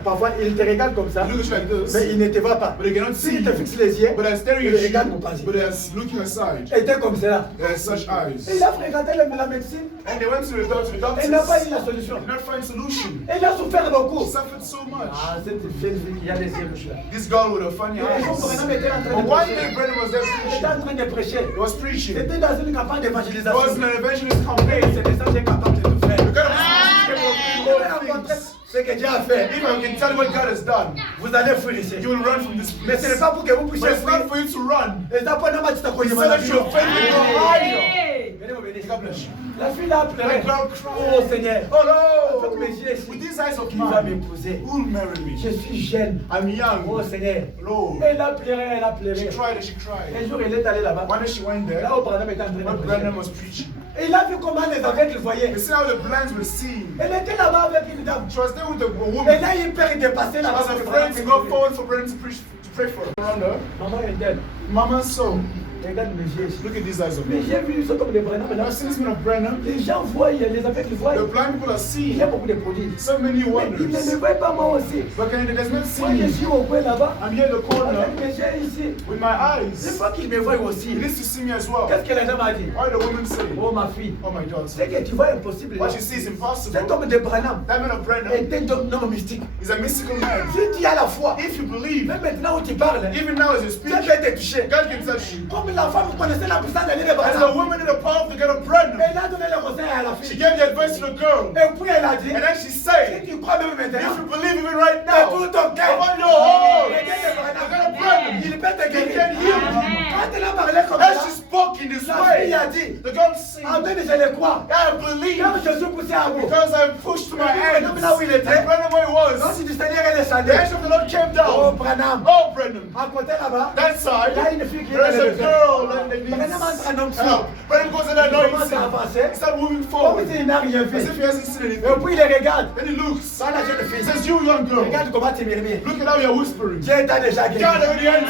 Parfois, il te regarde comme ça. look at you like this, Mais il ne te voit pas. but they cannot see S'il you. te fixe les yeux, But they're staring il at regarde you, mon pas. but they're looking aside. Il était comme ça. They have such eyes. Et il a fréquenté la médecine. And they went to the doctor. The doctor Il n'a pas eu did la solution. not find solution. Et il a souffert beaucoup. She suffered so much. Ah, cette jeune fille qui a les yeux louches là. This girl with a funny Et un jour, eyes. Branham était en train But de one prêcher. day, Brennan was there Il était preaching. en train de prêcher. He was preaching. It C'était dans une campagne was d'évangélisation. an evangelist Et campaign. ce message est capable de tout faire. The God of this Vous people allez can do all rencontrer things. ce que Dieu a fait. If I can tell you what God has done, Vous allez fuir ici. you will run from this Mais place. ce n'est pas pour que vous But puissiez it's fuir. not for you to run. Et ça, pendant ma petite It's so that your faith will go higher. Venez vous bénir. God bless you. La fille a pleuré. The girl Oh cried. Seigneur. Oh Avec no! mes yeux ici. With these eyes of Qui va mine, m'épouser? who will marry Je me? suis jeune. I'm young. Oh Seigneur. Lord. Elle a pleuré, elle a She pleuré. cried and she Un cried. jour, elle est allée là-bas. One day she went there. Là où Branham était en train When de prêcher. Brennan was preaching. Et il a vu comment les aveugles voyaient. You see how the blinds were seeing. Elle était là-bas avec une dame. She was there with a Elle woman. a eu peur de passer She là-bas. was afraid to go forward for Brennan to preach, to pray for her. Around her. Maman est elle. Mama saw. Regarde mes yeux. Look at these eyes of Mais mine. j'ai vu, ils sont comme des Branham. I've seen this man of Branham. Les gens voient, les aveugles voient. The blind people are Il seeing y a beaucoup de produits. so many Mais ils ne wonders. me voient pas moi aussi. But can you guys not see Moi, je me? suis au coin là-bas. I'm here in the corner Avec mes yeux ici. with my Il eyes. faut qu'ils me voient aussi. He needs to see me as well. Qu'est-ce que la dame a dit? Why the woman say, Oh ma fille. oh my daughter? C'est que tu vois impossible. What you see is impossible. Cet homme de Branham That man of Branham est un homme mystique. is a mystical man. Si tu as la foi, If you believe, même maintenant où tu parles, even now as you Dieu speak, peut te toucher. God can touch you. Comme la femme connaissait la puissance de l'île de As a Branham. woman in the power of the God of Branham, Elle a donné le conseil à la she fille. gave the advice to the girl. Et puis elle a dit, And then she si said, tu crois même if maintenant, you believe even right de now, tout ton cœur, upon your heart, le Dieu de the God of Branham, Branham, il peut te he guérir. can heal you. Quand elle a parlé comme As ça, she spoke in this la fille way, a dit, the girl said, Amen, je le crois. I believe Quand je suis poussé à bout, because I pushed to my hands. Branham là où il était, And Branham where he was, l'ange du Seigneur est the descendu. angel of the Lord came Oh down. Branham, Oh, Branham. à côté là-bas, That il side, y a une fille qui est there is dans a le girl that needs Branham entre un homme help. fou. Branham goes in Il commence à anointing. avancer, He started moving comme forward. s'il n'a rien As fait. if he hasn't seen anything. Et puis il les regarde. Then he looks. Ça, la jeune He fille. says, you young girl, Regarde comment tu murmures. look at how you're whispering. Dieu t'a déjà guéri. God already answered.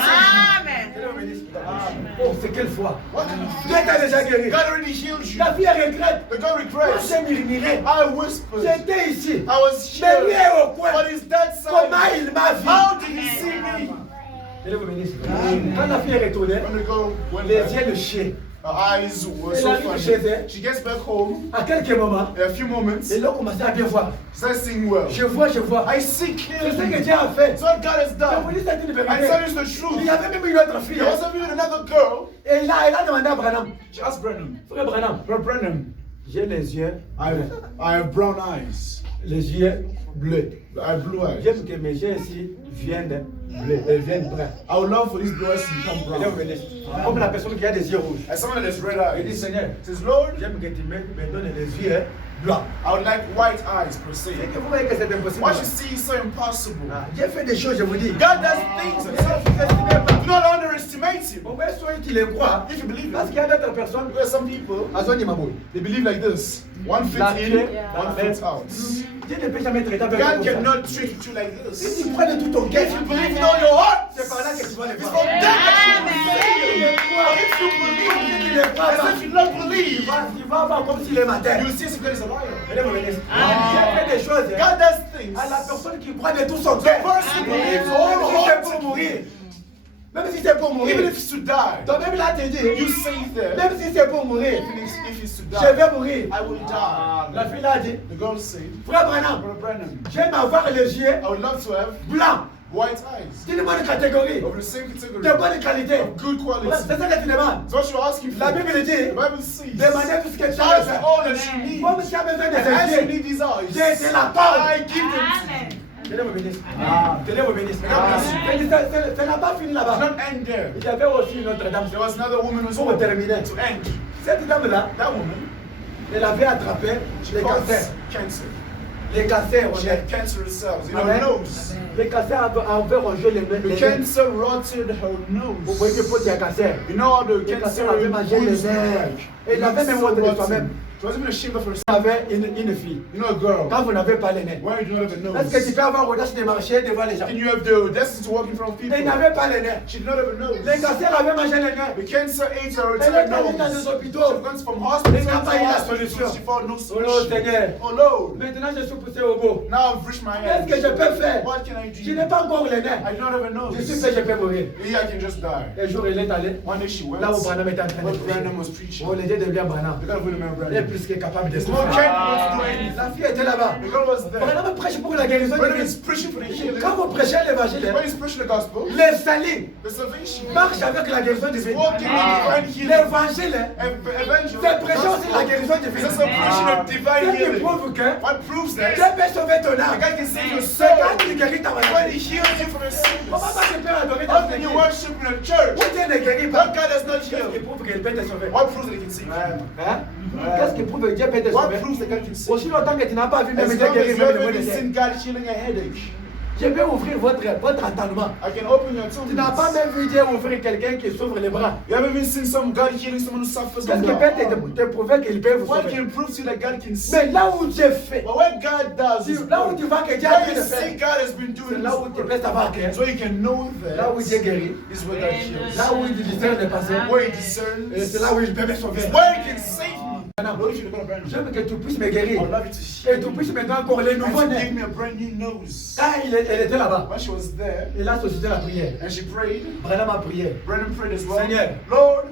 Amen. Oh, c'est quelle foi. What kind of Dieu t'a déjà guéri. God already healed you. La fille elle regrette. The girl Moi, regrets. j'ai murmuré. I whispered. J'étais ici. I was Mais lui here. est au coin. But is that Comment side? il m'a vu? How did he see me? Élève le ministre. Quand la fille est retournée, When the girl went les back, yeux le chien. her eyes were Elle so arrive funny. chez elle. She gets back home. À quelques moments, In a few moments, et là, on commençait à bien voir. she starts seeing well. Je vois, je vois. I see C'est ce que clearly. Dieu a fait. That's what God has Je vous done. dis, c'est une I vérité. tell you the Il truth. y avait même une autre fille. There was even another girl. Et là, elle a demandé à Branham. She asked Brennan, Frère Branham, Brother Brennan, j'ai les yeux, I have brown eyes. les yeux bleus. I have blue eyes. J'aime que mes yeux ici viennent bleus, viennent bruns. I would love for these blue eyes to become Élève brown. le ministre. Comme la personne qui a des yeux rouges. As someone that has red Il dit, eyes, Seigneur, says, Lord, j'aime que tu me donnes les yeux blancs. I would like white eyes per se. C'est que vous voyez que c'est impossible. What you see is so impossible. Ah, Dieu fait des choses, je vous dis. God does things. Ne sous-estimez pas. Do not underestimate Him. Au moins, soit tu les crois. If you believe Parce it. qu'il y a d'autres personnes. Because some people, Azoni Mabou. they believe like this. One fits in, one fits out. Dieu ne peut jamais traiter avec God comme ça. cannot treat you like Si this. tu crois de tout ton cœur, If you believe with all your heart, c'est par là que tu vas les it's voir. from there that you Amen. will see it. But if you believe, as if you don't believe, Tu vas voir comme si les matins. you will see if God is a liar. Dieu fait des choses God does things. à la personne qui croit de tout son The cœur. person believes Même all si c'est pour heart, mourir. Même si c'est pour mourir. even if it's to die. Toi-même là, tu dis, You say that. même si c'est pour mourir, If it's to je die, vais mourir. I will die. La fille là a dit, The girl said, frère Branham, Brother Brennan, j'aime avoir les yeux I would love to have blancs, white eyes d'une bonne catégorie, of the same category, de bonne qualité. of good quality. C'est ça que tu demandes. So what you're asking for. La Bible dit, The Bible says, demandez tout ce que tu as ask besoin. all that you need. Comme tu as besoin de And as ces you yeux, need these eyes, Dieu te l'accorde. I give them to you. Amen. Tenez vos ministres. Tenez vos ministres. Ça n'a pas fini It là-bas. does not end there. Il y avait aussi une autre dame. There was another woman who was Pour terminer. to end. Cette dame-là, That woman, elle avait attrapé les caught cancers. cancer. Les cancers, She had cancerous cells in her Amen. nose. les cancers avaient rongé les The nerfs. cancer rotted her Vous voyez que nose. pour un cancer, You know how the les cancer cancers avaient mangé les wounds look nerfs. like? Et il avait même honte de soi-même. She wasn't even ashamed of herself. Il avait une fille. You know a girl. Quand vous n'avez pas les nerfs, Why you do not have a nose? est-ce que tu peux avoir l'audace de marcher devant les gens? Can you have the audacity to walk in front of people? Elle n'avait pas les nerfs. She did not have a nose. Les cancers avaient mangé les nerfs. The cancer ate her Elle entire est allée dans les nose. She hôpitaux. went from hospital Elle n'a to pas eu la hospital. solution. She found no Oh solution. Seigneur. Oh Lord. Maintenant, je suis poussé au bout. Now I've reached my Qu'est-ce end. que je peux faire? What can I Je do? n'ai pas encore les nerfs. I do not have a nose. Je suis fait, je peux mourir. Maybe I can just die. Un jour, elle est allée. One day she went. Là où Branham était en train de What Brandon was prêcher. preaching. Oh, les dieux deviennent Branham. The God of William Elle est Brandon. plus que capable de se There's no faire. capable to do anything. La fille était là-bas. The girl was there. Branham prêche pour la guérison de Brandon vie. is preaching for the healing. Quand vous prêchez l'évangile, When he's preaching the gospel, les salis the salvation, marchent avec la guérison de vie. walking in divine healing. L'évangile, Eventually, c'est prêcher aussi la guérison de vie. it's just a preaching of divine Ce qui healing. prouve que What proves that? Dieu peut sauver ton The âme. God can save your C'est soul. quand il guérit ta When He maladie. heals you from your Comment sickness. ça tu peux adorer How dans can you l'église? worship in a church? Où Dieu ne guérit What pas? God does not Qu'est-ce qui heal? prouve qu'il peut te sauver? What proves that He can save you? Hein? Qu'est-ce qui prouve que Dieu peut te What sauver? proves that God can save Aussi you? longtemps que tu n'as pas vu même As Dieu long as guérir you même le haven't monde de seen God healing a headache. Je vais ouvrir votre entendement. I can open your Tu n'as pas tongue. même vu Dieu ouvrir quelqu'un qui s'ouvre les bras. You haven't even seen some God healing someone who suffers Qu'est-ce with qui God. peut te prouver qu'il peut vous What sauver? can prove to you that God can see? Mais là où Dieu fait, But what God does is là où tu vois que Dieu a where fait you le see faire, God has been c'est doing là où this tu work. peux savoir que So you can know là où Dieu that guérit, is where God heals. là où il discerne les passés, Where He et discerns. c'est là où il peut me sauver. It's where He can save me. Maintenant, Lord, if you're gonna brand new, j'aime que tu puisses me I guérir. would love you to Et heal tu me. puisses me donner encore les And to give nouveaux-nés. me a brand new nose. Quand elle était là-bas, When she was there il a sollicité la prière. and she prayed, Branham a prié. Brandon prayed as well. Seigneur. Lord,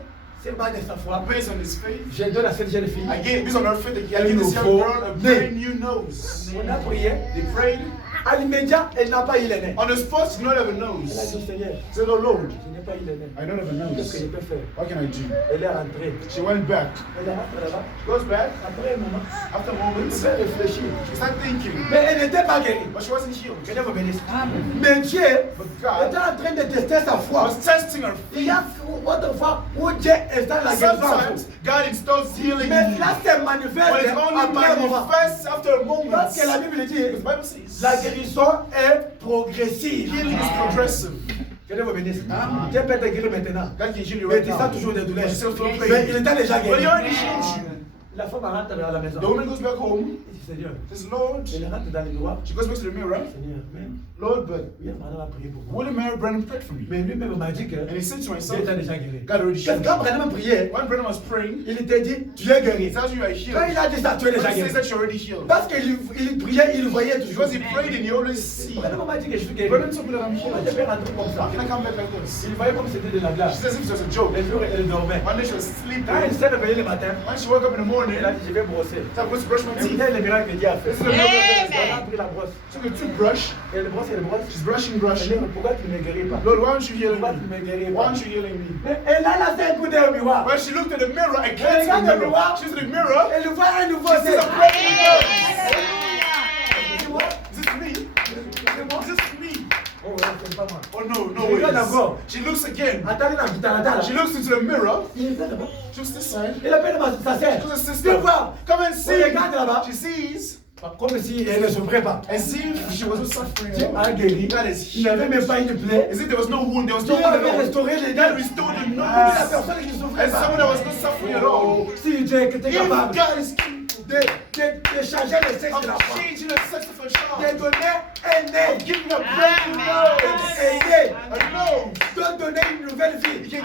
C'est pas de sa foi. based on his faith, Je donne à cette jeune fille. I gave based on her faith, I Elle gave nous this young faut girl a né. brand new nose. On a prié. They prayed. À l'immédiat, elle n'a pas eu les nez. On the spot, she did not have a Elle a nose. dit Seigneur, Said, oh Lord, je n'ai pas eu les nez. I don't have a Qu'est-ce que je nose. peux faire? What can I do? Elle est rentrée. She went back. Elle est rentrée là-bas. Goes back. Après un moment, After a elle moment, pouvait réfléchir. she started thinking, Mais elle n'était pas guérie. but she wasn't healed. Que Dieu vous bénisse. Mais Dieu But était God en train de tester sa foi. was testing her Il y faith. a autre fois où Dieu installe la guérison en Sometimes vous. God installs healing Mais in you. là, c'est But manifeste it's only après un moment. manifests after a moment. Parce que la Bible dit, The Bible says la guérison est progressive. healing is progressive. Que Dieu vous bénisse. Dieu peut te guérir maintenant. God can heal you Mais right tu now. sens toujours des douleurs. But you still feel Mais pain. il t'a déjà But guéri. He already healed you. La femme rentre dans la maison. The woman goes back home. Il dit Seigneur, Says, Lord, elle rentre dans le miroir. she goes back to the mirror. Seigneur, mais Lord, but William Branham a prié pour moi. William Mary Brandon prayed for me. Mais lui-même m'a dit que And he said to Dieu myself, t'a déjà guéri. God already Parce healed que quand you. Branham priait, When Brandon was praying, il te dit, tu es guéri. he tells you you are Quand il healed. a dit ça, tu es When déjà he says guéri. that you're already healed. Parce qu'il priait, il voyait toujours. Because he prayed and he always see. Branham m'a dit que je suis guéri. Brandon told me that I'm Moi, healed. je vais rentrer comme ça. Can I come back like this? Il voyait comme c'était de la blague. She says if it was a joke. Les jours, elle dormait. One day she was sleeping. Quand elle s'est réveillée le matin, When she woke up in the morning, elle a dit, je vais brosser. so I was to brush my teeth. Écoutez le miracle que Dieu a fait. This is the miracle that Elle a God pris la brosse. took a toothbrush. Elle brosse, elle brosse. She's brushing, Elle brushing. dit, pourquoi tu ne me guéris pas? Lord, why aren't you healing Pourquoi tu ne me? me guéris Why pas? aren't you healing me? Mais elle a laissé un coup d'œil au miroir. When she looked at the mirror, I Elle glanced regarde at le the miroir. mirror. She's in the mirror. Elle voit un nouveau She sees ser. a brand new nose. Tu vois? Is this me? Is this me? Oh, ouais, c'est pas moi. Oh no, no She regarde encore. way. She looks again. Attendez dans la table. She looks into the mirror. Il est là-bas. She looks this side. Il appelle sa sœur. She goes, Tu sister, vois? come and On see. regarde là-bas. She sees. Comme si elle ne souffrait pas. As if she wasn't suffering. Dieu a guéri. God is Il n'avait même pas une plaie. As if there was no wound. There was Dieu no wound avait at all. restauré les God dents. restored the Et la nose. personne qui ne souffrait And pas. someone that was not suffering at all. Si Dieu était If capable God is de changer le sexe de la of femme, changing the sex of a de child, donner un nez, of giving a brand new nose, aider, a nose, de donner une nouvelle vie. He can give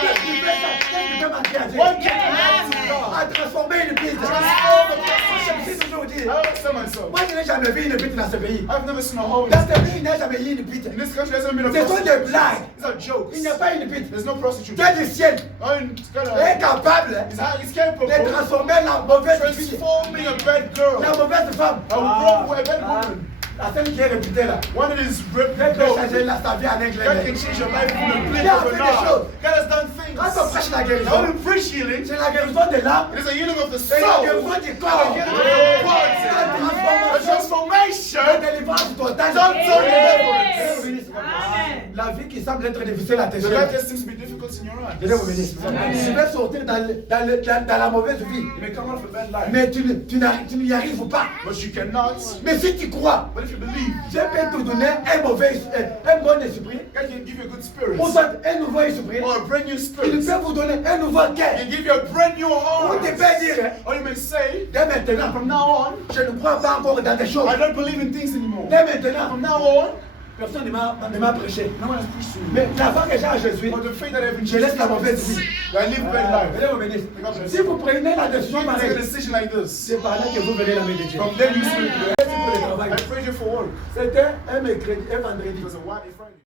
Qu'est-ce qui fait ça? Qu'est-ce qui peut manquer à Dieu? What can happen to God? À transformer une vie. Transform a Je me person. suis toujours dit, I always tell myself, moi je n'ai jamais vu une bite dans ce pays. I've never seen a hole in Dans this ce pays, il n'y a jamais eu une bite. In this country, there's never been a Ce sont des prostitute. blagues. These are jokes. Il n'y a pas une bite. There's no prostitute. Dieu du ciel est He's capable capable de of transformer la mauvaise fille, transforming a bad girl, la mauvaise femme, a bad woman. la celle qui est réputée là. One that is Dieu ripped. peut changer sa vie en God anglais. can change your life in a blink God of fait an des eye. choses. God has done Quand on things. prêche la I guérison, want to preach healing. c'est la guérison de l'âme It is a healing of the et la soul. guérison du corps. A healing of the body. La A transformation, transformation. la délivrance totale. Total Dieu vous deliverance. bénisse. La vie qui semble être difficile à tes The yeux. life that seems to be difficult in your Dieu vous bénisse. eyes. Tu veux sortir dans la mauvaise vie, You may come out of a bad life, mais tu n'y arrives pas. but you cannot. Mais si tu crois, But if you believe, Dieu peut te donner un bon esprit, God can give you a good spirit ou soit un nouveau esprit. or a brand new Il spirit. peut vous donner un nouveau He cœur. can give you a brand new Ou heart. tu peux dire, Or you may say, dès maintenant, from now on, je ne crois pas encore dans des choses. I don't believe in things anymore. Dès maintenant, From now on, personne ne m'a prêché. no one has preached to me. Mais la foi que j'ai en Jésus, But the faith that I've been je laisse la mauvaise vie. I live bad life. Dieu vous bénisse. Si vous prenez la décision You take a pareille, decision like this. c'est par là que vous verrez la main de Dieu. From then you see the Merci pour le travail. I prayed you for work. C'était un mercredi, un vendredi. It was a Friday.